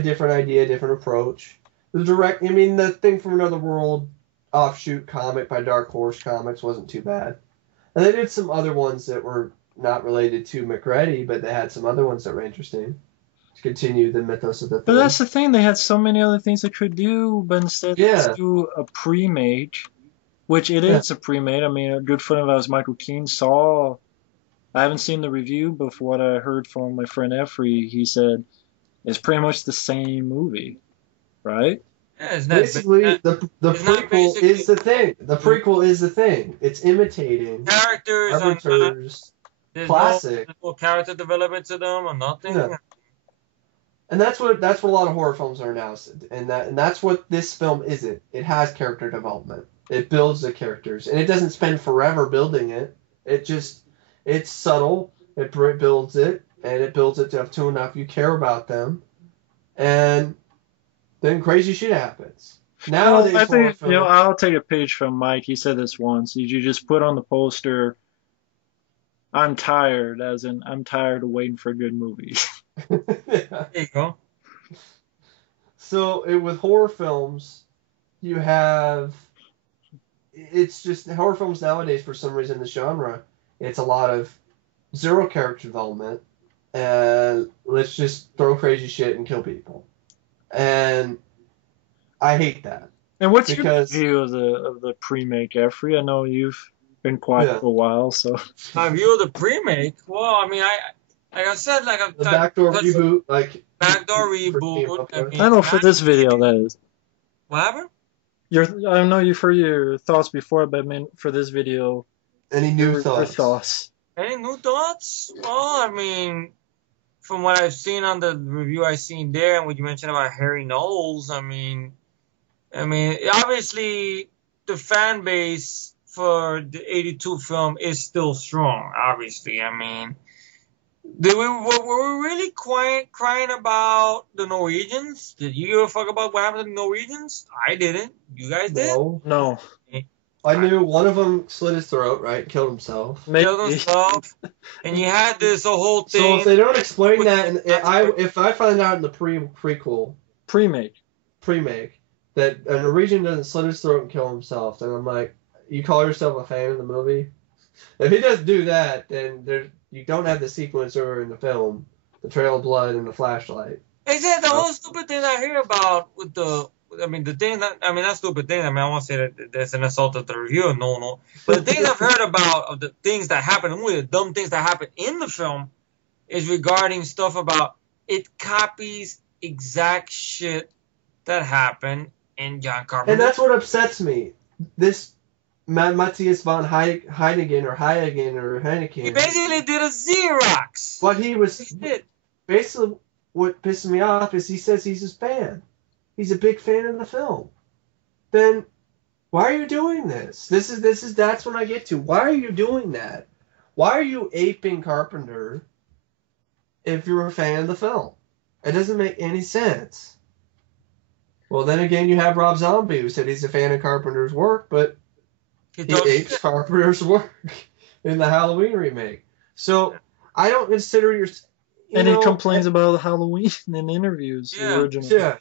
different idea, a different approach. The Thing from Another World offshoot comic by Dark Horse Comics wasn't too bad. And they did some other ones that were not related to McReady, but they had some other ones that were interesting to continue the mythos of the Thing. But that's the thing. They had so many other things they could do, but instead let's do a pre-made. Which it is a pre-made. I mean, a good friend of ours, Michael Keane, saw. I haven't seen the review, but from what I heard from my friend Efree, he said it's pretty much the same movie, right? Yeah, basically, the prequel is the Thing. The prequel is the Thing. It's imitating characters, classic. No character development to them or nothing. Yeah. And that's what a lot of horror films are now, and that's what this film isn't. It has character development. It builds the characters, and it doesn't spend forever building it. It's subtle. It builds it, and it builds it up to enough you care about them, and then crazy shit happens. Nowadays, I think I'll take a page from Mike. He said this once. You just put on the poster, "I'm tired," as in I'm tired of waiting for good movies. There you go. So with horror films, you have. It's just horror films nowadays, for some reason, the genre, it's a lot of zero character development. and let's just throw crazy shit and kill people. And I hate that And what's your because view of the pre-make, Efree? I know you've been quiet yeah, for a while, so My view of the pre-make. Well, I mean, like I said, like the backdoor reboot, like backdoor freaked me reboot. out I for. mean, I know for this video that is. what happened? I know you've heard your thoughts before, but I mean for this video, Any new your thoughts? thoughts. Any new thoughts? Well, I mean, from what I've seen on the review I seen there, and what you mentioned about Harry Knowles, I mean, obviously the fan base for the '82 film is still strong. Obviously, I mean, were we really crying about the Norwegians? Did you give a fuck about what happened to the Norwegians? I didn't. You guys did? No. No, I knew one of them slit his throat, right? Killed himself. Killed maybe. himself, and you had this whole thing. So if they don't explain that, and if I find out in the prequel Pre-make. pre-make that a Norwegian doesn't slit his throat and kill himself, then I'm like, you call yourself a fan of the movie? If he doesn't do that, then you don't have the sequence over in the film, the trail of blood and the flashlight. Except the whole stupid thing I hear about with the thing that, not stupid thing, I won't say that that's an assault of the reviewer, no. But the things I've heard about, of the things that happen in the movie, the dumb things that happen in the film, is regarding stuff about, it copies exact shit that happened in John Carpenter. And that's what upsets me. This Matthias von Heinigen or Heineken. He basically did a Xerox. What he did. Basically, what pisses me off is he says he's a fan. He's a big fan of the film. Then why are you doing this? That's when I get to. Why are you doing that? Why are you aping Carpenter if you're a fan of the film? It doesn't make any sense. Well, then again, you have Rob Zombie, who said he's a fan of Carpenter's work, but he apes Carpenter's work in the Halloween remake. So I don't consider And he complains about Halloween in interviews. The original. Yeah.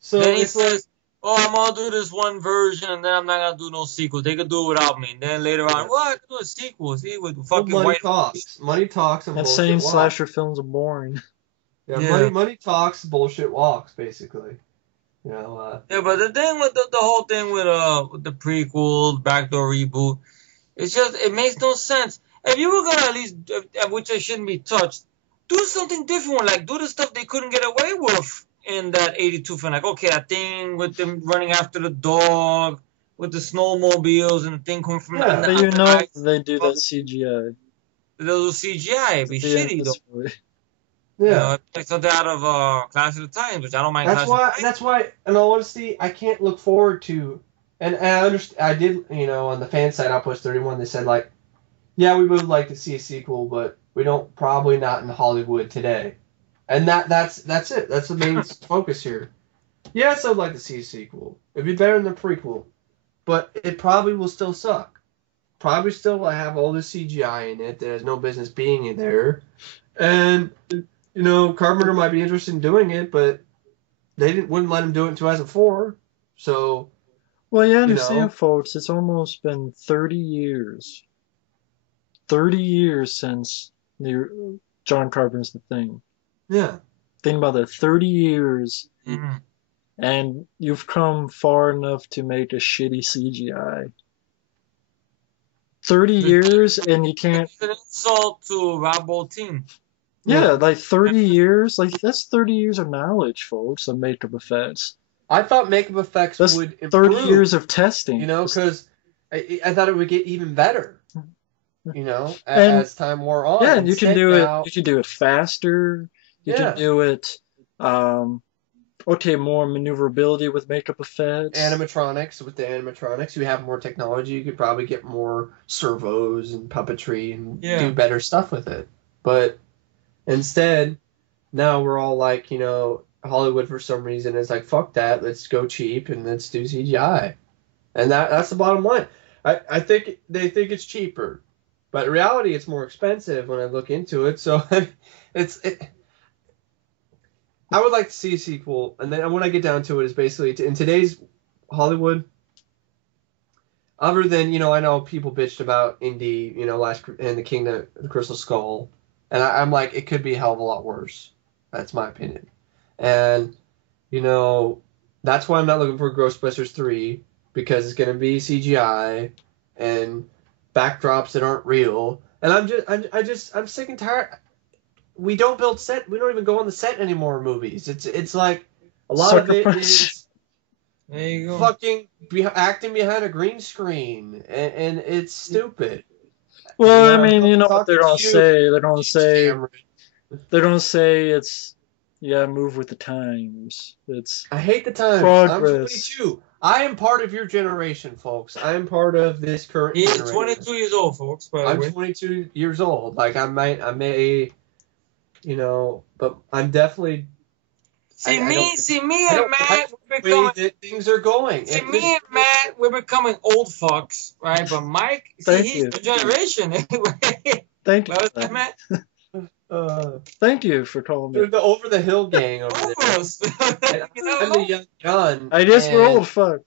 So then he it's says, I'm gonna do this one version, and then I'm not gonna do no sequel. They could do it without me. And then later on, I could do a sequel. See, with fucking money white. talks. Money talks and And bullshit saying walks. slasher films are boring. Yeah. Money talks, bullshit walks, basically. But the thing with the whole thing with the prequel, backdoor reboot, it's just, it makes no sense. If you were gonna at least, which I shouldn't be touched, do something different. Like, do the stuff they couldn't get away with in that '82 film. Like, okay, that thing with them running after the dog, with the snowmobiles, and the thing coming from But they do that CGI. Those CGI, it'd be shitty though. Yeah. Like something out of Clash of the Titans, which I don't mind. That's why, in all honesty, I can't look forward to. And I understand. I did, on the fan site, Outpost 31, they said like, yeah, we would like to see a sequel, but we don't, probably not in Hollywood today. And that's it. That's the main focus here. Yes, I'd like to see a sequel. It'd be better than the prequel, but it probably will still suck. Probably still will have all this CGI in it that has no business being in there. And Carpenter might be interested in doing it, but they wouldn't let him do it in 2004. So, well, you understand, folks. It's almost been 30 years. 30 years since John Carpenter's The Thing. Yeah. Think about that. 30 years, and you've come far enough to make a shitty CGI. 30 years, and you can't. It's an insult to Rob Bottin. Yeah, like 30 years. Like, that's 30 years of knowledge, folks, of makeup effects. I thought makeup effects would improve. 30 years of testing. Because I thought it would get even better. As time wore on. Yeah, and you can do it. You can do it faster. You can do it. More maneuverability with makeup effects. With the animatronics, you have more technology. You could probably get more servos and puppetry and do better stuff with it. But instead, now we're all like, Hollywood for some reason is like, fuck that. Let's go cheap and let's do CGI. And that's the bottom line. I think they think it's cheaper. But in reality, it's more expensive when I look into it. So I would like to see a sequel. And then when I get down to it, is basically in today's Hollywood, other than, I know people bitched about Indy, and the King of the Crystal Skull. And I'm like, it could be a hell of a lot worse. That's my opinion. And, you know, that's why I'm not looking for Ghostbusters 3, because it's going to be CGI and backdrops that aren't real. And I'm sick and tired. We don't build set. We don't even go on the set anymore in movies. It's like a lot of Sucker it Punch. is There you go. fucking acting behind a green screen, and it's stupid. Well, Yeah, I mean, you know what they talking to don't you, say. They don't say. Cameron. They don't say it's. Yeah, move with the times. It's I hate the times. I'm progress. 22. I am part of your generation, folks. I am part of this current He's generation. 22 years old, folks, by the I'm way. 22 years old. Like I may, you know, but I'm definitely. See I me I and don't Matt, like we're the way becoming. that things are going. See If me and Matt, we're becoming old fucks, right? But Mike, see, Thank he's you. the generation anyway. Thank you. What was that, Matt? Thank you for calling me. the over the hill gang over there. Almost. And You know? I'm the young gun. I guess we're and- old fuck.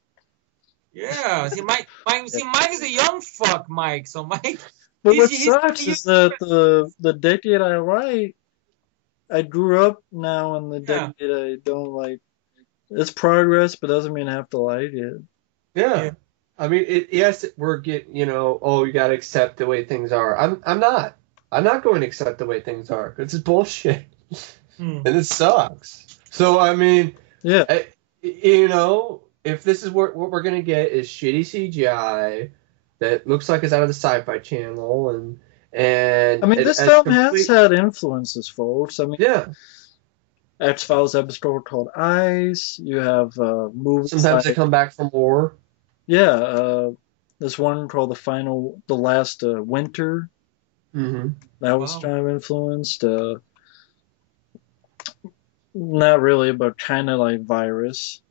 Yeah. See, Mike is a young fuck, Mike. So Mike. But what he's sucks is that the decade I like, I grew up now in the Yeah. decade I don't like. It's progress, but doesn't mean I have to like it. Yeah. I mean, yes, we're getting, you know, oh, you got to accept the way things are. I'm not. I'm not going to accept the way things are. It's bullshit. And it sucks. So, I mean, Yeah. you know, if this is what we're going to get is shitty CGI that looks like it's out of the Sci-Fi Channel, and I mean, this film has had influences, folks. I mean, yeah. X-Files episode called Ice. You have movies Sometimes they like, come back from war. yeah, this one called The Last Winter. Mm-hmm. That was kind of influenced. Not really, but kind of like Virus.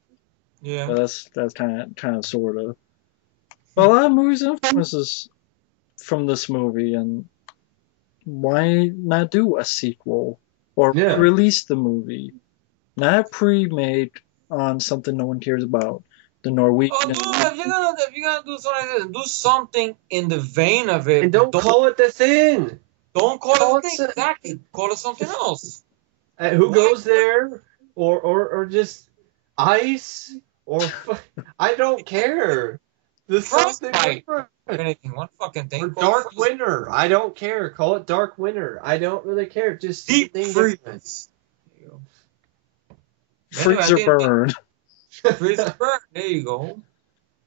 Yeah. But that's kind of sort of. But a lot of movies influences from this movie, and why not do a sequel or release the movie, not pre-made on something no one cares about? The Norwegian. Oh, dude, if you're gonna do something like this, do something in the vein of it. And don't call it the Thing. Don't call it the Thing. Exactly. Call it something else. Who goes there, or just Ice, or I don't care. The something different. Anything, one fucking thing. Or Dark Winter. I don't care. Call it Dark Winter. I don't really care. Just Deep Freeze. Freezer burn. Freezer burn. There you go.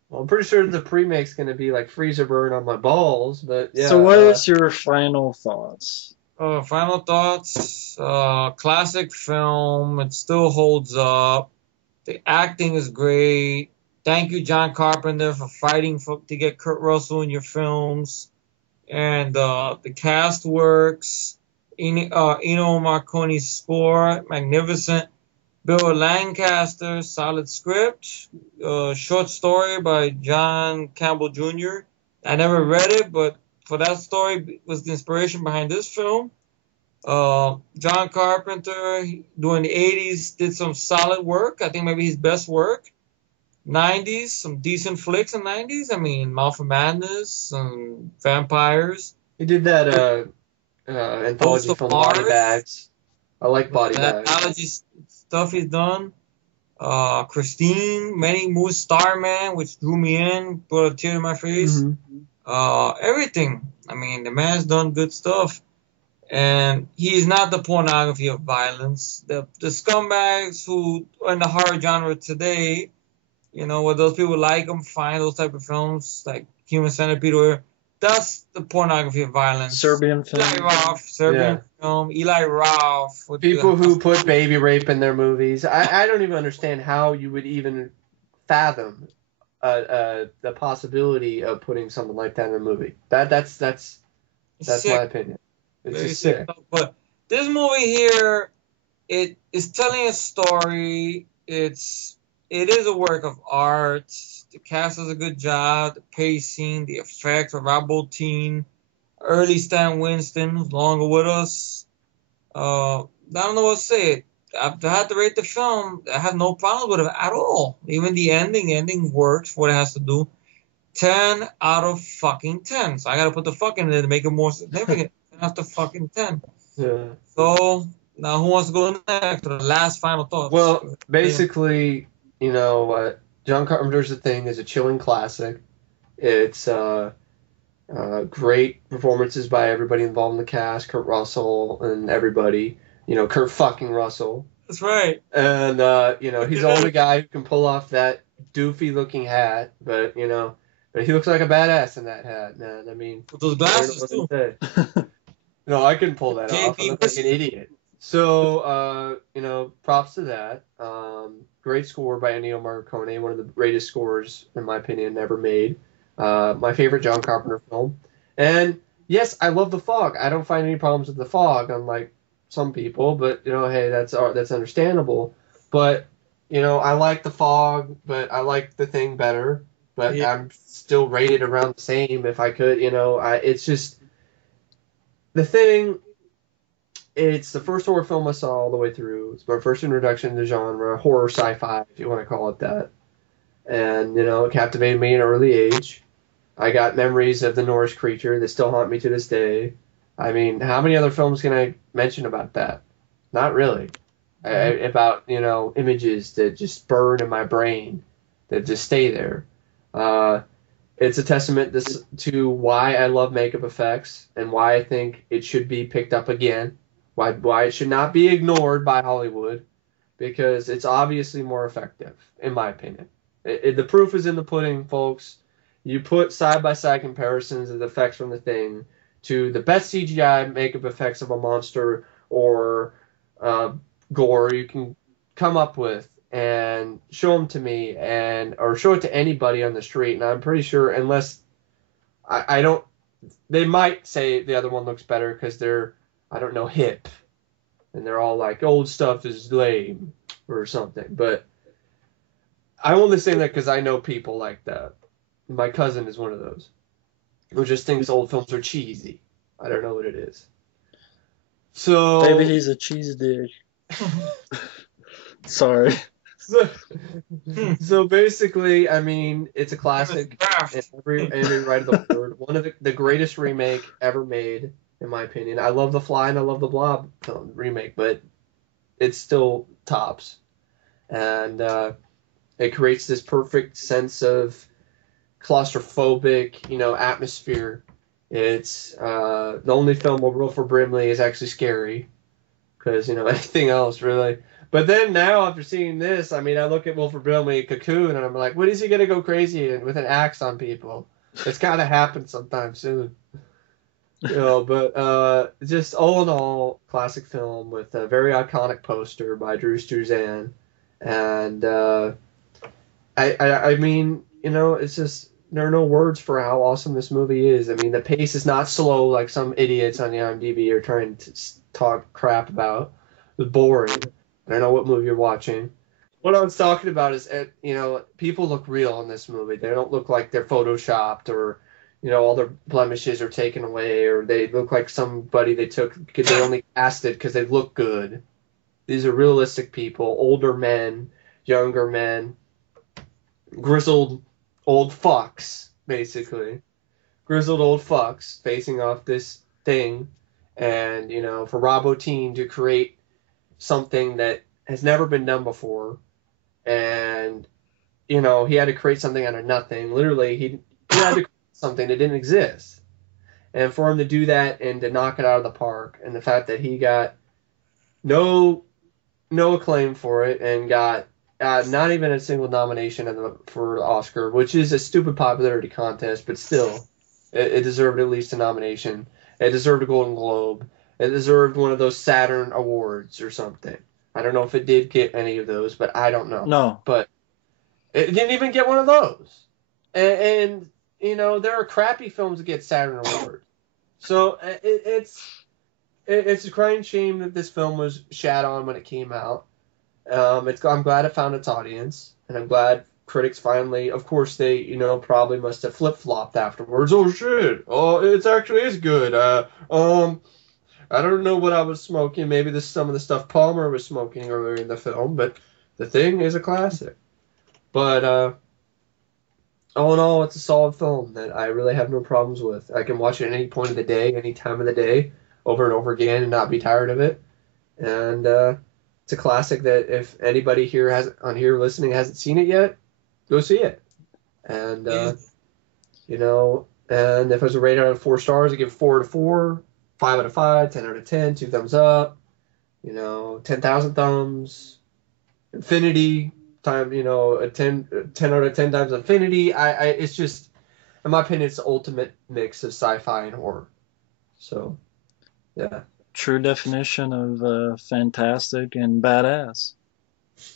Well, I'm pretty sure the pre-make's going to be like Freezer burn on my balls, but yeah. So what is your final thoughts? Final thoughts. Classic film. It still holds up. The acting is great. Thank you, John Carpenter, for fighting to get Kurt Russell in your films. And the cast works. Ennio Morricone's score, magnificent. Bill Lancaster, solid script. Short story by John Campbell Jr. I never read it, but for that story was the inspiration behind this film. John Carpenter, during the 80s, did some solid work. I think maybe his best work. 90s, some decent flicks in 90s. I mean, Mouth of Madness, some vampires. He did that anthology film Body Bags. I like Body Bags. Anthology stuff he's done. Christine, many movies, Starman, which drew me in, brought a tear to my face. Mm-hmm. Everything. I mean, the man's done good stuff. And he's not the pornography of violence. The scumbags who are in the horror genre today, you know, where those people like them, find those type of films, like Human Centipede, or that's the pornography of violence. Serbian film. Eli Roth, Serbian film. Eli Roth. People who put baby rape in their movies. I don't even understand how you would even fathom the possibility of putting something like that in a movie. That's my opinion. It's just sick. But this movie here, it is telling a story. It is a work of art. The cast does a good job. The pacing, the effects of Rob Bottin, early Stan Winston, who's no longer with us. I don't know what to say. If I had to rate the film, I have no problem with it at all. Even the ending works for what it has to do. 10 out of fucking 10. So I gotta put the fucking in there to make it more significant. 10 out of fucking 10. Yeah. So now who wants to go next? The last final thoughts. Well, basically, John Carpenter's The Thing is a chilling classic. It's great performances by everybody involved in the cast, Kurt Russell and everybody. Kurt fucking Russell. That's right. And, he's the only guy who can pull off that doofy looking hat, but he looks like a badass in that hat, man. I mean, With those I don't know glasses what too. to say. No, I couldn't pull that off. I look like an idiot. So, props to that. Great score by Ennio Morricone, one of the greatest scores, in my opinion, ever made. My favorite John Carpenter film. And yes, I love The Fog. I don't find any problems with The Fog, unlike some people, but hey, that's understandable. But I like The Fog, but I like The Thing better. But Yeah. I'm still rated around the same if I could. It's just The Thing. It's the first horror film I saw all the way through. It's my first introduction to the genre, horror sci-fi, if you want to call it that. And it captivated me at an early age. I got memories of the Norse creature that still haunt me to this day. I mean, how many other films can I mention about that? Not really. About, images that just burn in my brain, that just stay there. It's a testament to why I love makeup effects and why I think it should be picked up again. Why it should not be ignored by Hollywood, because it's obviously more effective, in my opinion. The proof is in the pudding, folks. You put side-by-side comparisons of the effects from The Thing to the best CGI makeup effects of a monster or gore you can come up with, and show them to me, or show it to anybody on the street. And I'm pretty sure, unless I don't, they might say the other one looks better because they're, I don't know, hip, and they're all like, old stuff is lame or something. But I only say that because I know people like that. My cousin is one of those who just thinks old films are cheesy. I don't know what it is. So Maybe he's a cheese dick. Sorry. So basically, I mean, it's a classic in every right of the word. One of the greatest remake ever made, in my opinion. I love The Fly and I love the Blob film remake, but it's still tops. And it creates this perfect sense of claustrophobic, atmosphere. It's the only film where Wilford Brimley is actually scary, because anything else really. But then now, after seeing this, I mean, I look at Wilford Brimley, Cocoon, and I'm like, when is he gonna go crazy with an axe on people? It's gotta happen sometime soon. But just all in all, classic film with a very iconic poster by Drew Struzan, and I mean, it's just, there are no words for how awesome this movie is. I mean, the pace is not slow like some idiots on the IMDb are trying to talk crap about. It's boring. I don't know what movie you're watching. What I was talking about is, people look real in this movie. They don't look like they're photoshopped, or, all their blemishes are taken away, or they look like somebody they only casted because they look good. These are realistic people, older men, younger men, grizzled old fucks, basically. Grizzled old fucks facing off this thing. And, for Rob Bottin to create something that has never been done before. And, he had to create something out of nothing. Literally, he had to create something that didn't exist. And for him to do that and to knock it out of the park, and the fact that he got no acclaim for it and got not even a single nomination for the Oscar, which is a stupid popularity contest, but still, it deserved at least a nomination. It deserved a Golden Globe. It deserved one of those Saturn Awards or something. I don't know if it did get any of those, but I don't know. No. But it didn't even get one of those. And there are crappy films that get Saturn Awards. So it's a crying shame that this film was shat on when it came out. I'm glad it found its audience, and I'm glad critics finally, of course, they, probably must have flip-flopped afterwards. Oh, shit. Oh, it actually is good. I don't know what I was smoking. Maybe some of the stuff Palmer was smoking earlier in the film, but The Thing is a classic. But, all in all, it's a solid film that I really have no problems with. I can watch it at any point of the day, any time of the day. over and over again and not be tired of it. And it's a classic that if anybody here listening hasn't seen it yet, go see it. And you know, and if it was a rating out of 4 stars, I give 4 out of 4, 5 out of 5, 10 out of 10, 2 thumbs up. You know, 10,000 thumbs, infinity time. You know, a 10 out of 10 times infinity. It's just, in my opinion, it's the ultimate mix of sci-fi and horror. So, yeah. True definition of fantastic and badass.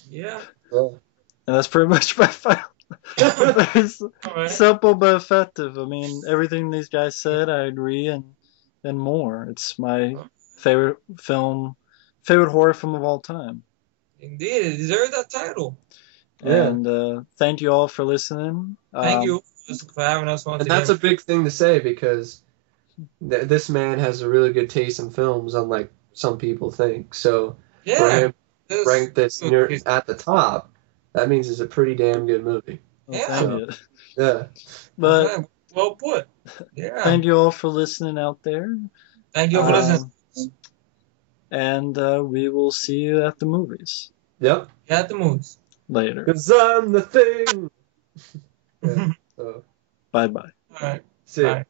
Yeah. And that's pretty much my final. It's simple but effective. I mean, everything these guys said, I agree, and more. It's my favorite horror film of all time. Indeed, it deserves that title. And thank you all for listening. Thank you for having us once again. And that's a big thing to say because this man has a really good taste in films, unlike some people think. So for him to rank this at the top, that means it's a pretty damn good movie. Yeah. But well put. Yeah. Thank you all for listening out there. Thank you for listening. And we will see you at the movies. Yep. At the movies. Later. 'Cause I'm the thing. So. Bye-bye. All right. See ya.